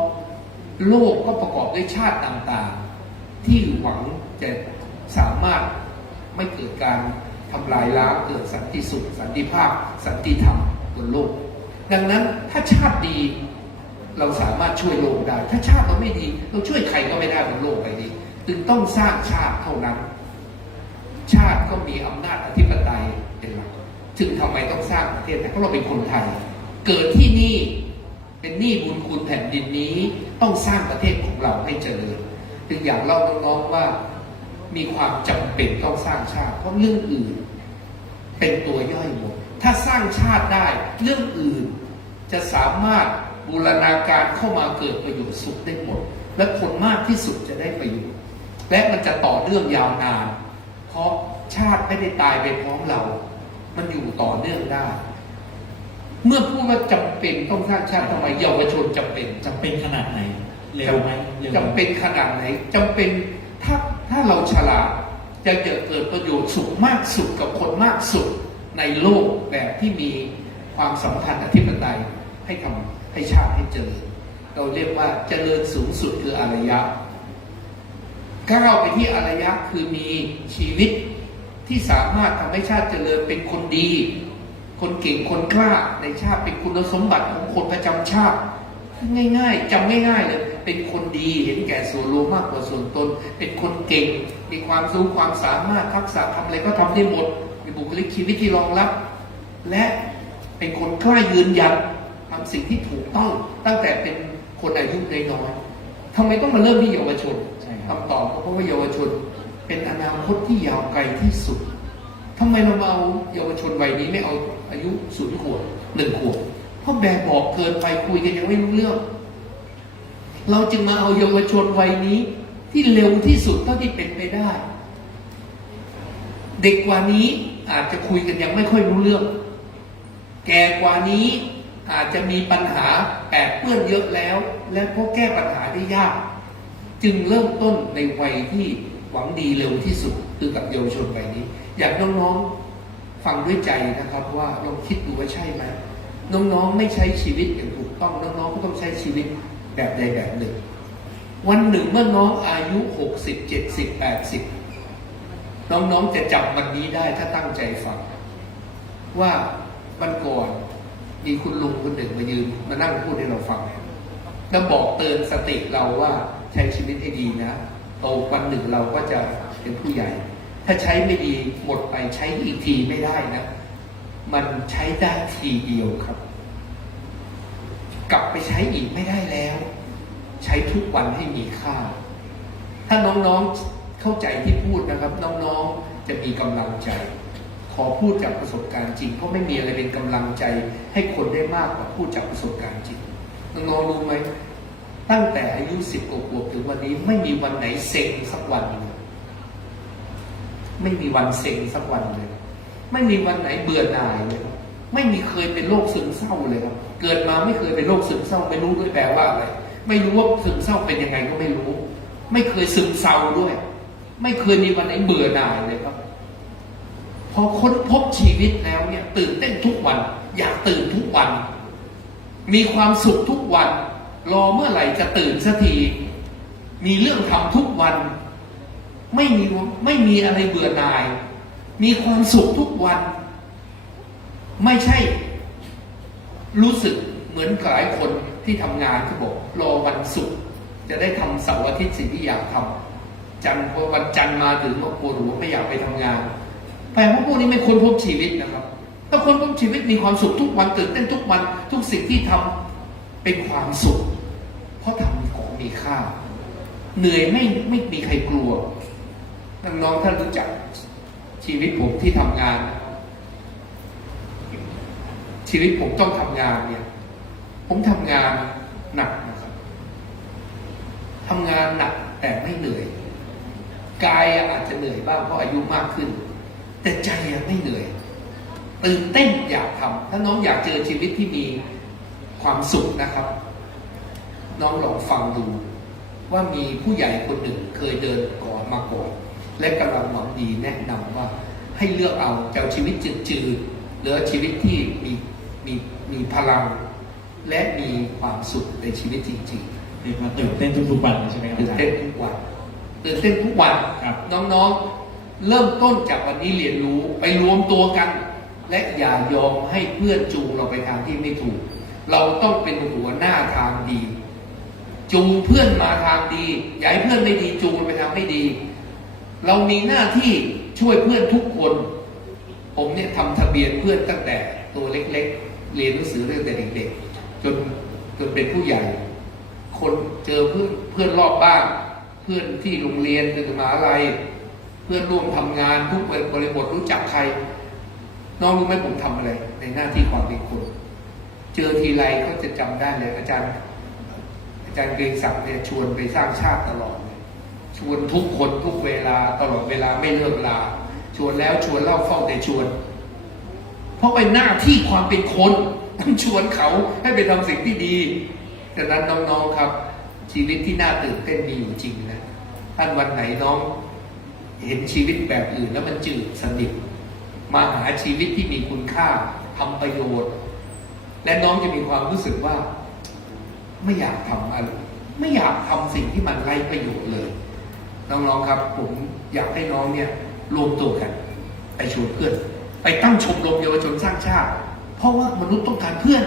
โลกก็ประกอบด้วยชาติต่างๆที่หวังจะสามารถไม่เกิดการทำลายล้างเกิดสันติสุขสันติภาพสันติธรรมบนโลกดังนั้นถ้าชาติดีเราสามารถช่วยโลกได้ถ้าชาติเราไม่ดีเราช่วยใครก็ไม่ได้บนโลกใบนี้จึงต้องสร้างชาติเท่านั้นชาติก็มีอำนาจอธิปไตยเป็นหลักจึงทำไมต้องสร้างประเทศเพราะเราเป็นคนไทยเกิดที่นี่เป็นหนี้บุญคุณแผ่นดินนี้ต้องสร้างประเทศของเราให้เจริญจึงอยากเล่าน้องๆว่ามีความจำเป็นต้องสร้างชาติเพราะเรื่องอื่นเป็นตัวย่อยหมดถ้าสร้างชาติได้เรื่องอื่นจะสามารถบูรณาการเข้ามาเกิดประโยชน์สุขได้หมดและคนมากที่สุดจะได้ประโยชน์และมันจะต่อเนื่องยาวนานเพราะชาติไม่ได้ตายไปพร้อมเรามันอยู่ต่อเนื่องได้เมื่อพูดว่าจำเป็นต้องสร้างชาติทำไมเยาวชนจำเป็นขนาดไหนเร็วไหมจำเป็นขนาดไหนจำเป็นถ้าเราฉลาดจะเกิดประโยชน์สุขมากสุดกับคนมากสุดในโลกแบบที่มีความสัมพันธ์อธิปไตยให้ชาติให้เจริญเราเรียกว่าเจริญสูงสุดคืออารยะก้าวไปที่อารยะคือมีชีวิตที่สามารถทำให้ชาติเจริญเป็นคนดีคนเก่งคนกล้าในชาติเป็นคุณสมบัติของคนประจำชาติง่ายๆจำง่ายๆเลยเป็นคนดีเห็นแก่ส่วนรวมมากกว่าส่วนตนเป็นคนเก่งมีความรู้ความสามารถทักษะทำอะไรก็ทำได้หมดมีบุคลิกชีวิตที่รองรับและเป็นคนกล้ายืนหยัดทำสิ่งที่ถูกต้องตั้งแต่เป็นคนอายุน้อยๆทำไมต้องมาเริ่มที่เยาวชนคำตอบเพราะว่าเยาวชนเป็นอนาคตที่ยาวไกลที่สุดทำไมเราเอาเยาวชนวัยนี้ไม่เอาอายุ0 ขวบ1 ขวบเพราะแบบบอกเกินไปคุยกันยังไม่รู้เรื่องเราจึงมาเอาเยาวชนวัยนี้ที่เร็วที่สุดเท่าที่เป็นไปได้เด็กกว่านี้อาจจะคุยกันยังไม่ค่อยรู้เรื่องแก่กว่านี้อาจจะมีปัญหาแปดเปื้อนเยอะแล้วและก็แก้ปัญหาได้ยากจึงเริ่มต้นในวัยที่หวังดีเร็วที่สุดคือกับเยาวชนวัยนี้อยากน้องๆฟังด้วยใจนะครับว่าลองคิดดูว่าใช่ไหมน้องๆไม่ใช้ชีวิตอย่างถูกต้องน้องๆก็ต้องใช้ชีวิตแบบใดแบบหนึ่งวันหนึ่งเมื่อน้องอายุ60 70 80น้องๆจะจำวันนี้ได้ถ้าตั้งใจฟังว่าวันก่อนมีคุณลุงคนหนึ่งมายืนมานั่งพูดให้เราฟังแล้วบอกเตือนสติเราว่าใช้ชีวิตให้ดีนะโตวันหนึ่งเราก็จะเป็นผู้ใหญ่ถ้าใช้ไม่ดีหมดไปใช้อีกทีไม่ได้นะมันใช้ได้ทีเดียวครับกลับไปใช้อีกไม่ได้แล้วใช้ทุกวันให้มีค่าถ้าน้องๆเข้าใจที่พูดนะครับน้องๆจะมีกำลังใจขอพูดจากประสบการณ์จริงเพราะไม่มีอะไรเป็นกำลังใจให้คนได้มากกว่าพูดจากประสบการณ์จริงน้องๆรู้ไหมตั้งแต่อายุ10 กว่าขวบถึงวันนี้ไม่มีวันไหนเซ็งสักวันเลยไม่มีวันเซ็งสักวันเลยไม่มีวันไหนเบื่อหน่ายเลย ไม่มีเคยเป็นโรคซึมเศร้าเลยครับเกิดมาไม่เคยเป็นโรคซึมเศร้าไม่รู้ด้วยแปลว่าอะไรไม่รู้ว่าซึมเศร้าเป็นยังไงก็ไม่รู้ ไม่เคยซึมเศร้าด้วย ไม่เคยมีวันไหนเบื่อหน่ายเลยครับพอค้นพบชีวิตแล้วเนี่ยตื่นเต้นทุกวันอยากตื่นทุกวันมีความสุขทุกวันรอเมื่อไหร่จะตื่นสักทีมีเรื่องทำทุกวันไม่มีอะไรเบื่อหน่ายมีความสุขทุกวันไม่ใช่รู้สึกเหมือนหลายคนที่ทำงานที่บอกรอวันศุกร์จะได้ทำเสาร์อาทิตย์สิ่งที่อยากทำจันทร์พอวันจันทร์มาถึงก็ปวดหัวไม่อยากไปทำงานแปลว่าพวกนี้ไม่ค้นพบชีวิตนะครับถ้าค้นพบชีวิตมีความสุขทุกวันตื่นเต้นทุกวันทุกสิ่งที่ทำเป็นความสุขเพราะทำของมีค่าเหนื่อยไม่มีใครกลัวน้องๆถ้ารู้จักชีวิตผมที่ทำงานชีวิตผมต้องทำงานเนี่ยผมทำงานหนักนะครับทำงานหนักแต่ไม่เหนื่อยกายอาจจะเหนื่อยบ้างเพราะอายุมากขึ้นแต่ใจไม่เหนื่อยตื่นเต้นอยากทำถ้าน้องอยากเจอชีวิตที่มีความสุขนะครับน้องลองฟังดูว่ามีผู้ใหญ่คนหนึ่งเคยเดินก่อนมาก่อนและกำลังหวังดีแนะนำว่าให้เลือกเอาจากชีวิตจืดๆหรือชีวิตที่มีพลังและมีความสุขในชีวิตจริงๆ เรียกว่าตื่นเต้นทุกๆวันใช่ไหมครับ ตื่นเต้นทุกวันตื่นเต้นทุกวัน ครับ น้องๆเริ่มต้นจากวันนี้เรียนรู้ไปรวมตัวกัน และอย่ายอมให้เพื่อนจูงเราไปทางที่ไม่ถูกเราต้องเป็นหัวหน้าทางดีจูงเพื่อนมาทางดีอย่าให้เพื่อนไม่ดีจูงไปทางไม่ดีเรามีหน้าที่ช่วยเพื่อนทุกคนผมเนี่ยทำทะเบียนเพื่อนตั้งแต่ตัวเล็กๆเรียนหนังสือตั้งแต่เด็กๆจนเป็นผู้ใหญ่คนเจอเพื่อนรอบบ้านเพื่อนที่โรงเรียนหรือมหาลัยเพื่อนร่วมทำงานทุกบริบทรู้จักใครน้องรู้ไหมผมทำอะไรในหน้าที่ความเป็นคนเจอทีไรก็จะจำได้เลยอาจารย์เกรียงศักดิ์เนี่ยชวนไปสร้างชาติตลอดชวนทุกคนทุกเวลาตลอดเวลาไม่เลิกลาชวนแล้วชวนเล่าเฝ้าแต่ชวนเพราะเป็นหน้าที่ความเป็นคนต้องชวนเขาให้ไปทำสิ่งที่ดีดังนั้นน้องๆครับชีวิตที่น่าตื่นเต้นมีอยู่จริงนะท่านวันไหนน้องเห็นชีวิตแบบอื่นแล้วมันจืดสนิทมาหาชีวิตที่มีคุณค่าทำประโยชน์และน้องจะมีความรู้สึกว่าไม่อยากทำอะไรไม่อยากทำสิ่งที่มันไร้ประโยชน์เลยน้องๆครับผมอยากให้น้องเนี่ยรวมตัวกันไปชวนเพื่อนไปตั้งชมรมเยาวชนสร้างชาติเพราะว่ามนุษย์ต้องการเพื่อน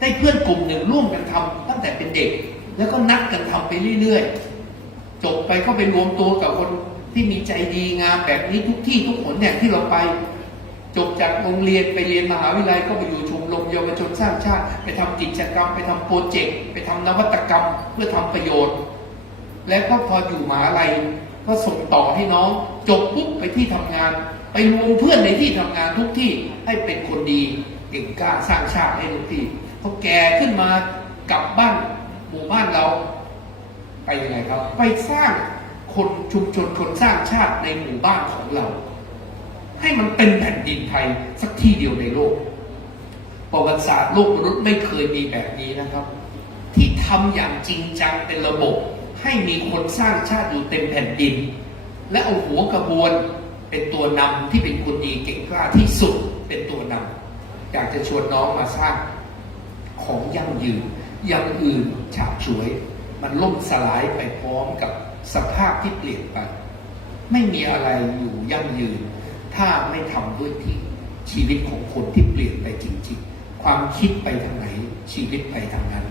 ได้เพื่อนกลุ่มหนึ่งร่วมกันทำตั้งแต่เป็นเด็กแล้วก็นัดกันทำไปเรื่อยๆจบไปก็ไปรวมตัวกับคนที่มีใจดีงามแบบนี้ทุกที่ทุกหนเนี่ยที่เราไปจบจากโรงเรียนไปเรียนมหาวิทยาลัยก็ไปอยู่ชมรมเยาวชนสร้างชาติไปทำกิจกรรมไปทำโปรเจกต์ไปทำนวัตกรรมเพื่อทำประโยชน์และก็พออยู่มหาลัยก็ส่งต่อให้น้องจบปุ๊บไปที่ทำงานไปรวมเพื่อนในที่ทำงานทุกที่ให้เป็นคนดีเก่งกล้าสร้างชาติให้ทุกที่พอแก่ขึ้นมากลับบ้านหมู่บ้านเราไปยังไงครับไปสร้างคนชุมชนคนสร้างชาติในหมู่บ้านของเราให้มันเป็นแผ่นดินไทยสักที่เดียวในโลกประวัติศาสตร์โลกมนุษย์ไม่เคยมีแบบนี้นะครับที่ทำอย่างจริงจังเป็นระบบให้มีคนสร้างชาติอยู่เต็มแผ่นดินและเอาหัวกระบวนเป็นตัวนำที่เป็นคนดีเก่งกล้าที่สุดเป็นตัวนำอยากจะชวนน้องมาสร้างของยั่งยืนอย่างอื่นฉาบฉวยมันล่มสลายไปพร้อมกับสภาพที่เปลี่ยนไปไม่มีอะไรอยู่ยั่งยืนถ้าไม่ทำด้วยที่ชีวิตของคนที่เปลี่ยนไปจริงๆความคิดไปทางไหนชีวิตไปทางนั้น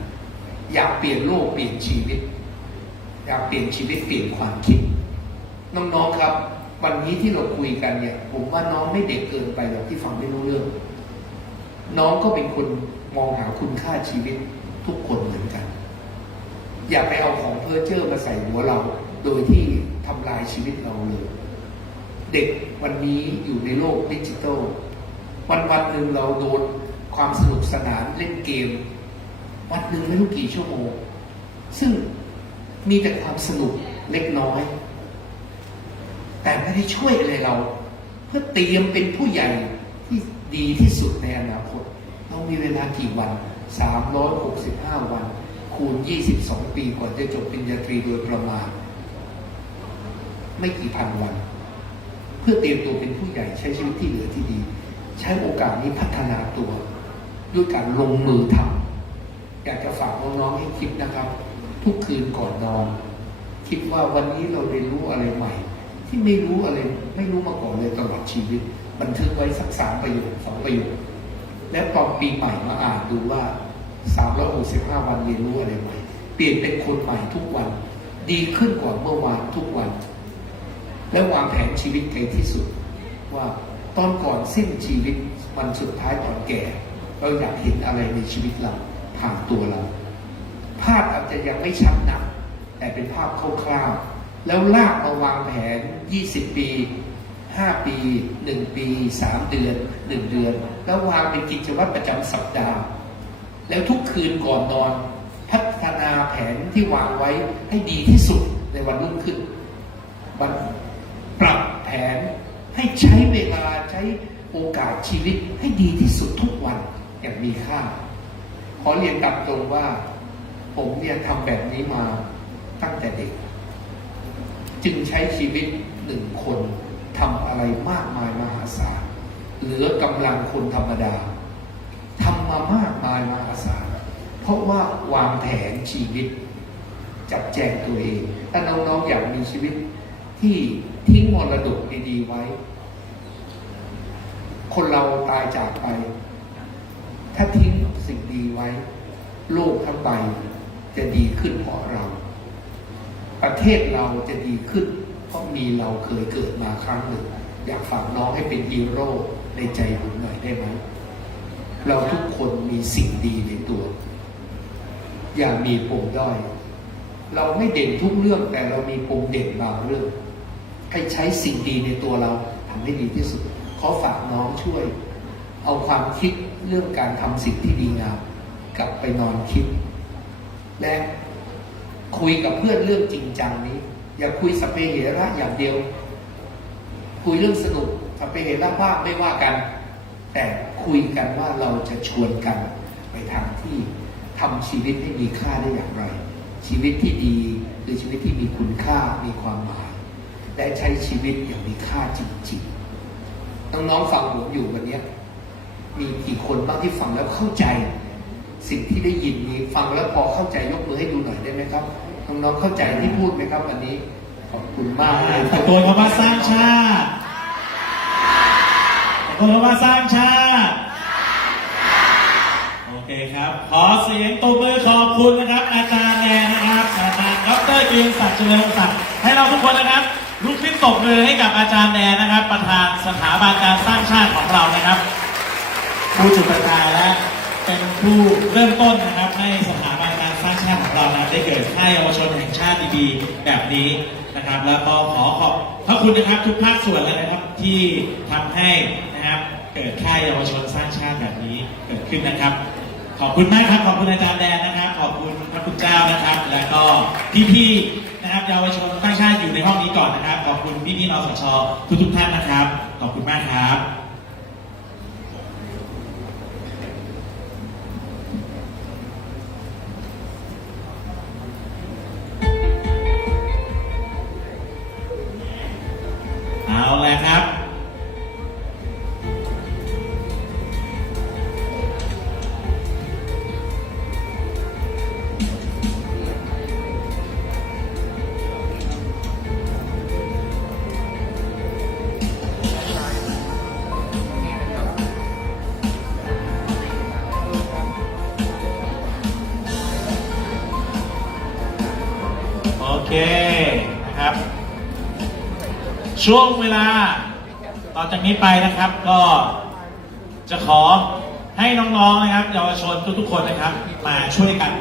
อยากเปลี่ยนโลกเปลี่ยนชีวิตอยากเปลี่ยนชีวิตเปลี่ยนความคิดน้องๆครับวันนี้ที่เราคุยกันเนี่ยผมว่าน้องไม่เด็กเกินไปหรอกที่ฟังไม่รู้เรื่องน้องก็เป็นคนมองหาคุณค่าชีวิตทุกคนเหมือนกันอย่าไปเอาของเพ้อเจ้อมาใส่หัวเราโดยที่ทำลายชีวิตเราเลยเด็กวันนี้อยู่ในโลกดิจิทัลวันหนึ่งเราโดนความสนุกสนานเล่นเกมวันหนึ่งไม่รู้กี่ชั่วโมงซึ่งมีแต่ความสนุกเล็กน้อยแต่ไม่ได้ช่วยอะไรเราเพื่อเตรียมเป็นผู้ใหญ่ที่ดีที่สุดในอนาคต มีเวลากี่วัน365 วัน คูณ 22 ปีกว่าจะจบปริญญาตรีโดยประมาณ ไม่กี่พันวัน เพื่อเตรียมตัวเป็นผู้ใหญ่ใช้ชีวิตที่เหลือที่ดี ใช้โอกาสนี้พัฒนาตัวด้วยการลงมือทำอยากจะฝากน้องๆให้คิดนะครับ ทุกคืนก่อนนอน คิดว่าวันนี้เราเรียนรู้อะไรใหม่ ที่ไม่รู้มาก่อนเลยตลอดชีวิต บันทึกไว้สัก3 ประโยค 2 ประโยค และตอนปีใหม่มาอ่านดูว่า365 วันเรียนรู้อะไรใหม่ เปลี่ยนเป็นคนใหม่ทุกวัน ดีขึ้นกว่าเมื่อวานทุกวัน และวางแผนชีวิตไกลที่สุดว่าตอนก่อนสิ้นชีวิตวันสุดท้ายตอนแก่เราอยากเห็นอะไรในชีวิตเราผ่านตัวเรา ภาพอาจจะยังไม่ชัดนักแต่เป็นภาพคร่าวๆแล้วลากมาวางแผน20 ปี5 ปี1 ปี3 เดือน1 เดือนแล้ววางเป็นกิจวัตรประจำสัปดาห์แล้วทุกคืนก่อนนอนพัฒนาแผนที่วางไว้ให้ดีที่สุดในวันรุ่งขึ้นปรับแผนให้ใช้เวลาใช้โอกาสชีวิตให้ดีที่สุดทุกวันอย่างมีค่าขอเรียนตามตรงว่าผมเนี่ยทำแบบนี้มาตั้งแต่เด็กจึงใช้ชีวิต1 คนทำอะไรมากมายมหาศาลเหลือกำลังคนธรรมดาทำมามากมายมหาศาลเพราะว่าวางแผนชีวิตจัดแจงตัวเองถ้าน้องๆอยากมีชีวิตที่ทิ้งมรดกดีๆไว้คนเราตายจากไปถ้าทิ้งสิ่งดีไว้โลกทั้งใบจะดีขึ้นเพราะเราประเทศเราจะดีขึ้นเพราะมีเราเคยเกิดมาครั้งหนึ่งอยากฝากน้องให้เป็นฮีโร่ในใจผมหน่อยได้ไหมเราทุกคนมีสิ่งดีในตัวอย่ามีปมด้อยเราไม่เด่นทุกเรื่องแต่เรามีปมเด่นบางเรื่องให้ใช้สิ่งดีในตัวเราทำให้ดีที่สุดขอฝากน้องช่วยเอาความคิดเรื่องการทำสิ่งที่ดีงามกลับไปนอนคิดและคุยกับเพื่อนเรื่องจริงจังนี้อย่าคุยสัพเพเหระอย่างเดียวคุยเรื่องสนุกสัพเพเหระบ้างไม่ว่ากันแต่คุยกันว่าเราจะชวนกันไปทางที่ทำชีวิตให้มีค่าได้อย่างไรชีวิตที่ดีคือชีวิตที่มีคุณค่ามีความหมายและใช้ชีวิตอย่างมีค่าจริงๆน้องๆฟังผมอยู่วันนี้มีกี่คนบ้างที่ฟังแล้วเข้าใจสิ่งที่ได้ยินนี้ฟังแล้วพอเข้าใจยกมือให้ดูหน่อยได้ไหมครับน้องๆเข้าใจที่พูดไหมครับวันนี้ขอบคุณมากเลยตะโกนคำว่าสร้างชาติตะโกนคำว่าสร้างชาติโอเคครับขอเสียงตบมือขอบคุณนะครับอาจารย์แนนนะครับอาจารย์ดร.เกรียงศักดิ์เจริญศักดิ์ให้เราทุกคนนะครับลุกขึ้นตบมือให้กับอาจารย์แนนนะครับประธานสถาบันการสร้างชาติของเรานะครับผู้จุดประกายและเป็นผู้เริ่มต้นนะครับให้สถาบันการสร้างชาติของเรานะได้เกิดค่ายเยาวชนแห่งชาติดีๆแบบนี้นะครับแล้วก็ขอขอบพระคุณนะครับทุกภาคส่วนเลยนะครับที่ทำให้นะครับเกิดค่ายเยาวชนสร้างชาติแบบนี้เกิดขึ้นนะครับขอบคุณมากครับขอบคุณอาจารย์แดนนะครับขอบคุณพระคุณเจ้านะครับแล้วก็พี่ๆนะครับเยาวชนสร้างชาติอยู่ในห้องนี้ก่อนนะครับขอบคุณพี่ๆนสช.ทุกท่านนะครับขอบคุณมากครับเอาละครับโอเคนะครับช่วงเวลาต่อจากนี้ไปนะครับก็จะขอให้น้องๆนะครับเยาวชนทุกๆคนนะครับมาช่วยกัน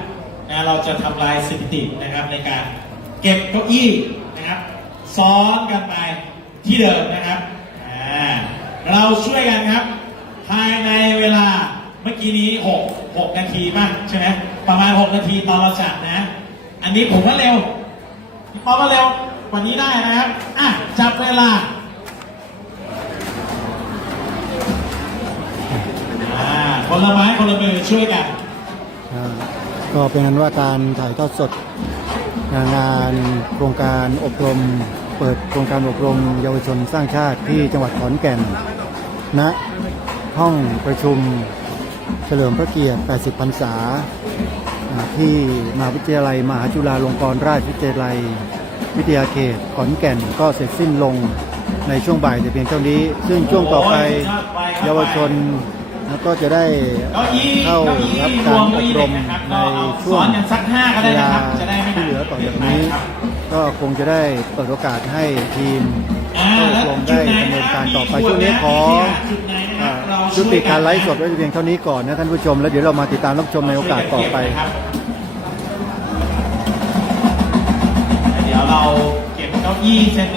นะเราจะทำลายสถิตินะครับในการเก็บเก้าอี้นะครับซ้อนกันไปที่เดิมนะครับเราช่วยกันครับภายในเวลาเมื่อกี้นี้6 นาทีป่ะใช่ไหมประมาณ6 นาทีตอนเราจัดนะอันนี้ผมว่าเร็วพอมาเร็วกว่านี้ได้นะครับจับเวลาคน คนละไม้คนละมือช่วยกัน ก็เป็นนั้นว่าการถ่ายทอดสดงานโครงการอบรมเปิดโครงการอบรมเยาวชนสร้างชาติที่จังหวัดขอนแก่นณห้องประชุมเฉลิมพระเกียรติ 80 พรรษาที่มหาวิทยาลัยมหาจุฬาลงกรณราชวิทยาลัยวิทยาเขตขอนแก่นก็เสร็จสิ้นลงในช่วงบ่ายแต่เพียงเท่านี้ซึ่งช่วงต่อไปเยาวชนก็จะได้เข้ารับการอบรมในช่วงเวลาที่เหลือต่อจากนี้ก็คงจะได้เปิดโอกาสให้ทีมเข้าอบรมได้ดำเนินการต่อไปช่วงนี้ขอยุติการไลฟ์สดไว้เพียงเท่านี้ก่อนนะท่านผู้ชมแล้วเดี๋ยวเรามาติดตามรับชมในโอกาสต่อไป เดี๋ยวเราเก็บเก้าอี้เซต